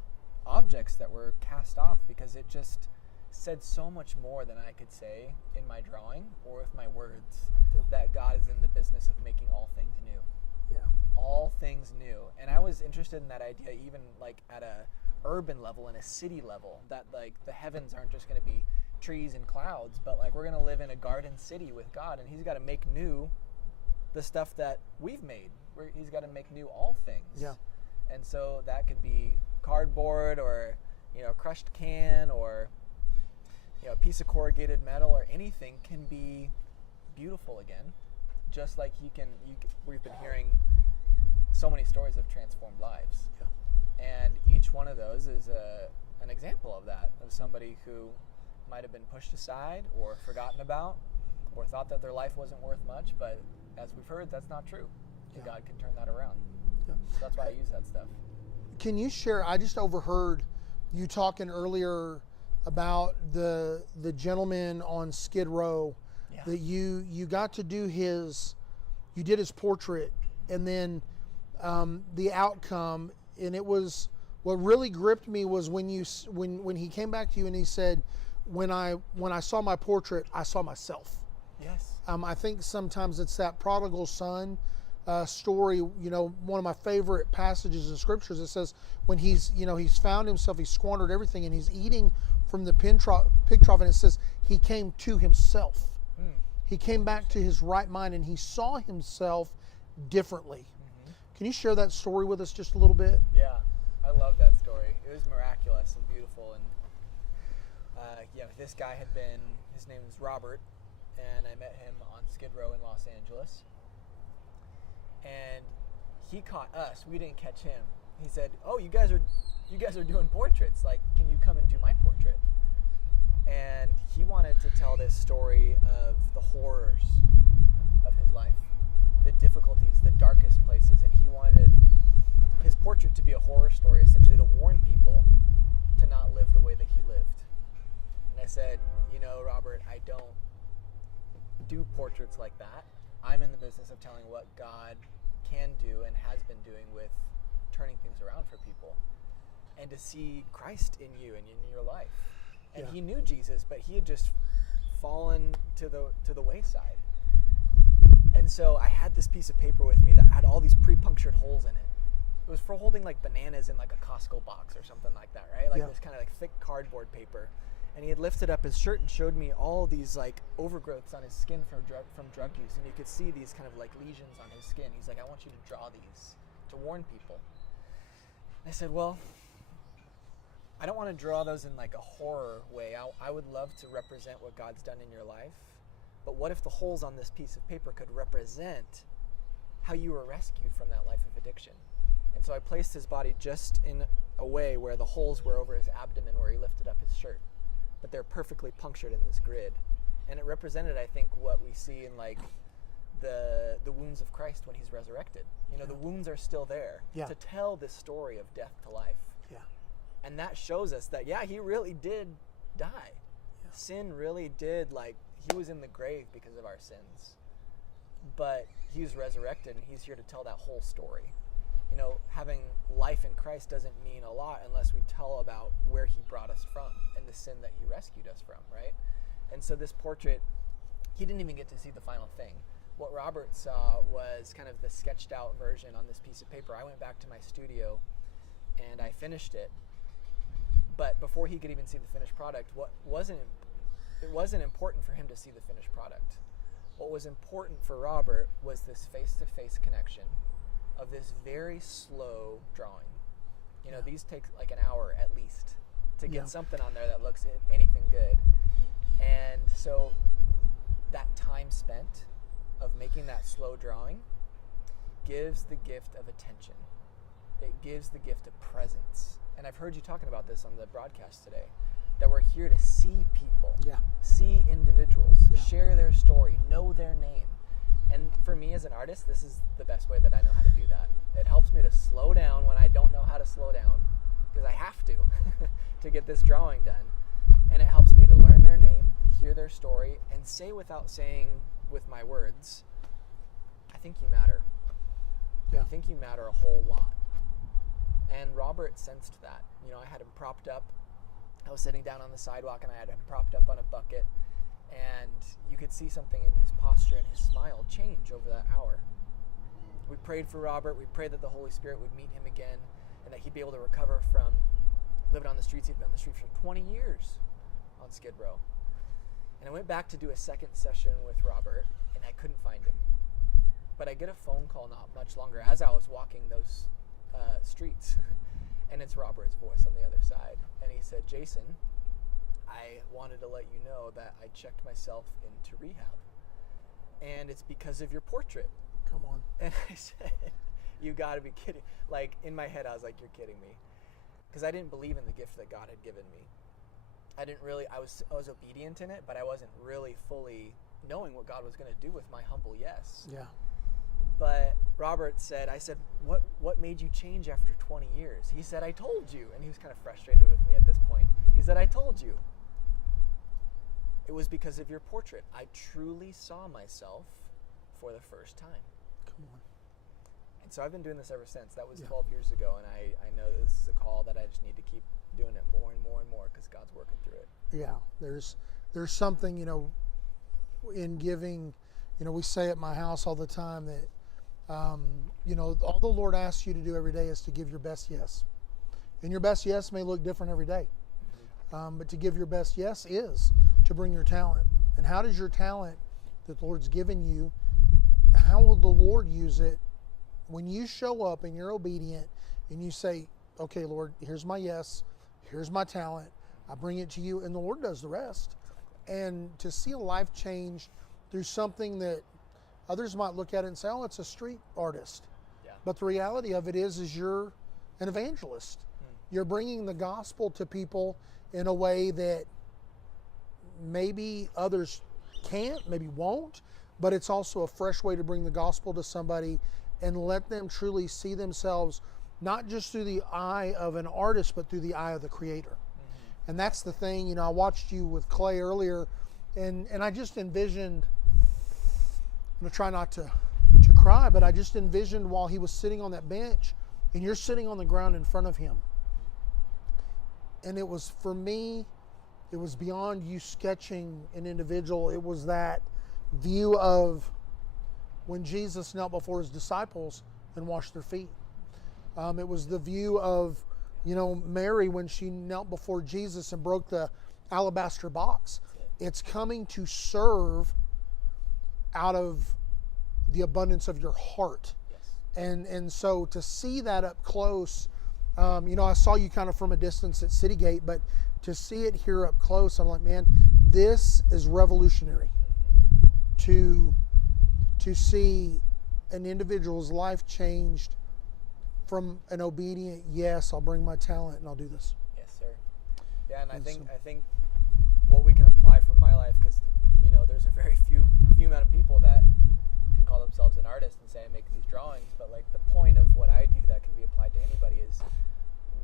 objects that were cast off because it just said so much more than I could say in my drawing or with my words, that God is in the business of making all things new. Yeah. All things new. And I was interested in that idea even like at a urban level and a city level, that like the heavens aren't just going to be trees and clouds, but like we're going to live in a garden city with God, and he's got to make new the stuff that we've made. He's got to make new all things. Yeah. And so that could be cardboard or, crushed can or, a piece of corrugated metal or anything can be beautiful again. Just like we've been hearing so many stories of transformed lives. Yeah. And each one of those is an example of that, of somebody who might have been pushed aside or forgotten about or thought that their life wasn't worth much, but as we've heard, that's not true. And God can turn that around. Yeah. So that's why I use that stuff. Can you share, I just overheard you talking earlier about the gentleman on Skid Row that you got to do you did his portrait, and then the outcome, and it was, what really gripped me was when he came back to you and he said, when I saw my portrait, I saw myself. Yes. I think sometimes it's that prodigal son story. One of my favorite passages in scriptures, it says when he's found himself, he's squandered everything, and he's eating from the pig trough, and it says he came to himself. He came back to his right mind, and he saw himself differently. Mm-hmm. Can you share that story with us just a little bit? Yeah, I love that story. It was miraculous and beautiful. And this guy his name was Robert, and I met him on Skid Row in Los Angeles. And he caught us. We didn't catch him. He said, "Oh, you guys are doing portraits. Like, can you come and do my portrait?" And he wanted to tell this story of the horrors of his life, the difficulties, the darkest places, and he wanted his portrait to be a horror story, essentially to warn people to not live the way that he lived. And I said, Robert, I don't do portraits like that. I'm in the business of telling what God can do and has been doing with turning things around for people, and to see Christ in you and in your life. And he knew Jesus, but he had just fallen to the wayside. And so I had this piece of paper with me that had all these pre-punctured holes in it. It was for holding like bananas in like a Costco box or something like that, right? Like this kind of like thick cardboard paper. And he had lifted up his shirt and showed me all these like overgrowths on his skin from drug use, and you could see these kind of like lesions on his skin. He's like, I want you to draw these to warn people. I said, well, I don't want to draw those in like a horror way. I would love to represent what God's done in your life, but what if the holes on this piece of paper could represent how you were rescued from that life of addiction? And so I placed his body just in a way where the holes were over his abdomen where he lifted up his shirt, but they're perfectly punctured in this grid. And it represented, I think, what we see in like the wounds of Christ when he's resurrected. You know, the wounds are still there to tell this story of death to life. Yeah. And that shows us that, yeah, he really did die. Yeah. Sin really did, like, he was in the grave because of our sins. But he was resurrected, and he's here to tell that whole story. You know, having life in Christ doesn't mean a lot unless we tell about where he brought us from and the sin that he rescued us from, right? And so this portrait, he didn't even get to see the final thing. What Robert saw was kind of the sketched out version on this piece of paper. I went back to my studio and I finished it. But before he could even see the finished product, it wasn't important for him to see the finished product. What was important for Robert was this face-to-face connection of this very slow drawing. You know, these take like an hour at least to get something on there that looks anything good. And so that time spent of making that slow drawing gives the gift of attention. It gives the gift of presence. And I've heard you talking about this on the broadcast today, that we're here to see people, see individuals, share their story, know their name. And for me as an artist, this is the best way that I know how to do that. It helps me to slow down when I don't know how to slow down, because I have to get this drawing done. And it helps me to learn their name, hear their story, and say without saying with my words, I think you matter. I think you matter a whole lot. And Robert sensed that. You know, I had him propped up. I was sitting down on the sidewalk and I had him propped up on a bucket. And you could see something in his posture and his smile change over that hour. We prayed for Robert. We prayed that the Holy Spirit would meet him again and that he'd be able to recover from living on the streets. He'd been on the street for 20 years on Skid Row. And I went back to do a second session with Robert and I couldn't find him. But I get a phone call not much longer as I was walking those streets. And it's Robert's voice on the other side. And he said, Jason, I wanted to let you know that I checked myself into rehab. And it's because of your portrait. Come on. And I said, you gotta be kidding. Like, in my head, I was like, you're kidding me. Because I didn't believe in the gift that God had given me. I was obedient in it, but I wasn't really fully knowing what God was gonna do with my humble yes. Yeah. But Robert said, I said, what made you change after 20 years? He said, I told you. And he was kind of frustrated with me at this point. He said, I told you. It was because of your portrait. I truly saw myself for the first time. Come on. And so I've been doing this ever since. That was 12 years ago. And I know this is a call that I just need to keep doing it more and more and more because God's working through it. Yeah. There's something, you know, in giving, you know, we say at my house all the time that, you know, all the Lord asks you to do every day is to give your best yes. And your best yes may look different every day. But to give your best yes is to bring your talent. And how does your talent that the Lord's given you, how will the Lord use it when you show up and you're obedient and you say, okay, Lord, here's my yes, here's my talent, I bring it to you, and the Lord does the rest. And to see a life change through something that others might look at it and say, oh, it's a street artist. Yeah. But the reality of it is you're an evangelist. You're bringing the gospel to people in a way that maybe others can't, maybe won't, but it's also a fresh way to bring the gospel to somebody and let them truly see themselves not just through the eye of an artist, but through the eye of the Creator. Mm-hmm. And that's the thing, you know, I watched you with Clay earlier, and I just envisioned, I'm going to try not to cry, but I just envisioned while he was sitting on that bench, and you're sitting on the ground in front of him. And it was, for me, it was beyond you sketching an individual. It was that view of when Jesus knelt before his disciples and washed their feet. It was the view of, you know, Mary when she knelt before Jesus and broke the alabaster box. It's coming to serve out of the abundance of your heart. And so to see that up close, you know, I saw you kind of from a distance at City Gate, but to see it here up close, I'm like, man, this is revolutionary. To see an individual's life changed from an obedient, yes, I'll bring my talent and I'll do this. Yes, sir. Yeah, and I And think so- I think what we can apply from my life, because you know, there's a very few amount of people that can call themselves an artist and say I make these drawings, but like the point of what I do that can be applied to anybody is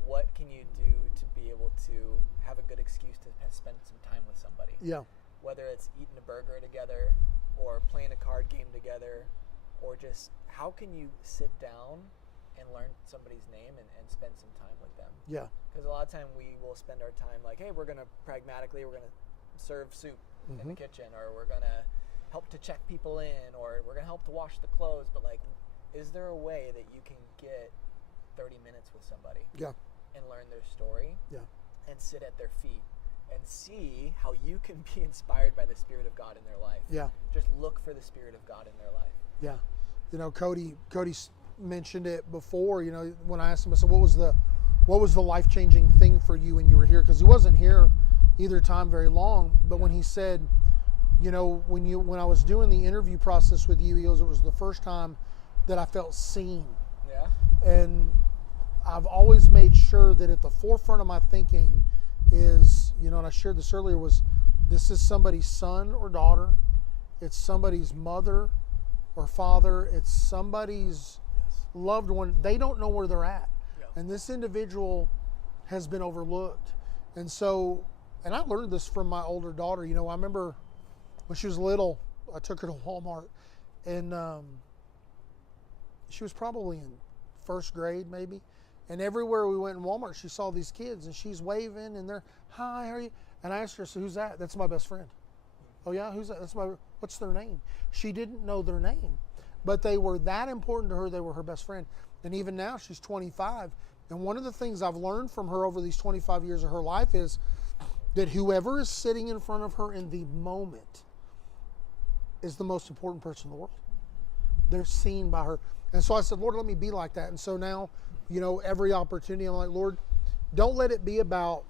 what can you do to be able to have a good excuse to spend some time with somebody? Yeah. Whether it's eating a burger together or playing a card game together, or just how can you sit down and learn somebody's name and spend some time with them? Yeah. Because a lot of time we will spend our time like, hey, we're gonna serve soup in the kitchen, or we're gonna help to check people in, or we're gonna help to wash the clothes. But like, is there a way that you can get 30 minutes with somebody Yeah. and learn their story Yeah. and sit at their feet and see how you can be inspired by the Spirit of God in their life? Yeah. Just look for the Spirit of God in their life. Yeah. You know, Cody mentioned it before, you know, when I asked him, I said, what was the life-changing thing for you when you were here? Because he wasn't here either time very long, but when he said, you know, when I was doing the interview process with you, he goes, it was the first time that I felt seen. Yeah. And I've always made sure that at the forefront of my thinking is, you know, and I shared this earlier, was this is somebody's son or daughter, it's somebody's mother or father, it's somebody's loved one. They don't know where they're at. Yeah. And this individual has been overlooked. And so, and I learned this from my older daughter. You know, I remember when she was little, I took her to Walmart, and she was probably in first grade maybe. And everywhere we went in Walmart, she saw these kids, and she's waving, and they're, hi, how are you? And I asked her, so who's that? That's my best friend. Oh yeah, who's that? What's their name? She didn't know their name, but they were that important to her. They were her best friend. And even now she's 25. And one of the things I've learned from her over these 25 years of her life is that whoever is sitting in front of her in the moment is the most important person in the world. They're seen by her. And so I said, Lord, let me be like that. And so now, you know, every opportunity, I'm like, Lord, don't let it be about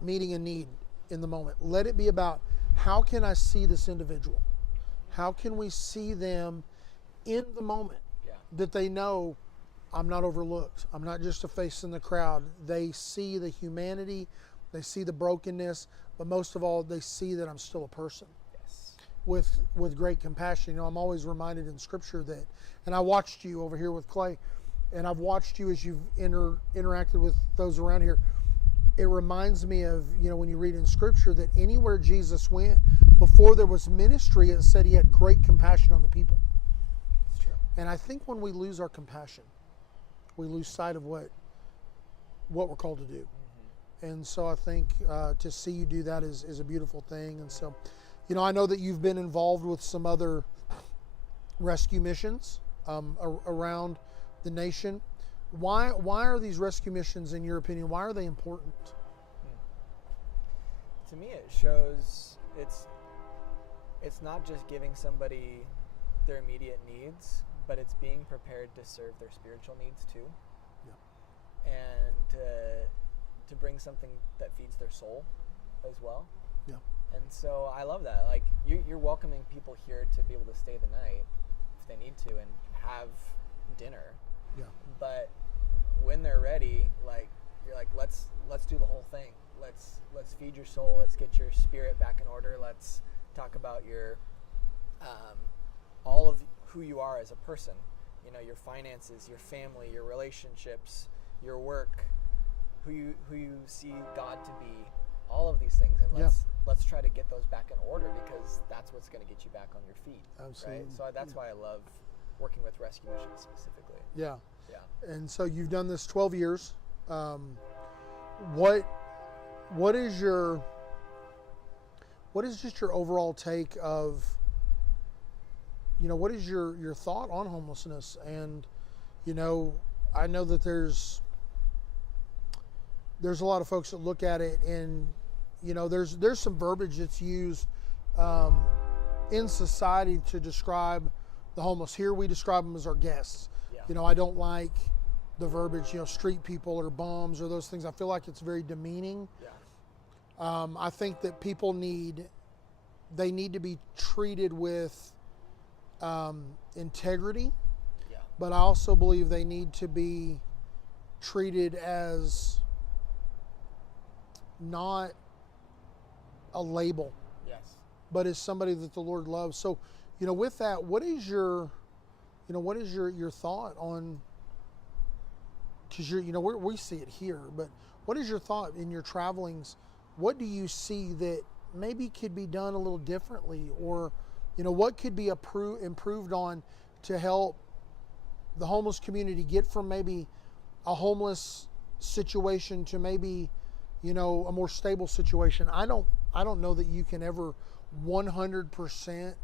meeting a need in the moment. Let it be about, how can I see this individual? How can we see them in the moment? Yeah. That they know I'm not overlooked. I'm not just a face in the crowd. They see the humanity, they see the brokenness, but most of all, they see that I'm still a person. Yes. With great compassion. You know, I'm always reminded in Scripture that, and I watched you over here with Clay, and I've watched you as you've interacted with those around here. It reminds me of, you know, when you read in Scripture that anywhere Jesus went, before there was ministry, it said he had great compassion on the people. It's true. And I think when we lose our compassion, we lose sight of what we're called to do. And so I think to see you do that is a beautiful thing. And so, you know, I know that you've been involved with some other rescue missions around the nation. Why are these rescue missions, in your opinion, why are they important? To me, it shows it's not just giving somebody their immediate needs, but it's being prepared to serve their spiritual needs too. Yeah. And to bring something that feeds their soul as well. Yeah. And so I love that. Like you're welcoming people here to be able to stay the night if they need to and have dinner. Yeah. But when they're ready, like you're like, let's do the whole thing. Let's feed your soul. Let's get your spirit back in order. Let's talk about your all of who you are as a person. You know, your finances, your family, your relationships, your work, who you see God to be, all of these things, and let's try to get those back in order, because that's what's going to get you back on your feet. Absolutely. Right? So that's why I love working with rescue missions specifically. Yeah. Yeah. And so you've done this 12 years. What is just your overall take of, you know, what is your thought on homelessness? And, you know, I know that there's a lot of folks that look at it and, there's some verbiage that's used in society to describe the homeless. Here we describe them as our guests. Yeah. I don't like the verbiage, street people or bums or those things. I feel like it's very demeaning. Yeah. I think that people need to be treated with integrity, Yeah. but I also believe they need to be treated as not a label, Yes. but as somebody that the Lord loves. So, with that, what is your thought on? Because we see it here, but what is your thought in your travelings? What do you see that maybe could be done a little differently, or what could be improved on to help the homeless community get from maybe a homeless situation to maybe a more stable situation? I don't know that you can ever 100%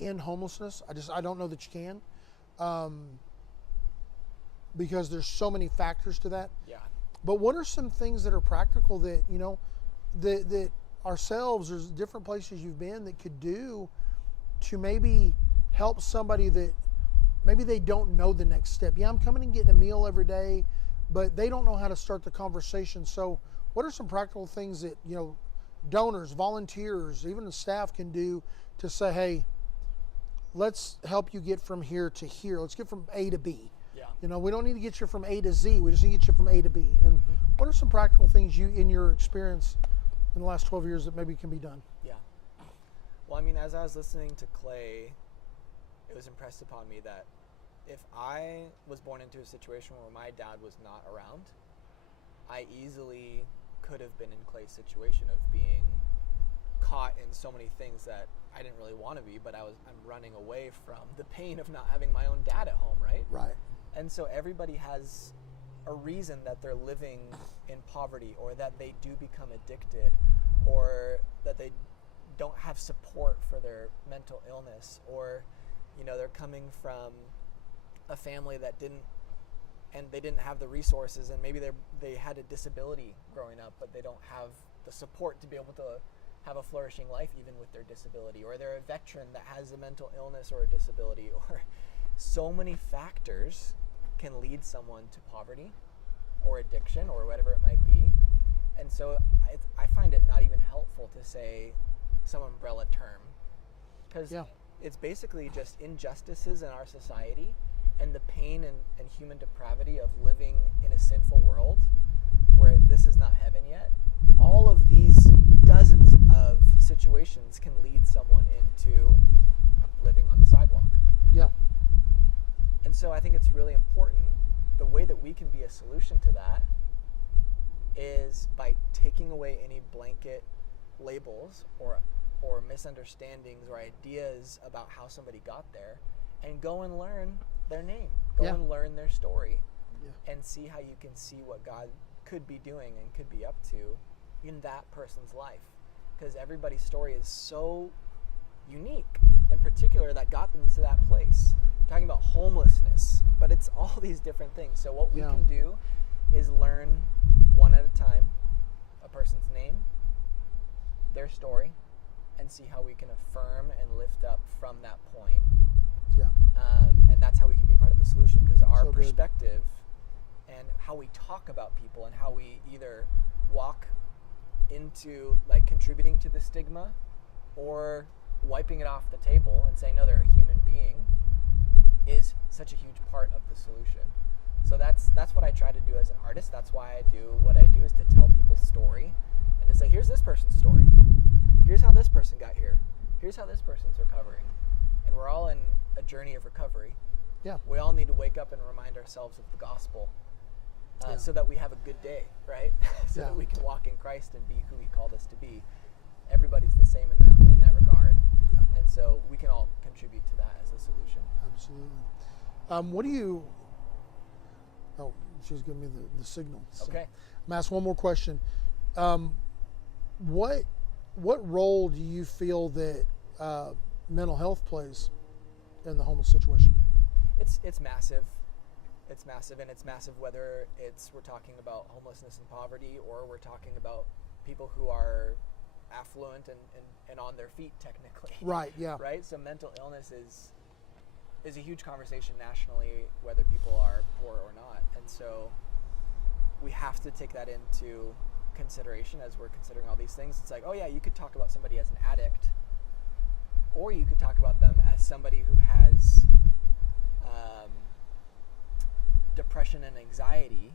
end homelessness. I don't know that you can, because there's so many factors to that. Yeah. But what are some things that are practical that that ourselves, there's different places you've been that could do to maybe help somebody that maybe they don't know the next step? Yeah, I'm coming and getting a meal every day, but they don't know how to start the conversation. So what are some practical things that donors, volunteers, even the staff can do to say, hey, let's help you get from here to here. Let's get from A to B. Yeah. We don't need to get you from A to Z. We just need to get you from A to B. And what are some practical things in your experience in the last 12 years that maybe can be done? Yeah. Well, I mean, as I was listening to Clay, it was impressed upon me that if I was born into a situation where my dad was not around, I easily could have been in Clay's situation of being caught in so many things that I didn't really want to be, but I'm running away from the pain of not having my own dad at home, right? Right. And so everybody has a reason that they're living in poverty, or that they do become addicted, or that they don't have support for their mental illness, or they're coming from a family that didn't have the resources, and maybe they had a disability growing up, but they don't have the support to be able to have a flourishing life even with their disability, or they're a veteran that has a mental illness or a disability, or so many factors can lead someone to poverty or addiction or whatever it might be. And so I find it not even helpful to say some umbrella term, because it's basically just injustices in our society and the pain and human depravity of living in a sinful world where this is not heaven yet. All of these dozens of situations can lead someone into living on the sidewalk. Yeah. And so I think it's really important, the way that we can be a solution to that is by taking away any blanket labels or misunderstandings or ideas about how somebody got there, and go and learn their name, go and learn their story, and see how you can see what God could be doing and could be up to in that person's life, because everybody's story is so unique, in particular, that got them to that place. I'm talking about homelessness, but it's all these different things. So what we can do is learn one at a time a person's name, their story, and see how we can affirm and lift up from that point. And that's how we can be part of the solution, because our perspective and how we talk about people and how we either walk into contributing to the stigma or wiping it off the table and saying, no, they're a human being, is such a huge part of the solution. So that's what I try to do as an artist. That's why I do what I do, is to tell people's story and to say, here's this person's story. Here's how this person got here. Here's how this person's recovering. And we're all in a journey of recovery. Yeah. We all need to wake up and remind ourselves of the gospel, so that we have a good day, right? So that we can walk in Christ and be who He called us to be. Everybody's the same in that regard. And so we can all contribute to that as a solution. Absolutely. What do you? Oh, she's giving me the signal. So Okay. I'm gonna ask one more question. What role do you feel that mental health plays in the homeless situation? It's massive. It's massive, and it's massive whether we're talking about homelessness and poverty, or we're talking about people who are affluent and on their feet technically. Right. Yeah. Right. So mental illness is a huge conversation nationally, whether people are poor or not, and so we have to take that into consideration as we're considering all these things. It's like, oh yeah, you could talk about somebody as an addict, or you could talk about them as somebody who has depression and anxiety,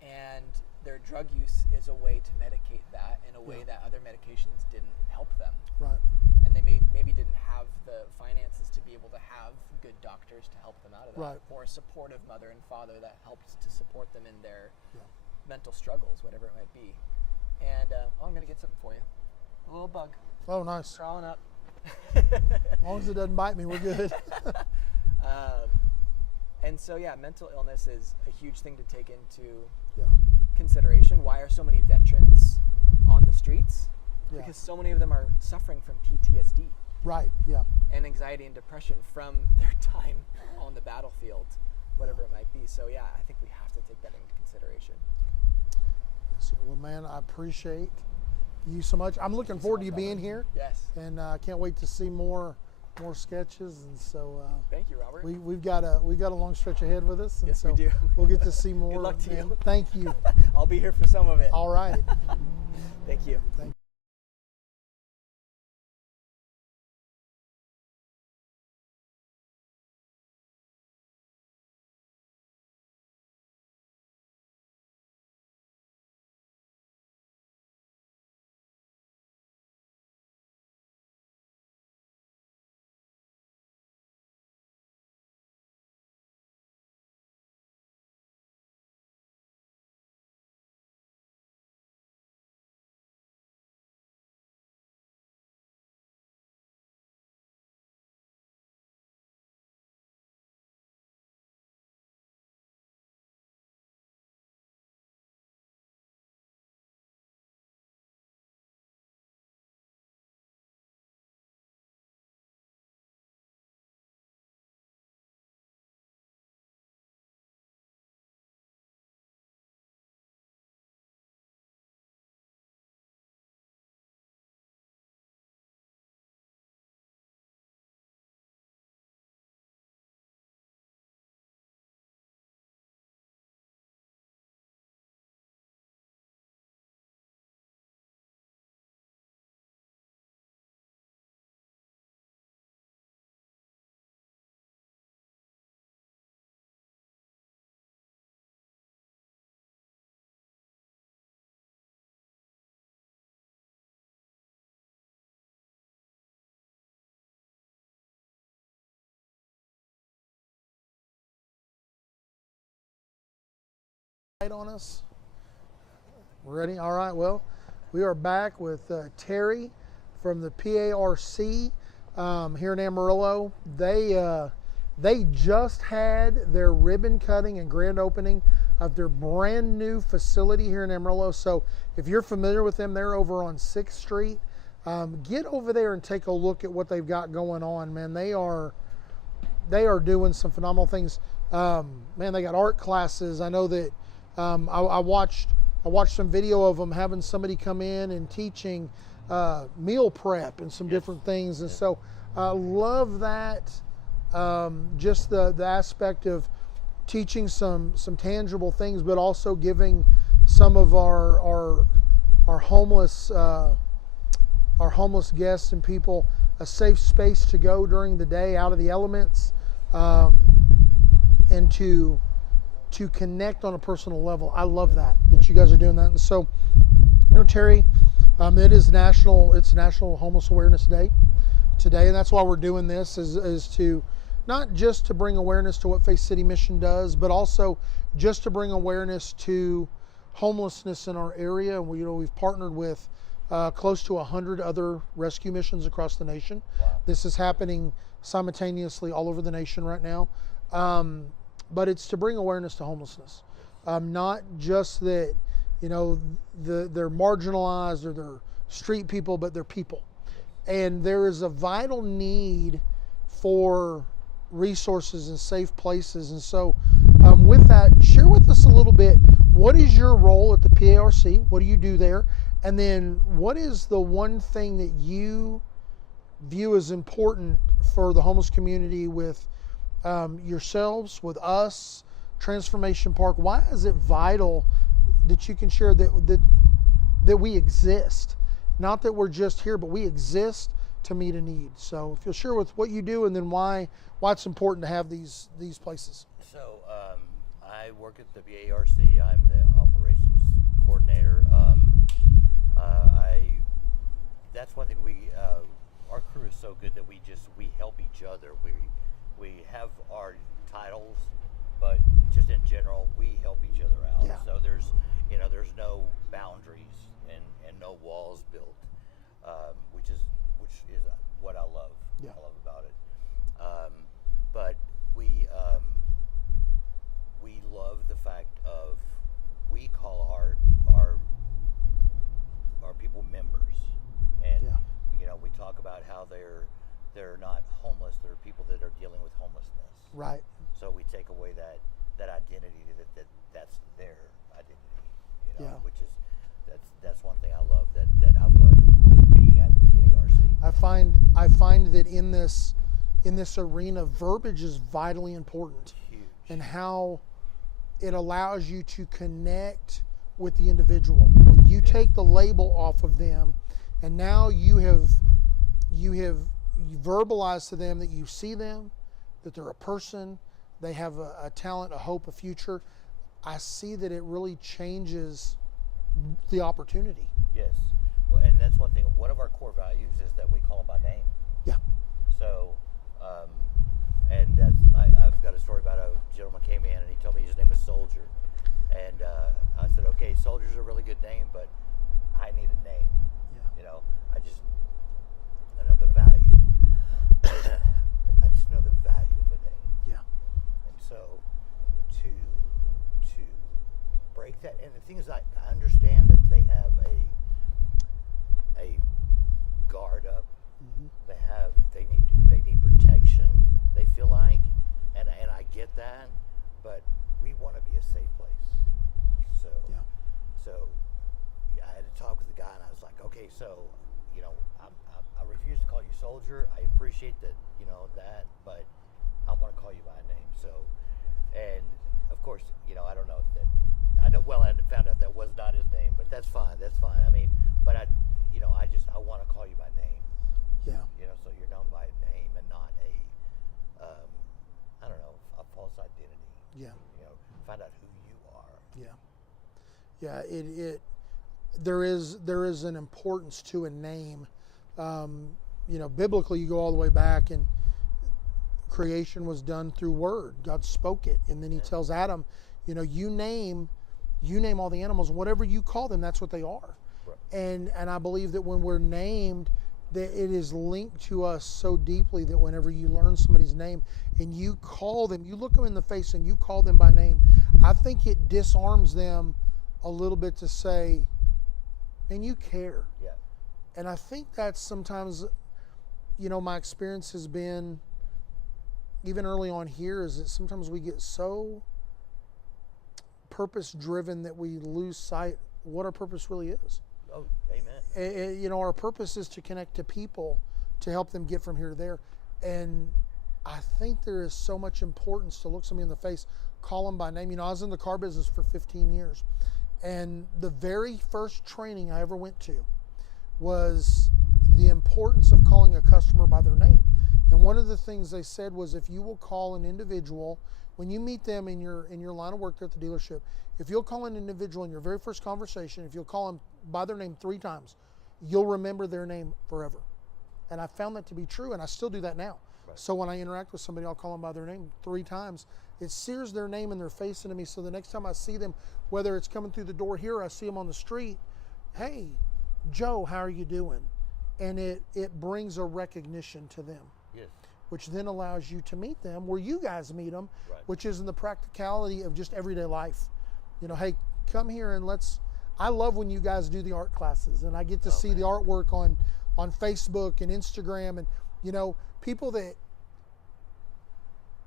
and their drug use is a way to medicate that in a way that other medications didn't help them. Right. And they maybe didn't have the finances to be able to have good doctors to help them out of that, Right. or a supportive mother and father that helped to support them in their mental struggles, whatever it might be. And I'm gonna get something for you. A little bug Oh, nice. crawling up. As long as it doesn't bite me, we're good. And so yeah, mental illness is a huge thing to take into Yeah. consideration. Why are so many veterans on the streets? Yeah. Because so many of them are suffering from PTSD Right. Yeah. and anxiety and depression from their time on the battlefield, whatever it might be. So yeah, I think we have to take that into consideration. Yes, sir. Well, man, I appreciate you so much. I'm looking forward to you being here, Yes. and I can't wait to see more sketches. And so Thank you, Robert. we've got a long stretch ahead with us, and Yes, so we do. we'll get to see more. Good luck to man. you. Thank you. I'll be here for some of it. All right. Thank you. Thank you. On us. We're ready? All right. Well, we are back with Terry from the PARC here in Amarillo. They just had their ribbon cutting and grand opening of their brand new facility here in Amarillo. So if you're familiar with them, they're over on 6th Street. Get over there and take a look at what they've got going on, man. They are doing some phenomenal things. Man, they got art classes. I know that I watched some video of them having somebody come in and teaching meal prep and some different things. And so I love that, just the aspect of teaching some tangible things, but also giving some of our homeless guests and people a safe space to go during the day out of the elements, and to connect on a personal level. I love that you guys are doing that. And so, you know, Terry, it's National Homeless Awareness Day today, and that's why we're doing this, is to not just to bring awareness to what Faith City Mission does, but also just to bring awareness to homelessness in our area. And we've partnered with close to 100 other rescue missions across the nation. Wow. This is happening simultaneously all over the nation right now. But it's to bring awareness to homelessness. Not just that, they're marginalized or they're street people, but they're people. And there is a vital need for resources and safe places. And so with that, share with us a little bit, what is your role at the PARC? What do you do there? And then what is the one thing that you view as important for the homeless community with yourselves, with us, Transformation Park? Why is it vital that you can share that we exist? Not that we're just here, but we exist to meet a need. So if you'll share with what you do and then why it's important to have these places. So I work at the BARC. I'm the operations coordinator. That's one thing our crew is so good that we help each other. We have our titles, but just in general, we help each other out. Yeah. So there's no boundaries and no walls built, which is what I love. Yeah. I love about it. But we love the fact of we call our people members, and Yeah. we talk about how they're not homeless. They're people that are dealing with homelessness. Right. So we take away that identity that's their identity, Yeah. which is that's one thing I love that I've learned with being at the BARC. I find that in this arena, verbiage is vitally important, Huge. and how it allows you to connect with the individual. When you take the label off of them, and now you verbalized to them that you see them, that they're a person, they have a talent, a hope, a future. I see that it really changes the opportunity. Yes. Well, and that's one thing. One of our core values is that we call them by name. Yeah. So, and I've got a story about a gentleman came in and he told me his name was Soldier, and I said, okay, Soldier's a really good name, but I need a name. Yeah. I know the value. I just know the value of a name. Yeah. And so to break that, and the thing is, I understand that they have a guard up. Mm-hmm. They need protection. They feel like, and I get that, but we want to be a safe place. So Yeah. I had to talk with the guy, and I was like, okay, so I refuse to call you Soldier. I appreciate that, that, but I want to call you by name. So, and of course, I don't know that. I know. Well, I found out that was not his name, but that's fine. That's fine. I mean, but I want to call you by name. Yeah. So you're known by name and not a false identity. Yeah. Find out who you are. Yeah. Yeah. There is an importance to a name. Biblically, you go all the way back, and creation was done through word. God spoke it, and then He tells Adam, you name all the animals, whatever you call them, that's what they are. Right. And I believe that when we're named, that it is linked to us so deeply that whenever you learn somebody's name and you call them, you look them in the face and you call them by name, I think it disarms them a little bit to say, and you care. Yeah. And I think that's sometimes, my experience has been, even early on here, is that sometimes we get so purpose driven that we lose sight what our purpose really is. Oh, amen. Our purpose is to connect to people, to help them get from here to there. And I think there is so much importance to look somebody in the face, call them by name. I was in the car business for 15 years. And the very first training I ever went to was the importance of calling a customer by their name. And one of the things they said was, if you will call an individual, when you meet them in your line of work there at the dealership, if you'll call an individual in your very first conversation, if you'll call them by their name 3 times, you'll remember their name forever. And I found that to be true, and I still do that now. Right. So when I interact with somebody, I'll call them by their name 3 times. It sears their name in their face into me, so the next time I see them, whether it's coming through the door here or I see them on the street, hey, Joe, how are you doing? And it brings a recognition to them. Yes. Which then allows you to meet them where you guys meet them, Right. which is in the practicality of just everyday life. Hey, come here and I love when you guys do the art classes, and I get to see the artwork on Facebook and Instagram, and people that,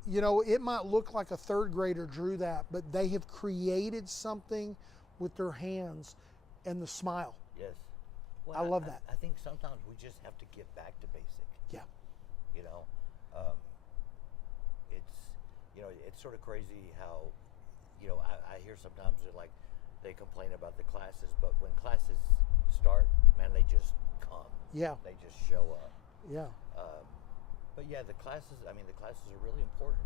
it might look like a 3rd grader drew that, but they have created something with their hands and the smile. Yes. I love that. I think sometimes we just have to get back to basic. Yeah. You know, it's sort of crazy how, I hear sometimes that like they complain about the classes, but when classes start, man, they just come. Yeah. They just show up. Yeah. But yeah, the classes are really important.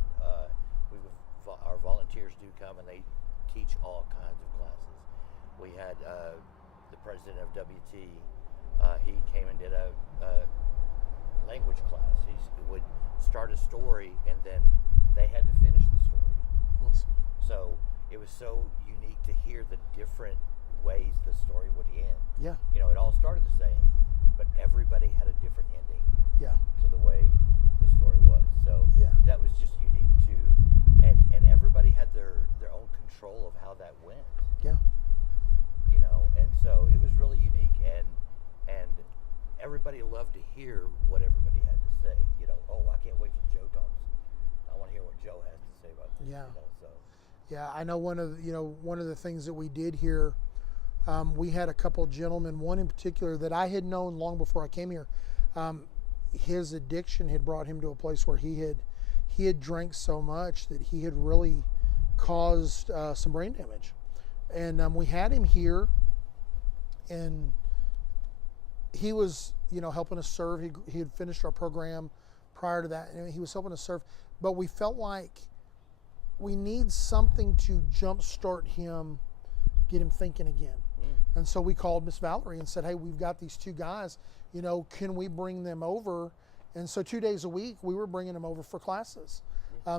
Our volunteers do come and they teach all kinds of classes. We had the president of WT. He came and did a language class. He would start a story and then they had to finish the story. Awesome. So it was so unique to hear the different ways the story would end. Yeah. It all started the same, but everybody had a different ending. Yeah. To the way the story was. So Yeah. that was just unique too. And everybody had their own control of how that went. Yeah. And so it was really unique and everybody loved to hear what everybody had to say. Oh, I can't wait till Joe talks. I want to hear what Joe has to say about this. Yeah. So Yeah, I know one of the things that we did here, we had a couple gentlemen, one in particular that I had known long before I came here. His addiction had brought him to a place where he had drank so much that he had really caused some brain damage. And we had him here, and he was, helping us serve. He had finished our program prior to that, and he was helping us serve. But we felt like we need something to jumpstart him, get him thinking again. And so we called Miss Valerie and said, hey, we've got these two guys, can we bring them over? And so 2 days a week, we were bringing them over for classes.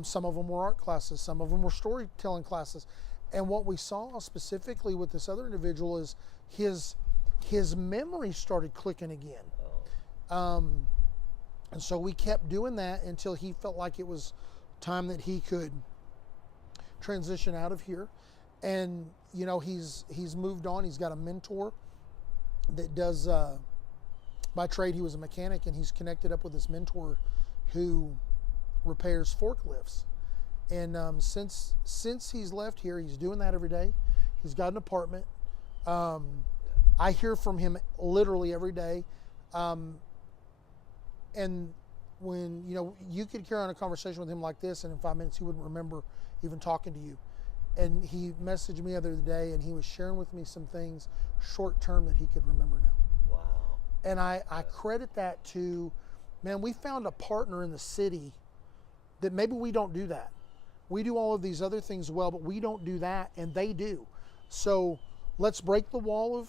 Some of them were art classes, some of them were storytelling classes. And what we saw specifically with this other individual is his memory started clicking again. And so we kept doing that until he felt like it was time that he could transition out of here. And he's moved on. He's got a mentor that does by trade. He was a mechanic, and he's connected up with this mentor who repairs forklifts. And since he's left here, he's doing that every day. He's got an apartment. I hear from him literally every day. And when you could carry on a conversation with him like this, and in 5 minutes he wouldn't remember even talking to you. And he messaged me the other day, and he was sharing with me some things short term that he could remember now. wow. And I credit that to, man, we found a partner in the city that maybe we don't do that. We do all of these other things well, but we don't do that, and they do. So let's break the wall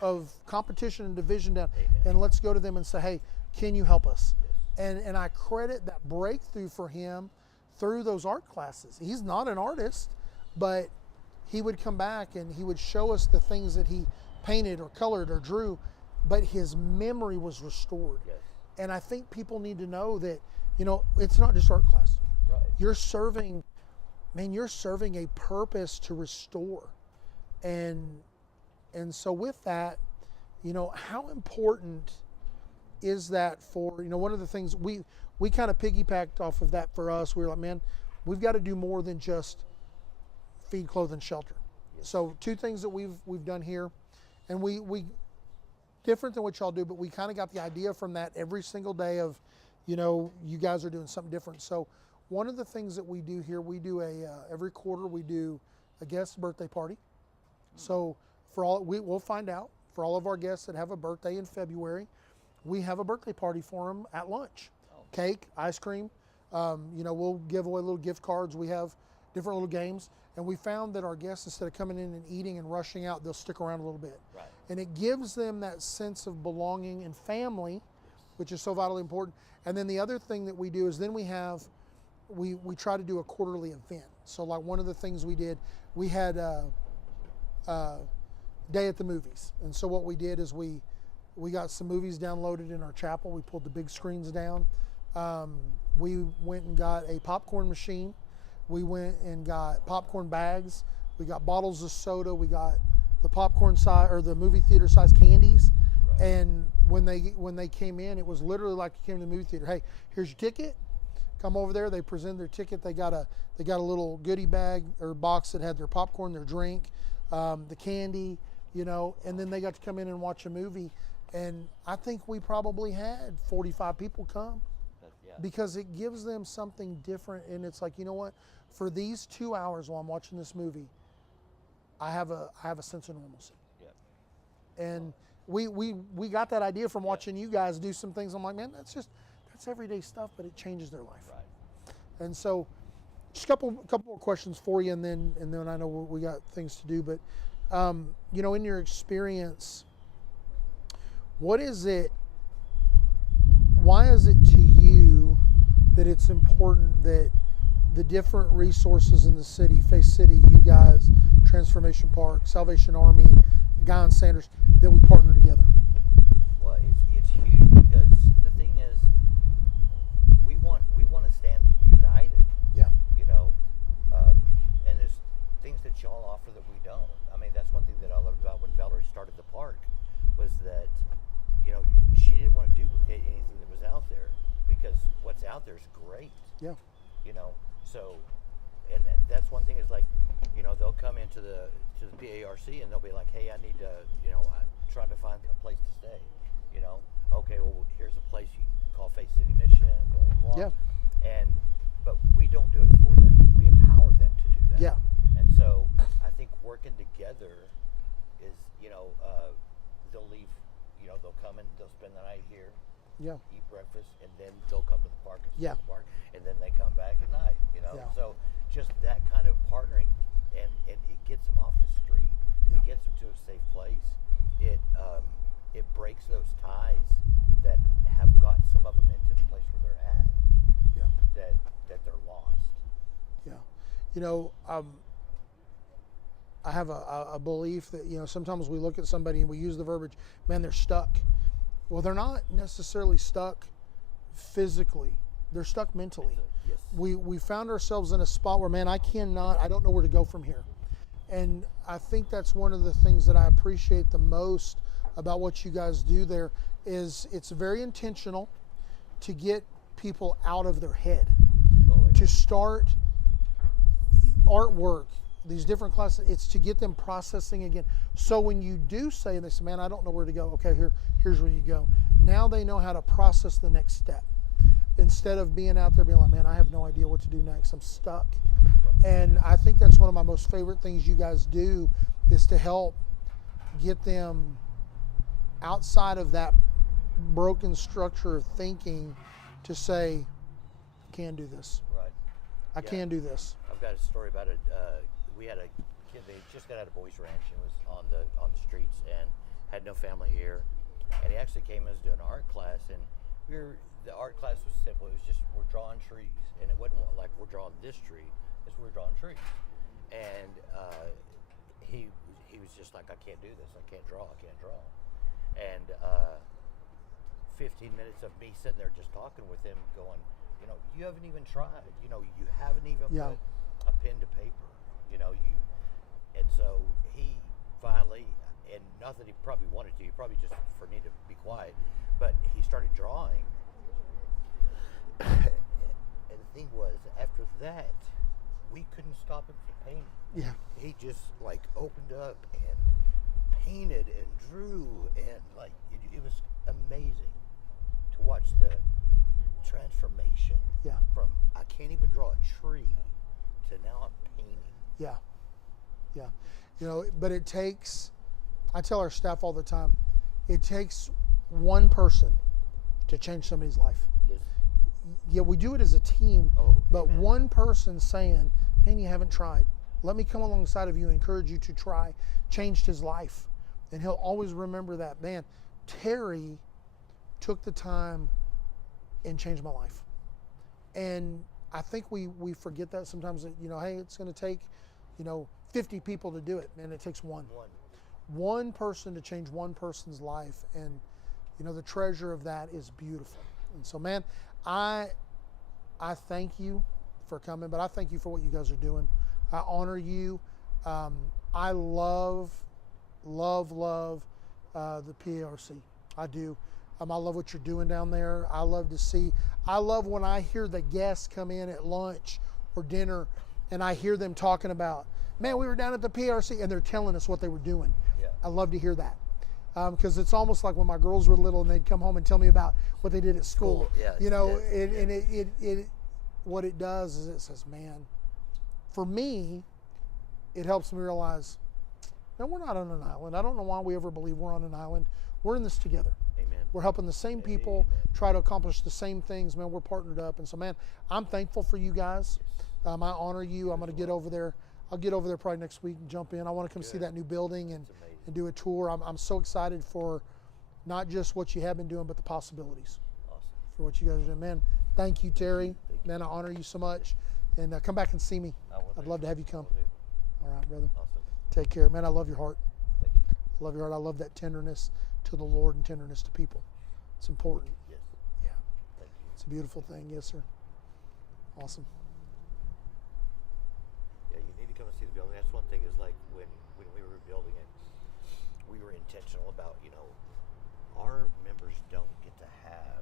of competition and division down. Amen. And let's go to them and say, hey, can you help us? Yes. And I credit that breakthrough for him through those art classes. He's not an artist, but he would come back and he would show us the things that he painted or colored or drew, but his memory was restored. Yes. And I think people need to know that, it's not just art class. Right. You're serving a purpose to restore. And so with that, how important is that for, one of the things we kind of piggybacked off of that for us. We were like, man, we've got to do more than just feed, clothe, and shelter. Yes. So 2 things that we've done here, and we different than what y'all do, but we kind of got the idea from that every single day of, you guys are doing something different. So one of the things that we do here, we do every quarter we do a guest birthday party. So we'll find out for all of our guests that have a birthday in February, we have a birthday party for them at lunch. Cake, ice cream, we'll give away little gift cards. We have different little games, and we found that our guests, instead of coming in and eating and rushing out, they'll stick around a little bit. Right. And it gives them that sense of belonging and family, which is so vitally important. And then the other thing that we do is then we try to do a quarterly event. So like one of the things we did, we had day at the movies. And so what we did is we got some movies downloaded in our chapel. We pulled the big screens down. We went and got a popcorn machine. We went and got popcorn bags. We got bottles of soda. We got the popcorn size or the movie theater size candies. Right. And when they came in, it was literally like you came to the movie theater. Hey, here's your ticket. Come over there. They present their ticket. They got a little goodie bag or box that had their popcorn, their drink, the candy, and then they got to come in and watch a movie. And I think we probably had 45 people come Yeah. because it gives them something different. And it's like, you know what? For these 2 hours while I'm watching this movie, I have a sense of normalcy. Yeah. And we got that idea from watching you guys do some things. I'm like, man, that's everyday stuff, but it changes their life. Right. And so, just a couple more questions for you, and then I know we got things to do. But you know, in your experience, what is it? Why is it to you that it's important that the different resources in the city, Faith City, you guys, Transformation Park, Salvation Army, Guy and Sanders, that we partner together? Well, it's huge because the thing is, we want to stand united. Yeah. You know, and there's things that y'all offer that we don't. I mean, that's one thing that I loved about when Valerie started the park, was that, you know, she didn't want to duplicate anything that was out there, because what's out there is great. Yeah. You know, so, and that's one thing is like, you know, they'll come into the PARC and they'll be like, hey, I need to, you know, I'm trying to find a place to stay. You know, okay, well, here's a place you call Faith City Mission, blah, blah, blah. Yeah. But we don't do it for them. We empower them to do that. Yeah. And so I think working together is, you know, they'll leave, you know, they'll come and they'll spend the night here, Yeah. eat breakfast, and then they'll come to the park and see Yeah. the park, and then they come back at night, you know. Yeah. So just that kind of partnering, and it gets them off the street. Yeah. It gets them to a safe place. It breaks those ties that have got some of them into the place where they're at. Yeah. That they're lost. Yeah. You know, I have a belief that, you know, sometimes we look at somebody and we use the verbiage, man, they're stuck. Well, they're not necessarily stuck physically. They're stuck mentally. Yes. We found ourselves in a spot where, man, I don't know where to go from here. And I think that's one of the things that I appreciate the most about what you guys do there, is it's very intentional to get people out of their head, to start artwork, these different classes. It's to get them processing again. So when you do say, and they say, man, I don't know where to go. Okay, here's where you go. Now they know how to process the next step, instead of being out there being like, man, I have no idea what to do next. I'm stuck. And I think that's one of my most favorite things you guys do, is to help get them outside of that broken structure of thinking to say, I can do this. Right. I can do this. I've got a story about it. We had a kid, they just got out of Boys Ranch and was on the streets and had no family here. And he actually came as doing an art class, and the art class was simple. It was just, we're drawing trees, and it wasn't like we're drawing this tree. It's we're drawing trees. And he was just like, I can't do this. I can't draw. And 15 minutes of me sitting there just talking with him, going, you know, you haven't even tried. You know, you haven't even Yeah. put a pen to paper. You know, and so he finally, and not that he probably wanted to, he probably just for me to be quiet, but he started drawing. And the thing was, after that, we couldn't stop him from painting. Yeah. He just like opened up and painted and drew, and like it was amazing to watch the transformation. Yeah. From I can't even draw a tree to now I'm painting. Yeah. Yeah. You know, but it takes, I tell our staff all the time, it takes one person to change somebody's life. Yes. Yeah, we do it as a team, but amen. one person saying, man, you haven't tried. Let me come alongside of you and encourage you to try, changed his life. And he'll always remember that, man, Terry took the time and changed my life. And I think we forget that sometimes, that, you know, hey, it's going to take, you know, 50 people to do it. Man, it takes one. One person to change one person's life. And, you know, the treasure of that is beautiful. And so, man, I thank you for coming, but I thank you for what you guys are doing. I honor you. I love the PARC. I do. I love what you're doing down there. I love when I hear the guests come in at lunch or dinner and I hear them talking about, man, we were down at the PRC, and they're telling us what they were doing. Yeah. I love to hear that. because it's almost like when my girls were little and they'd come home and tell me about what they did at school. Yes, You know, yes, and it what it does is it says, man, for me, it helps me realize, man, we're not on an island. I don't know why we ever believe we're on an island. We're in this together. Amen. We're helping the same people Amen. try to accomplish the same things, man. We're partnered up. And so, man, I'm thankful for you guys. I honor you. I'm going to get over there. I'll get over there probably next week and jump in. I want to come see that new building and do a tour. I'm so excited for not just what you have been doing, but the possibilities Awesome. for what you guys are doing. Man, thank you, Terry. Man, I honor you so much. And come back and see me. I will I'd do. love to have you come. Will do. All right, brother. Awesome. Take care. Man, I love your heart. Thank you. I love your heart. I love that tenderness to the Lord and tenderness to people. It's important. Yes. Yeah. Thank you. It's a beautiful thing. Yes, sir. Awesome. Yeah, you need to come and see the building. That's one thing is like when we were building it, we were intentional about, you know, our members don't get to have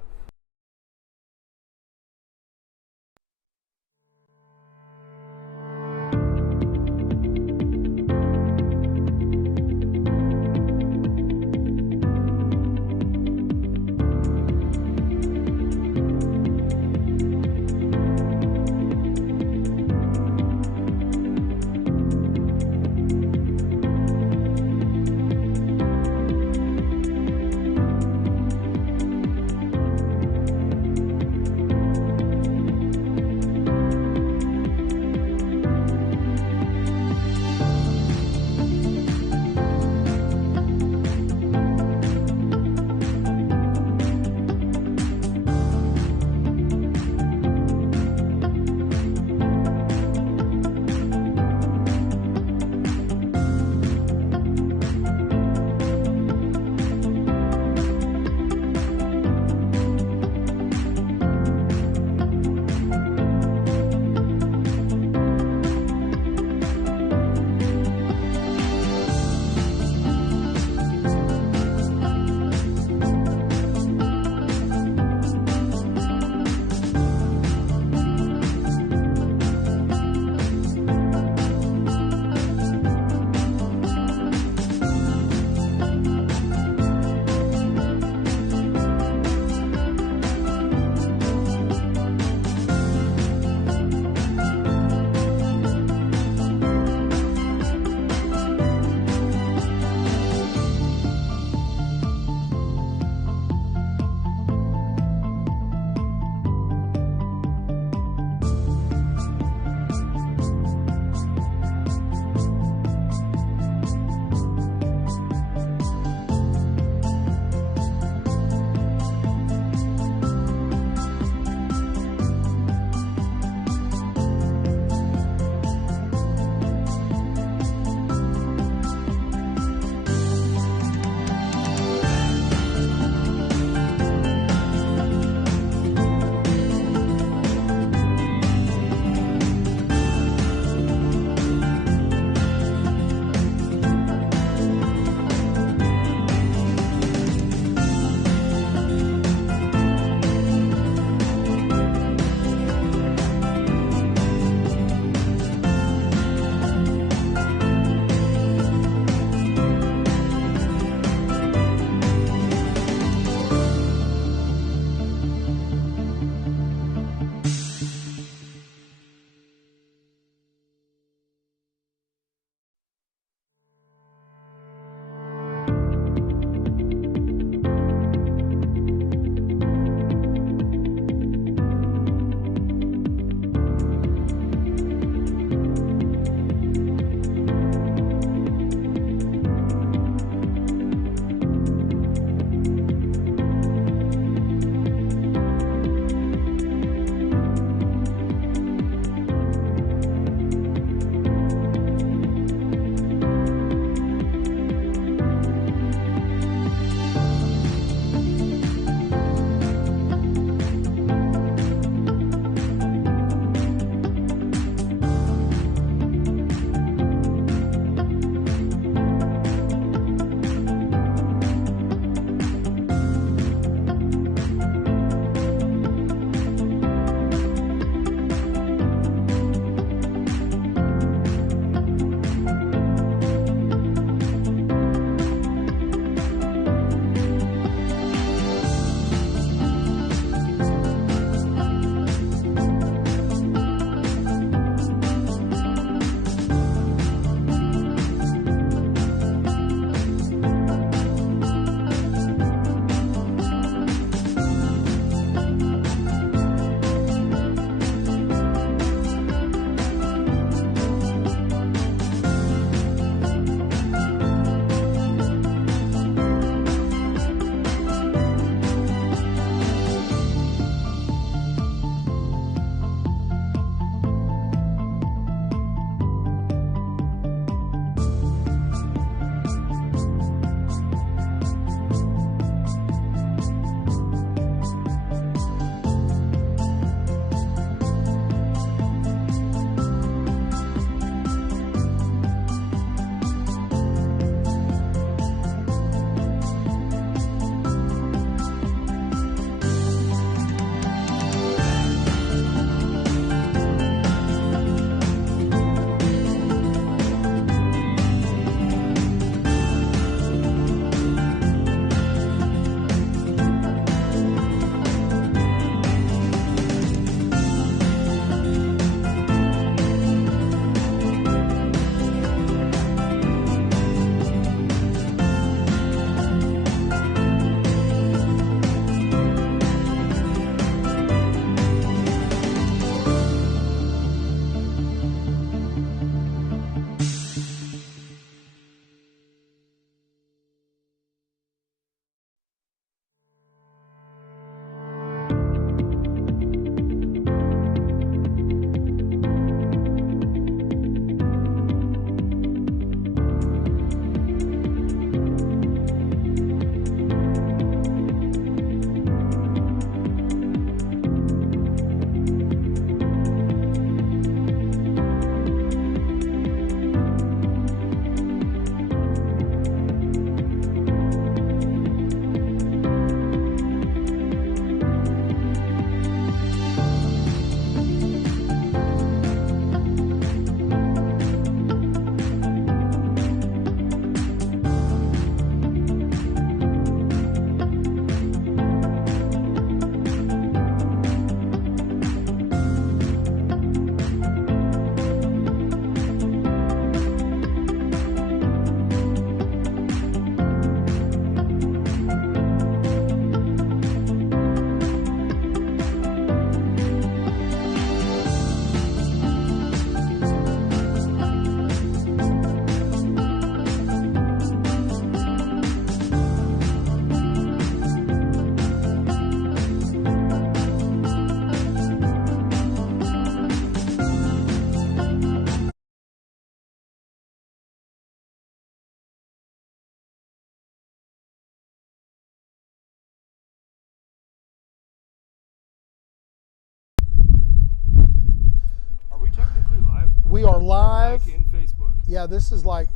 are live. Like in Facebook. Yeah, this is Like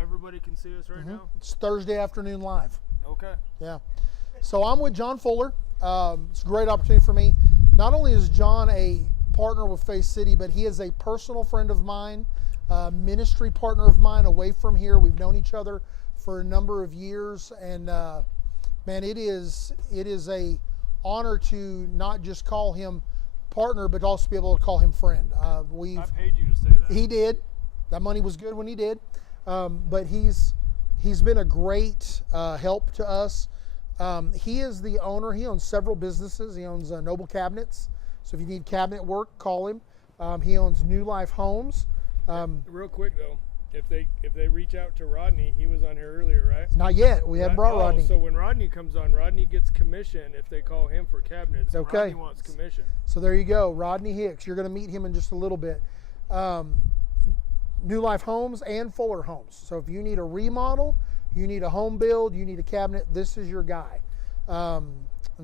everybody can see us right now? it's Thursday afternoon live. Okay. Yeah. So I'm with John Fuller. It's a great opportunity for me. Not only is John a partner with Faith City, but he is a personal friend of mine, ministry partner of mine away from here. We've known each other for a number of years, and man, it is a honor to not just call him partner, but also be able to call him friend. I paid you to say that. He did. That money was good when he did. But he's been a great help to us. He is the owner. He owns several businesses. He owns Noble Cabinets. So if you need cabinet work, call him. He owns New Life Homes. Real quick though, if they reach out to Rodney, he was on here earlier, right? Not yet. We haven't brought Rodney. So when Rodney comes on, Rodney gets commission if they call him for cabinets. Okay. Rodney wants commission. So there you go, Rodney Hicks. You're going to meet him in just a little bit. New Life Homes and Fuller Homes. So if you need a remodel, you need a home build, you need a cabinet, this is your guy. And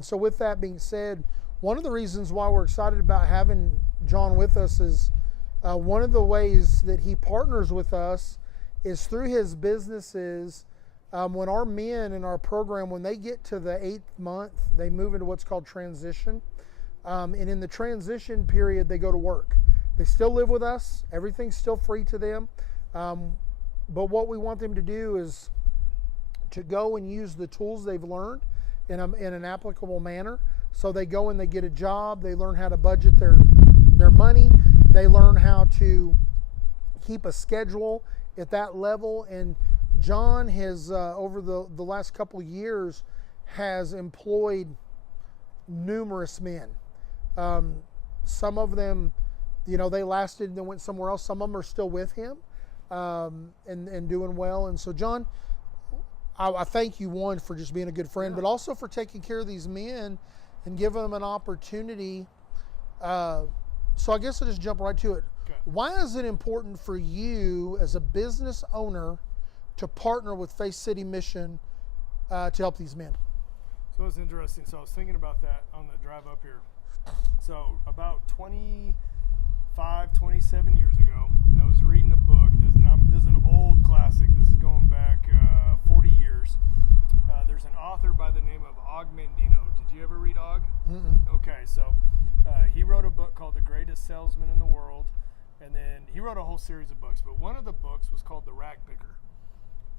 so with that being said, one of the reasons why we're excited about having John with us is one of the ways that he partners with us is through his businesses. When our men in our program, when they get to the 8th month, they move into what's called transition. And in the transition period, they go to work. They still live with us. Everything's still free to them. But what we want them to do is to go and use the tools they've learned in an applicable manner. So they go and they get a job. They learn how to budget their money. They learn how to keep a schedule at that level. And John has, over the last couple years, has employed numerous men. Some of them, they lasted and then went somewhere else. Some of them are still with him and doing well. And so, John, I thank you, one, for just being a good friend, but also for taking care of these men and giving them an opportunity. So I guess I'll just jump right to it. Okay. Why is it important for you as a business owner to partner with Faith City Mission to help these men? So it's interesting. So I was thinking about that on the drive up here. So about 27 years ago, I was reading a book. This is an old classic. This is going back 40 years. There's an author by the name of Og Mandino. Did you ever read Og? Mm-mm. Okay, so he wrote a book called The Greatest Salesman in the World, and then he wrote a whole series of books, but one of the books was called The Rag Picker.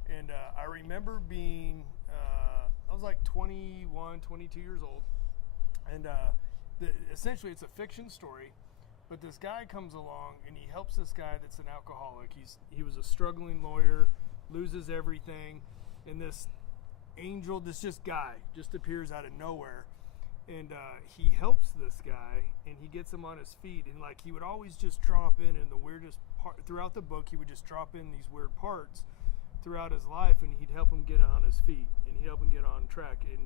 And I remember being, I was like 21, 22 years old, and essentially it's a fiction story, but this guy comes along and he helps this guy that's an alcoholic. He was a struggling lawyer, loses everything, and this angel, this guy just appears out of nowhere, and he helps this guy and he gets him on his feet, and like he would always just drop in the weirdest part throughout the book. He would just drop in these weird parts throughout his life, and he'd help him get on his feet and he'd help him get on track. And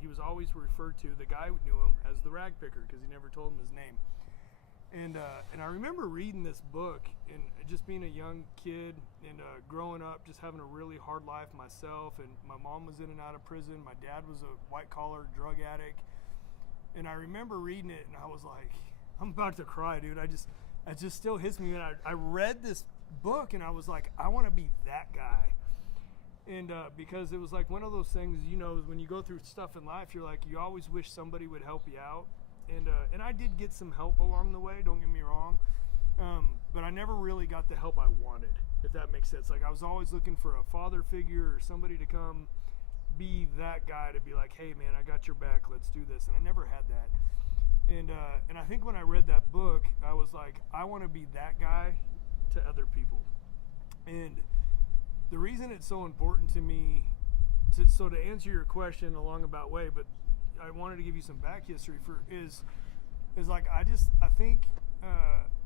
he was always referred to, the guy who knew him, as the rag picker, because he never told him his name. And I remember reading this book and just being a young kid and growing up, just having a really hard life myself. And my mom was in and out of prison. My dad was a white-collar drug addict. And I remember reading it, and I was like, I'm about to cry, dude. It just still hits me. And I read this book, and I was like, I want to be that guy. And because it was like one of those things, when you go through stuff in life, you're like, you always wish somebody would help you out. And I did get some help along the way, don't get me wrong, but I never really got the help I wanted, if that makes sense. Like I was always looking for a father figure or somebody to come be that guy to be like, hey man, I got your back, let's do this. And I never had that. And I think when I read that book, I was like, I want to be that guy to other people. And the reason it's so important to me, to answer your question a long about way, but I wanted to give you some back history is like I think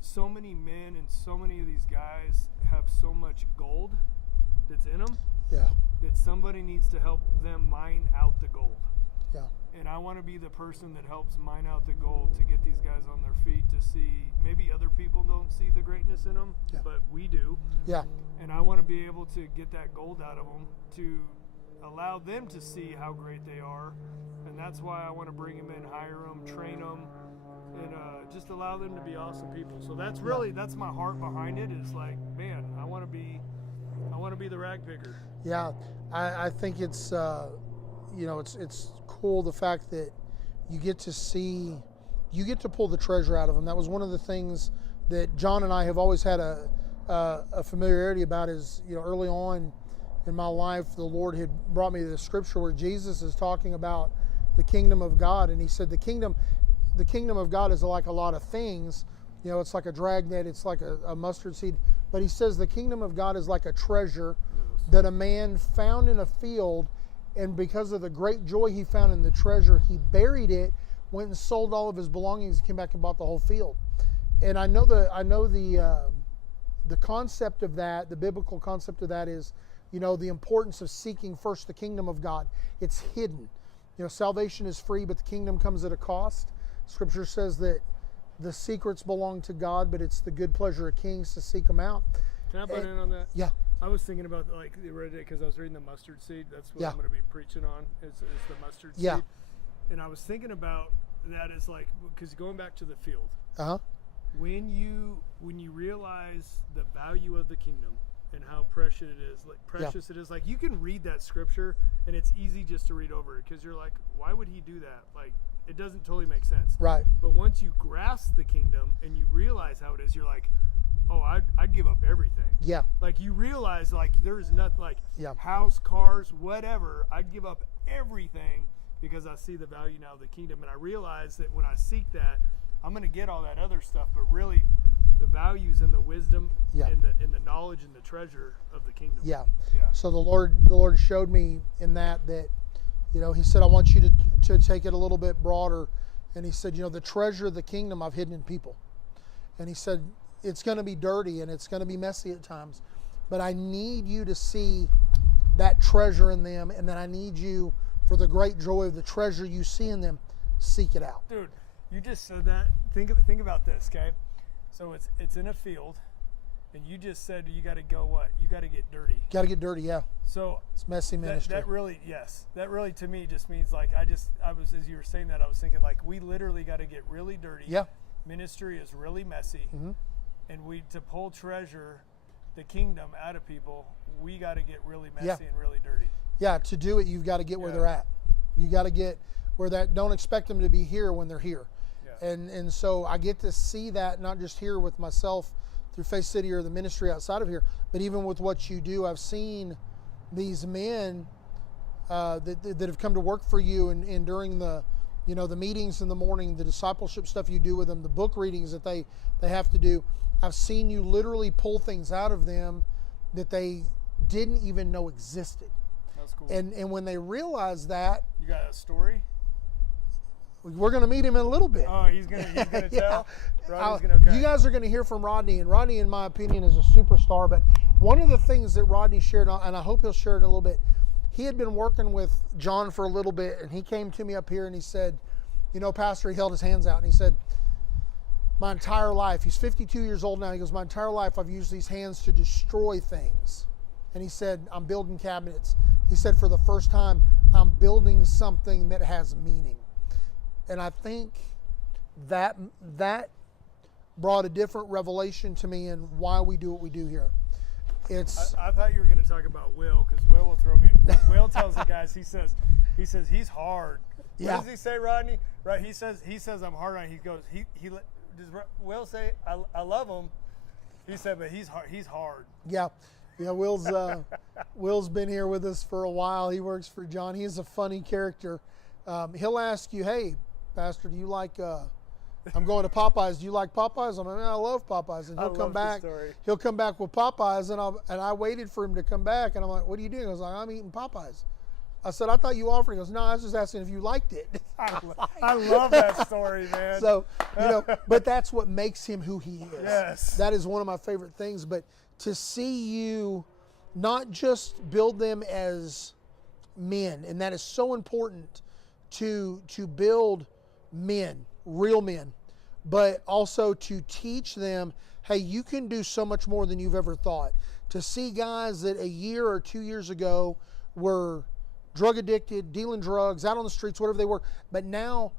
so many men and so many of these guys have so much gold that's in them. Yeah. That somebody needs to help them mine out the gold. Yeah. And I want to be the person that helps mine out the gold to get these guys on their feet, to see maybe other people don't see the greatness in them, but we do. Yeah. And I want to be able to get that gold out of them, to allow them to see how great they are. And that's why I want to bring them in, hire them, train them, and just allow them to be awesome people. So that's really, that's my heart behind it, is like, man, I want to be the rag picker. Yeah, I think it's it's cool the fact that you get to pull the treasure out of them. That was one of the things that John and I have always had a familiarity about. Is, early on in my life, the Lord had brought me to the scripture where Jesus is talking about the kingdom of God, and he said the kingdom of God is like a lot of things. It's like a dragnet, it's like a mustard seed, but he says the kingdom of God is like a treasure that a man found in a field, and because of the great joy he found in the treasure, he buried it, went and sold all of his belongings, came back and bought the whole field. And I know the concept of that, the biblical concept of that is, the importance of seeking first the kingdom of God. It's hidden. Salvation is free, but the kingdom comes at a cost. Scripture says that the secrets belong to God, but it's the good pleasure of kings to seek them out. Can I butt in on that? Yeah. I was thinking about the other day because I was reading the mustard seed. That's what I'm going to be preaching on. Is the mustard seed. Yeah. And I was thinking about that as like, because going back to the field. Uh-huh. When you realize the value of the kingdom and how precious it is, like you can read that scripture and it's easy just to read over it because you're like, why would he do that? Like, it doesn't totally make sense. Right. But once you grasp the kingdom and you realize how it is, you're like, oh, I'd give up everything. Yeah. Like you realize like there's nothing like house, cars, whatever. I'd give up everything because I see the value now of the kingdom, and I realize that when I seek that, I'm going to get all that other stuff, but really the values and the wisdom and the knowledge and the treasure of the kingdom. Yeah. So the Lord showed me in that he said, I want you to take it a little bit broader. And he said, the treasure of the kingdom I've hidden in people. And he said, it's going to be dirty and it's going to be messy at times, but I need you to see that treasure in them. And then I need you, for the great joy of the treasure you see in them, seek it out. Dude, you just said that. Think about this, okay? So it's in a field, and you just said you got to go what? You got to get dirty. Got to get dirty, yeah. So it's messy ministry. That really to me just means like I was, as you were saying that, I was thinking like we literally got to get really dirty. Yeah. Ministry is really messy, and to pull treasure, the kingdom out of people, we got to get really messy and really dirty. Yeah, to do it, you've got to get where they're at. You got to get where don't expect them to be here when they're here. Yeah. And so I get to see that not just here with myself through Faith City or the ministry outside of here, but even with what you do. I've seen these men that have come to work for you, and during the the meetings in the morning, the discipleship stuff you do with them, the book readings that they have to do. I've seen you literally pull things out of them that they didn't even know existed. That's cool. And when they realize that, you got a story? We're going to meet him in a little bit. Oh, he's going to tell? You guys are going to hear from Rodney, and Rodney, in my opinion, is a superstar. But one of the things that Rodney shared, and I hope he'll share it in a little bit, he had been working with John for a little bit, and he came to me up here and he said, Pastor, he held his hands out and he said, my entire life, he's 52 years old now, he goes, my entire life I've used these hands to destroy things. And he said, I'm building cabinets. He said, for the first time, I'm building something that has meaning. And I think that brought a different revelation to me in why we do what we do here. I thought you were going to talk about Will, because Will will throw me. Will tells the guys, he says he's hard. Yeah. What does he say, Rodney? Right? He says I'm hard on. He goes. Does Will say I love him? He said, but he's hard. Yeah. Will's been here with us for a while. He works for John. He's a funny character. He'll ask you, hey, Pastor, do you like? I'm going to Popeyes. Do you like Popeyes? I'm like, man, I love Popeyes. And he'll come back. He'll come back with Popeyes, and I waited for him to come back, and I'm like, what are you doing? I was like, I'm eating Popeyes. I said, I thought you offered. He goes, no, I was just asking if you liked it. I love that story, man. So, but that's what makes him who he is. Yes. That is one of my favorite things. But to see you not just build them as men, and that is so important to build men, real men, but also to teach them, hey, you can do so much more than you've ever thought. To see guys that a year or 2 years ago were drug addicted, dealing drugs, out on the streets, whatever they were. But now,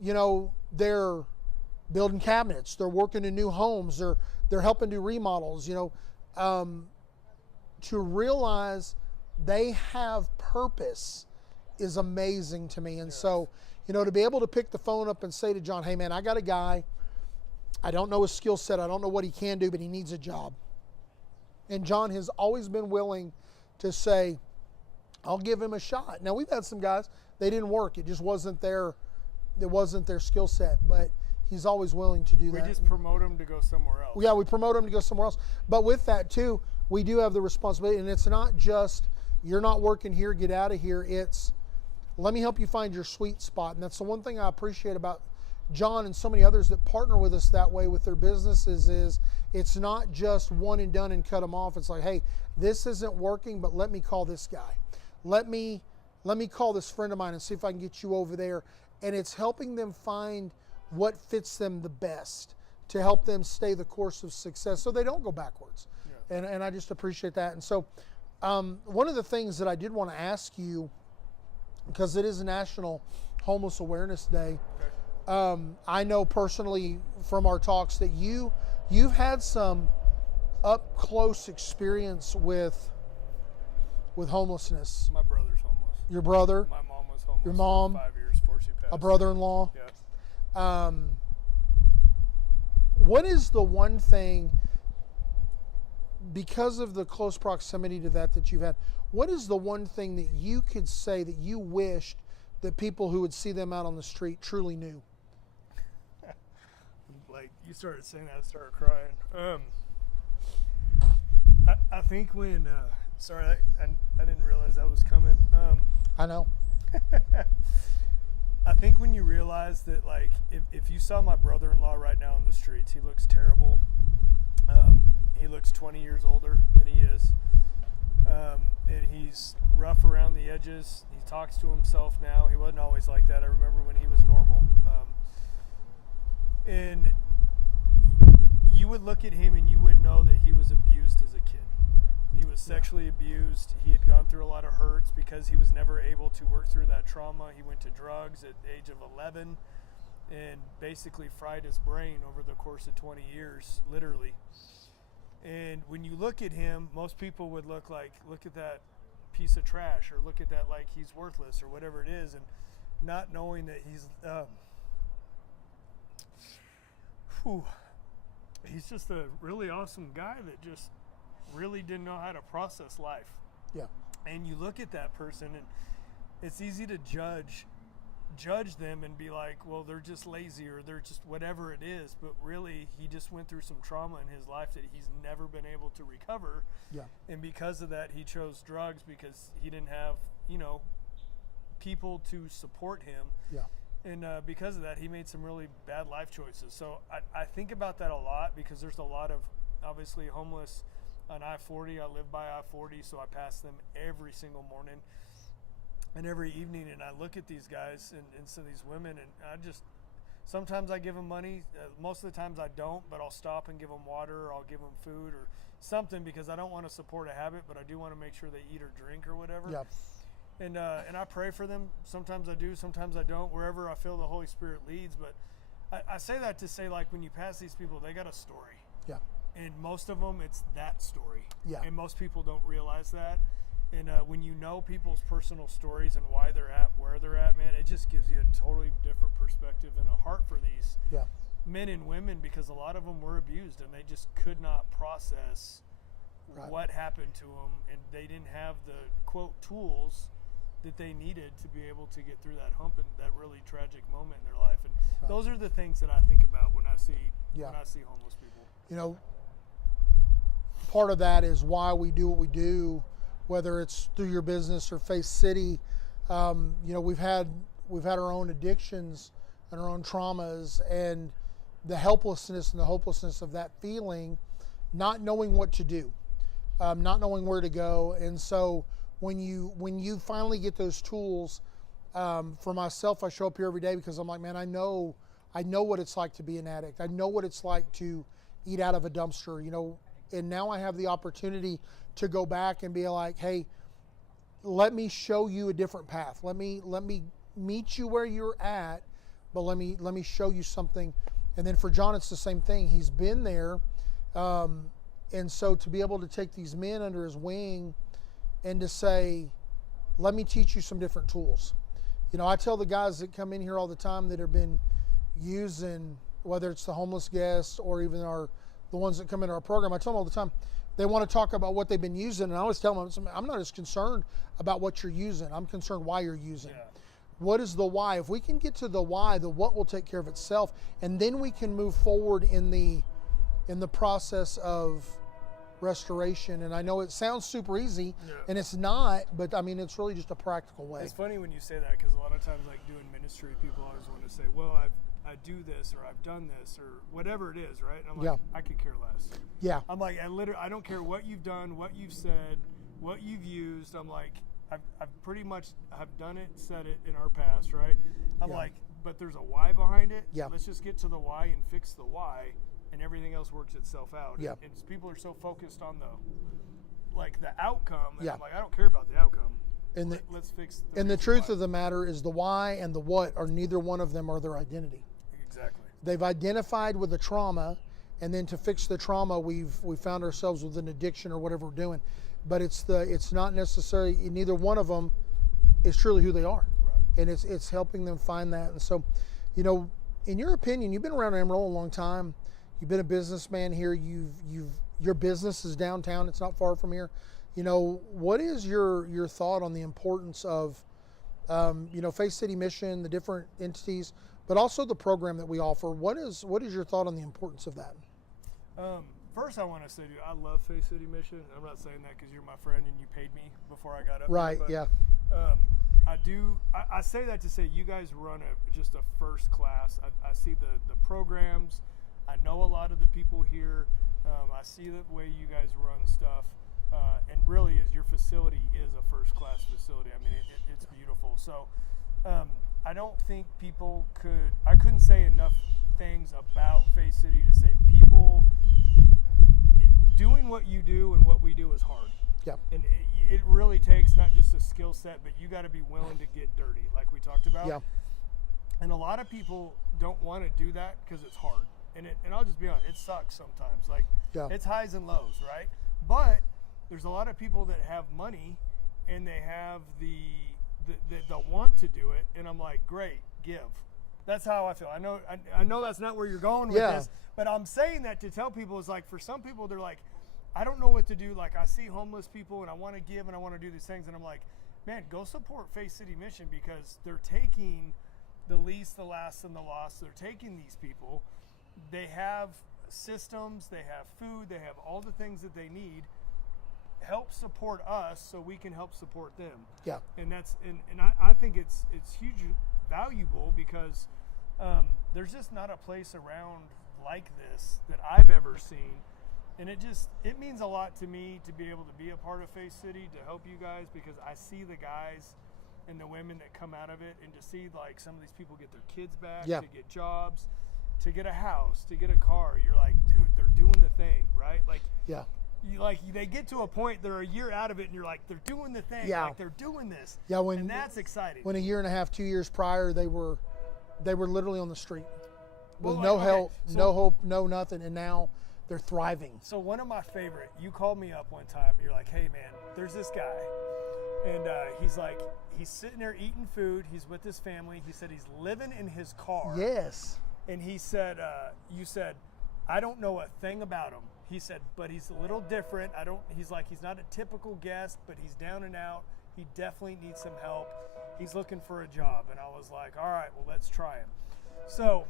you know, they're building cabinets, they're working in new homes, they're helping do remodels, you know. To realize they have purpose is amazing to me. And so, you know, to be able to pick the phone up and say to John, hey man, I got a guy, I don't know his skill set, I don't know what he can do, but he needs a job. And John has always been willing to say, I'll give him a shot. Now we've had some guys, they didn't work. It just wasn't their skill set, but he's always willing to do that. We just promote him to go somewhere else. Yeah, we promote him to go somewhere else. But with that too, we do have the responsibility, and it's not just, you're not working here, get out of here. It's, let me help you find your sweet spot. And that's the one thing I appreciate about John and so many others that partner with us that way with their businesses is it's not just one and done and cut them off. It's like, hey, this isn't working, but let me call this guy. Let me call this friend of mine and see if I can get you over there. And it's helping them find what fits them the best to help them stay the course of success so they don't go backwards. Yeah. And I just appreciate that. And so one of the things that I did want to ask you, because it is National Homeless Awareness Day, I know personally from our talks that you've had some up close experience with homelessness. My brother's homeless. Your brother? My mom was homeless. Your mom? For 5 years before she passed. A brother-in-law? Yes. What is the one thing, because of the close proximity to that you've had, what is the one thing that you could say that you wished that people who would see them out on the street truly knew? Like, you started saying that, I started crying. I think when, sorry, I didn't realize that was coming. I know. I think when you realize that, like, if you saw my brother-in-law right now on the streets, he looks terrible. He looks 20 years older than he is. And he's rough around the edges. He talks to himself now. He wasn't always like that. I remember when he was normal. And you would look at him and you wouldn't know that he was abused as a kid. He was sexually abused. He had gone through a lot of hurts because he was never able to work through that trauma. He went to drugs at the age of 11 and basically fried his brain over the course of 20 years, literally. And when you look at him, most people would look at that piece of trash, or look at that like he's worthless or whatever it is, and not knowing that he's just a really awesome guy that just really didn't know how to process life. Yeah. And you look at that person and it's easy to judge them and be like, well, they're just lazy or they're just whatever it is, but really he just went through some trauma in his life that he's never been able to recover. Yeah. And because of that, he chose drugs because he didn't have, people to support him. Yeah. And because of that, he made some really bad life choices. So I think about that a lot because there's a lot of, obviously, homeless on I-40. I live by I-40, so I pass them every single morning and every evening. And I look at these guys and some of these women, and sometimes I give them money. Most of the times I don't, but I'll stop and give them water, or I'll give them food or something, because I don't want to support a habit, but I do want to make sure they eat or drink or whatever. Yeah. And I pray for them. Sometimes I do, sometimes I don't, wherever I feel the Holy Spirit leads. But I say that to say, like, when you pass these people, they got a story. Yeah. And most of them, it's that story. Yeah. And most people don't realize that. And when you know people's personal stories and why they're at where they're at, man, it just gives you a totally different perspective and a heart for these men and women, because a lot of them were abused and they just could not process what happened to them, and they didn't have the, quote, tools that they needed to be able to get through that hump and that really tragic moment in their life. And those are the things that I think about when I see homeless people. Part of that is why we do what we do, whether it's through your business or Faith City. We've had our own addictions and our own traumas, and the helplessness and the hopelessness of that feeling, not knowing what to do, not knowing where to go. And so when you finally get those tools, for myself, I show up here every day because I'm like, man, I know what it's like to be an addict. I know what it's like to eat out of a dumpster, and now I have the opportunity to go back and be like, hey, let me show you a different path. Let me meet you where you're at, but let me show you something. And then for John, it's the same thing. He's been there, and so to be able to take these men under his wing and to say, let me teach you some different tools. You know, I tell the guys that come in here all the time that have been using, whether it's the homeless guests or even the ones that come into our program, I tell them all the time, they want to talk about what they've been using, and I always tell them, I'm not as concerned about what you're using. I'm concerned why you're using. Yeah. What is the why? If we can get to the why, the what will take care of itself, and then we can move forward in the process of restoration. And I know it sounds super easy, and it's not, but I mean, it's really just a practical way. It's funny when you say that, because a lot of times, like doing ministry, people always want to say, well, I do this, or I've done this, or whatever it is, right? And I'm like, I could care less. Yeah. I'm like, I don't care what you've done, what you've said, what you've used. I'm like, I've pretty much have done it, said it in our past, right? I'm like, but there's a why behind it. Yeah. Let's just get to the why and fix the why, and everything else works itself out. Yeah. And people are so focused on the outcome, and Yeah. I'm like, I don't care about the outcome. And Let's fix the truth of the matter is the why and the what are neither one of them are their identity. Exactly. They've identified with the trauma, and then to fix the trauma, we found ourselves with an addiction or whatever we're doing. But it's not necessarily, neither one of them is truly who they are. Right. And it's helping them find that. And so, you know, in your opinion, you've been around Amarillo a long time. You've been a businessman here. Your business is downtown. It's not far from here. You know, what is your thought on the importance of, you know, Faith City Mission, the different entities, but also the program that we offer? What is your thought on the importance of that? First, I want to say, dude, I love Faith City Mission. I'm not saying that because you're my friend and you paid me before I got up Right, here, but, yeah. I do. I say that to say you guys run just a first class. I see the programs. I know a lot of the people here. I see the way you guys run stuff. And really, your facility is a first class facility. I mean, it's beautiful. So I don't think I couldn't say enough things about Faith City to say people doing what you do and what we do is hard. Yeah. And it really takes not just a skill set, but you got to be willing to get dirty, like we talked about. Yeah. And a lot of people don't want to do that because it's hard. And I'll just be honest, it sucks sometimes. Like, it's highs and lows, right? But there's a lot of people that have money and they have the want to do it. And I'm like, great, give. That's how I feel. I know that's not where you're going with this, but I'm saying that to tell people is like, for some people, they're like, I don't know what to do. Like, I see homeless people and I want to give and I want to do these things. And I'm like, man, go support Faith City Mission because they're taking the least, the last, and the lost. They're taking these people. They have systems, they have food, they have all the things that they need. Help support us so we can help support them. Yeah. And I think it's hugely valuable because there's just not a place around like this that I've ever seen. And it means a lot to me to be able to be a part of Faith City, to help you guys, because I see the guys and the women that come out of it, and to see like some of these people get their kids back, to get jobs, to get a house, to get a car. You're like, dude, they're doing the thing, right? Like, they get to a point, they're a year out of it, and you're like, they're doing the thing, like they're doing this. Yeah, and that's exciting. When a year and a half, 2 years prior, they were literally on the street with no help, no hope, no nothing, and now they're thriving. So one of my favorite, you called me up one time. You're like, hey man, there's this guy, and he's sitting there eating food. He's with his family. He said he's living in his car. Yes. And he said, you said, I don't know a thing about him. He said, but he's a little different. He's not a typical guest, but he's down and out. He definitely needs some help. He's looking for a job. And I was like, all right, well, let's try him. So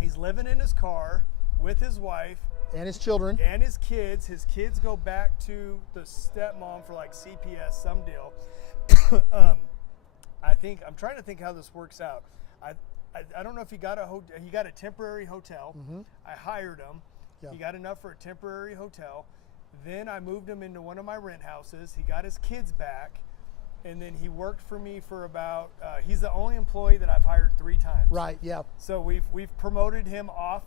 he's living in his car with his wife. And his children. And his kids. His kids go back to the stepmom for like CPS, some deal. I'm trying to think how this works out. I don't know if he got a temporary hotel. Mm-hmm. I hired him. Yeah. He got enough for a temporary hotel. Then I moved him into one of my rent houses. He got his kids back. And then he worked for me for about, he's the only employee that I've hired 3 times. Right, yeah. So we've promoted him off.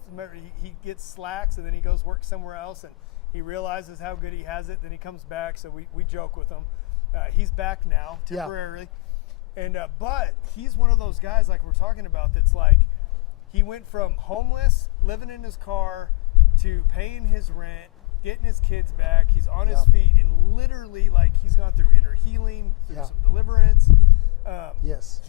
He gets slacks and then he goes work somewhere else and he realizes how good he has it. Then he comes back. So we joke with him. He's back now Yeah. temporarily. And but he's one of those guys like we're talking about that's like he went from homeless, living in his car, to paying his rent, getting his kids back. He's on his feet, and literally like he's gone through inner healing, through some deliverance. Yes.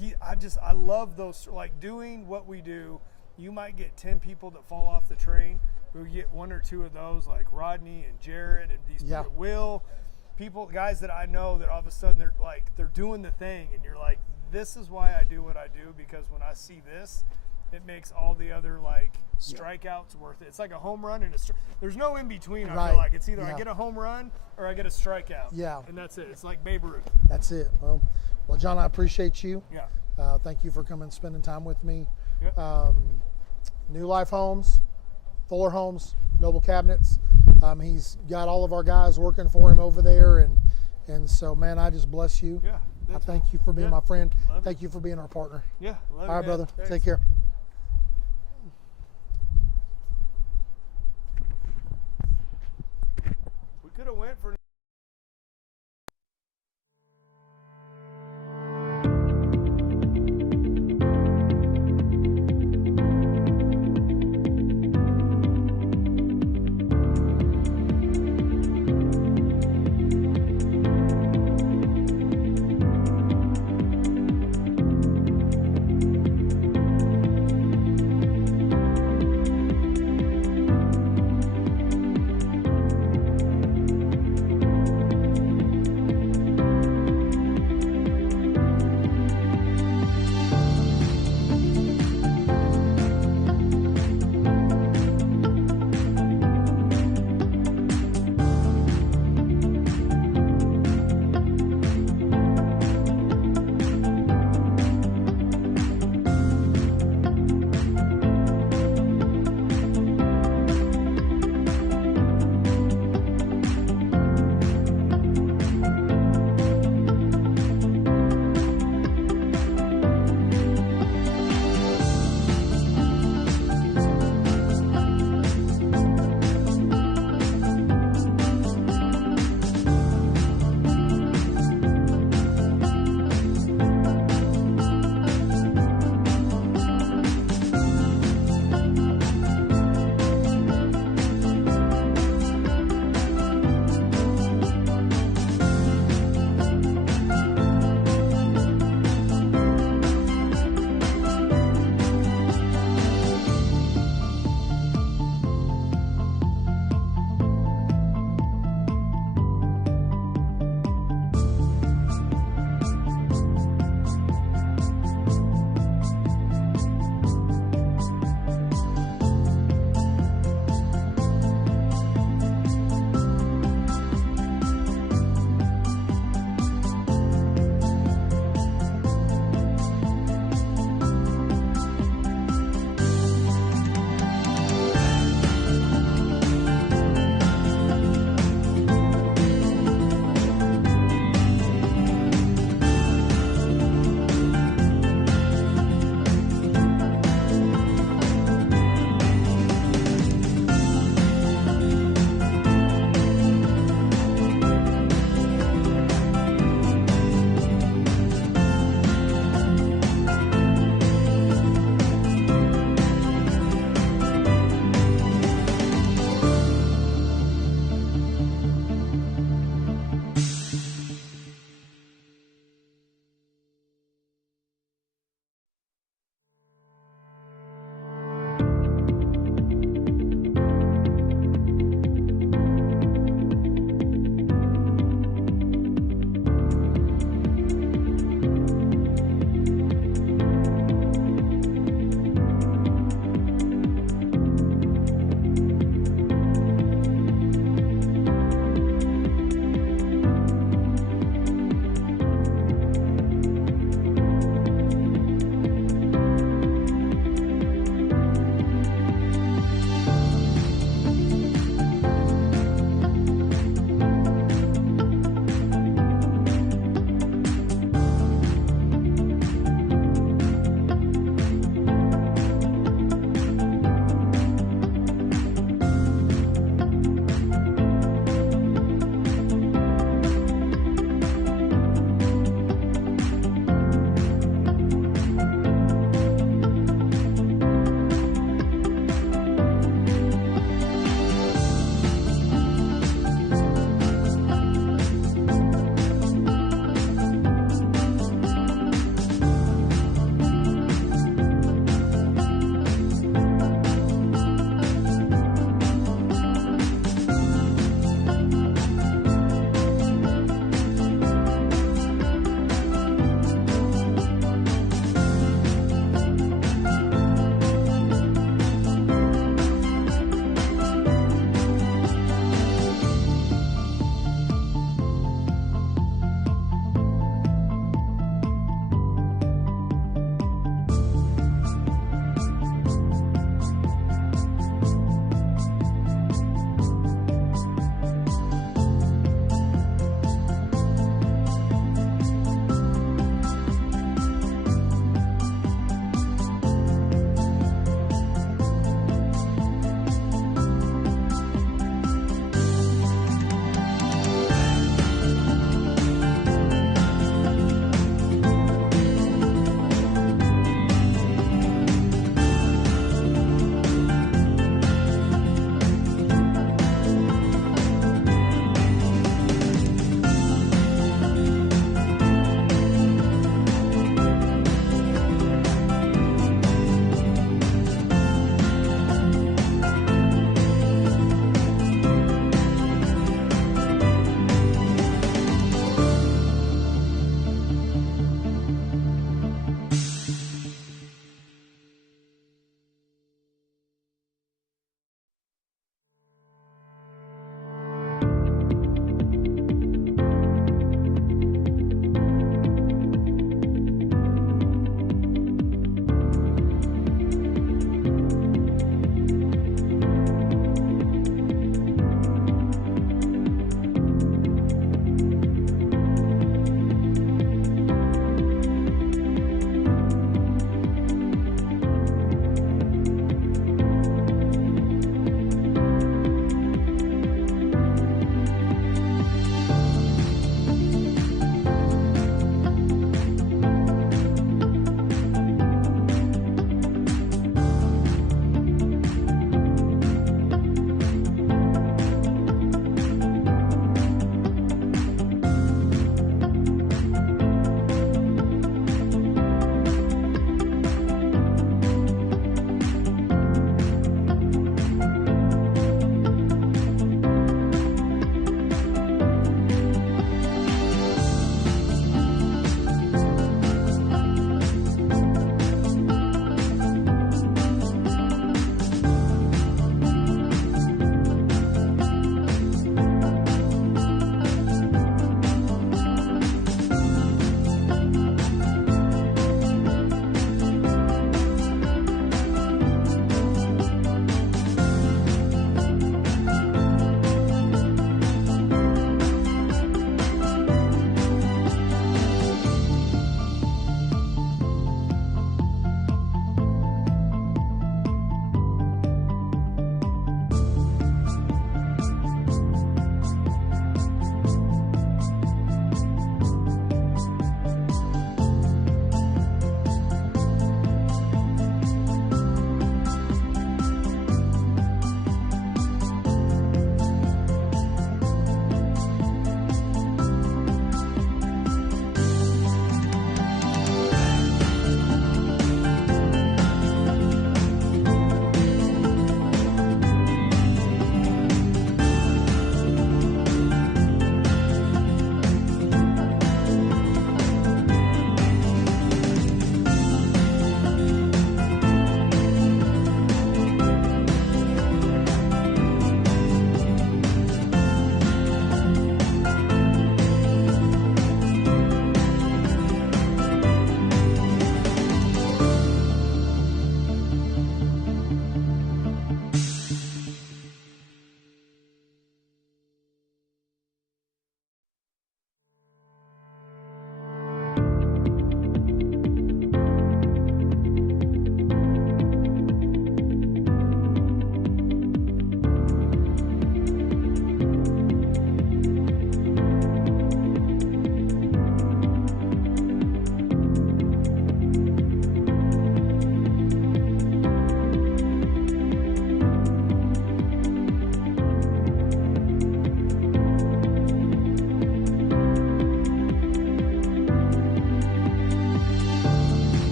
I love those, like doing what we do. You might get 10 people that fall off the train, but we get 1 or 2 of those, like Rodney and Jared and these people, Will, guys that I know that all of a sudden they're doing the thing, and you're like, this is why I do what I do, because when I see this, it makes all the other like strikeouts worth it. It's like a home run and there's no in between. I feel like it's either I get a home run or I get a strikeout. Yeah. And that's it. It's like Babe Ruth. That's it. Well, John, I appreciate you. Yeah. Thank you for coming and spending time with me. Yep. New Life Homes, Fuller Homes, Noble Cabinets. He's got all of our guys working for him over there, and so, man, I just bless you. Yeah. I thank you for being my friend. Love Thank you for being our partner. Yeah. Love All right, it, brother. man. Take care. We could have went for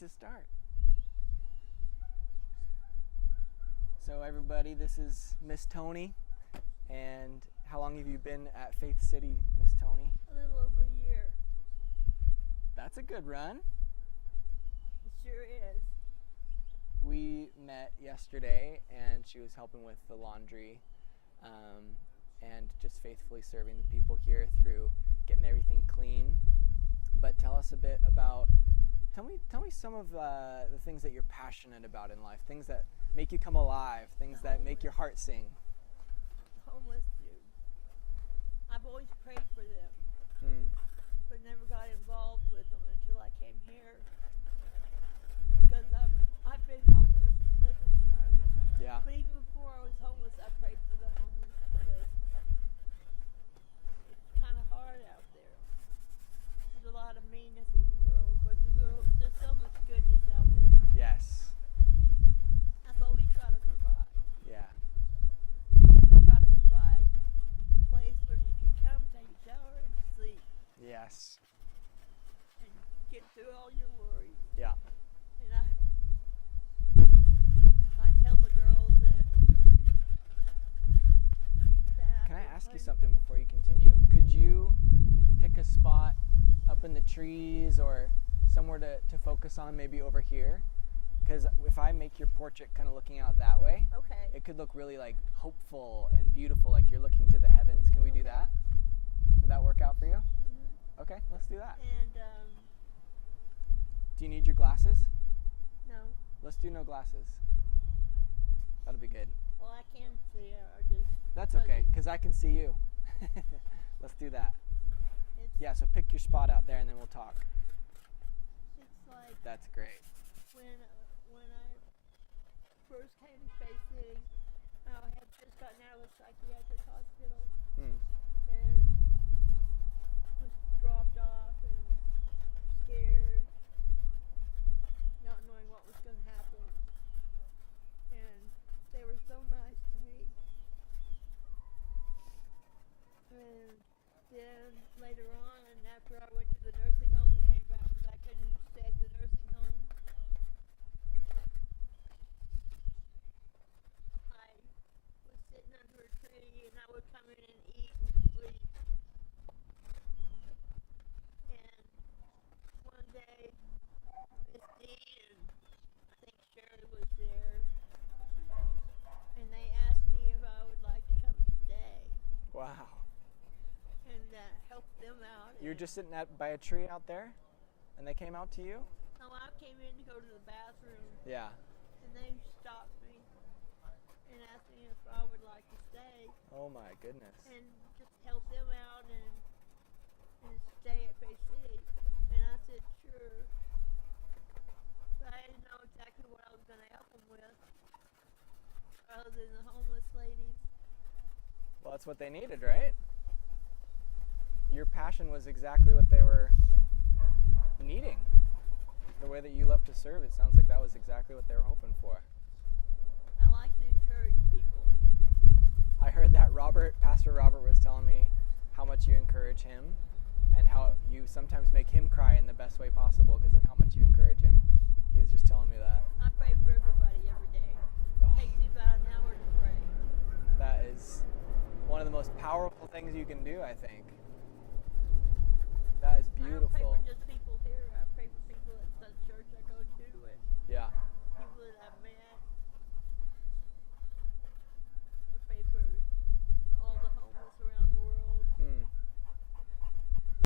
to start. So everybody, this is Miss Tony. And how long have you been at Faith City, Miss Tony? A little over a year. That's a good run. It sure is. We met yesterday, and she was helping with the laundry and just faithfully serving the people here through getting everything clean. But tell us a bit about, tell me some of the things that you're passionate about in life, things that make you come alive, things that make your heart sing. Homeless dude. I've always prayed for them, but never got involved with them until I came here. Because I've been homeless. Yeah. But even before I was homeless, I prayed for the homeless because it's kind of hard out there. There's a lot of meanness in the world, but there's so much goodness out there. Yes. That's what we try to provide. Yeah. We try to provide a place where you can come, take a shower, and sleep. Yes. And get through all your worries. Yeah. And I tell the girls that Can I ask you something before you continue? Could you pick a spot up in the trees or somewhere to focus on, maybe over here? Because if I make your portrait kind of looking out that way, okay. it could look really like hopeful and beautiful, like you're looking to the heavens. Can we do that? Would that work out for you? Mm-hmm. Okay, let's do that. And Do you need your glasses? no. Let's do no glasses. That'll be good. Well, I can see it. Or just That's okay, because I can see you. Let's do that. Yeah, so pick your spot out there and then we'll talk. It's like That's great. when I first came to Faith City, I had just gotten out of the psychiatric hospital and was dropped off and scared, not knowing what was going to happen. And they were so nice to me. And then later on, and after I went to the nursing home and came back because I couldn't stay at the nursing home, I was sitting under a tree and I would come in and eat and sleep. And one day, Miss Dee and I think Shirley was there, and they asked me if I would like to come and stay Wow. and help them out. You were just sitting by a tree out there and they came out to you? So I came in to go to the bathroom. Yeah. And they stopped me and asked me if I would like to stay Oh my goodness. and just help them out and stay at Faith City. And I said, sure. But I didn't know exactly what I was going to help them with, other than the homeless ladies. Well, that's what they needed, right? Your passion was exactly what they were needing. The way that you love to serve, it sounds like that was exactly what they were hoping for. I like to encourage people. I heard that Pastor Robert was telling me how much you encourage him and how you sometimes make him cry in the best way possible because of how much you encourage him. He was just telling me that. I pray for everybody every day. Oh. It takes me about an hour to pray. That is one of the most powerful things you can do, I think.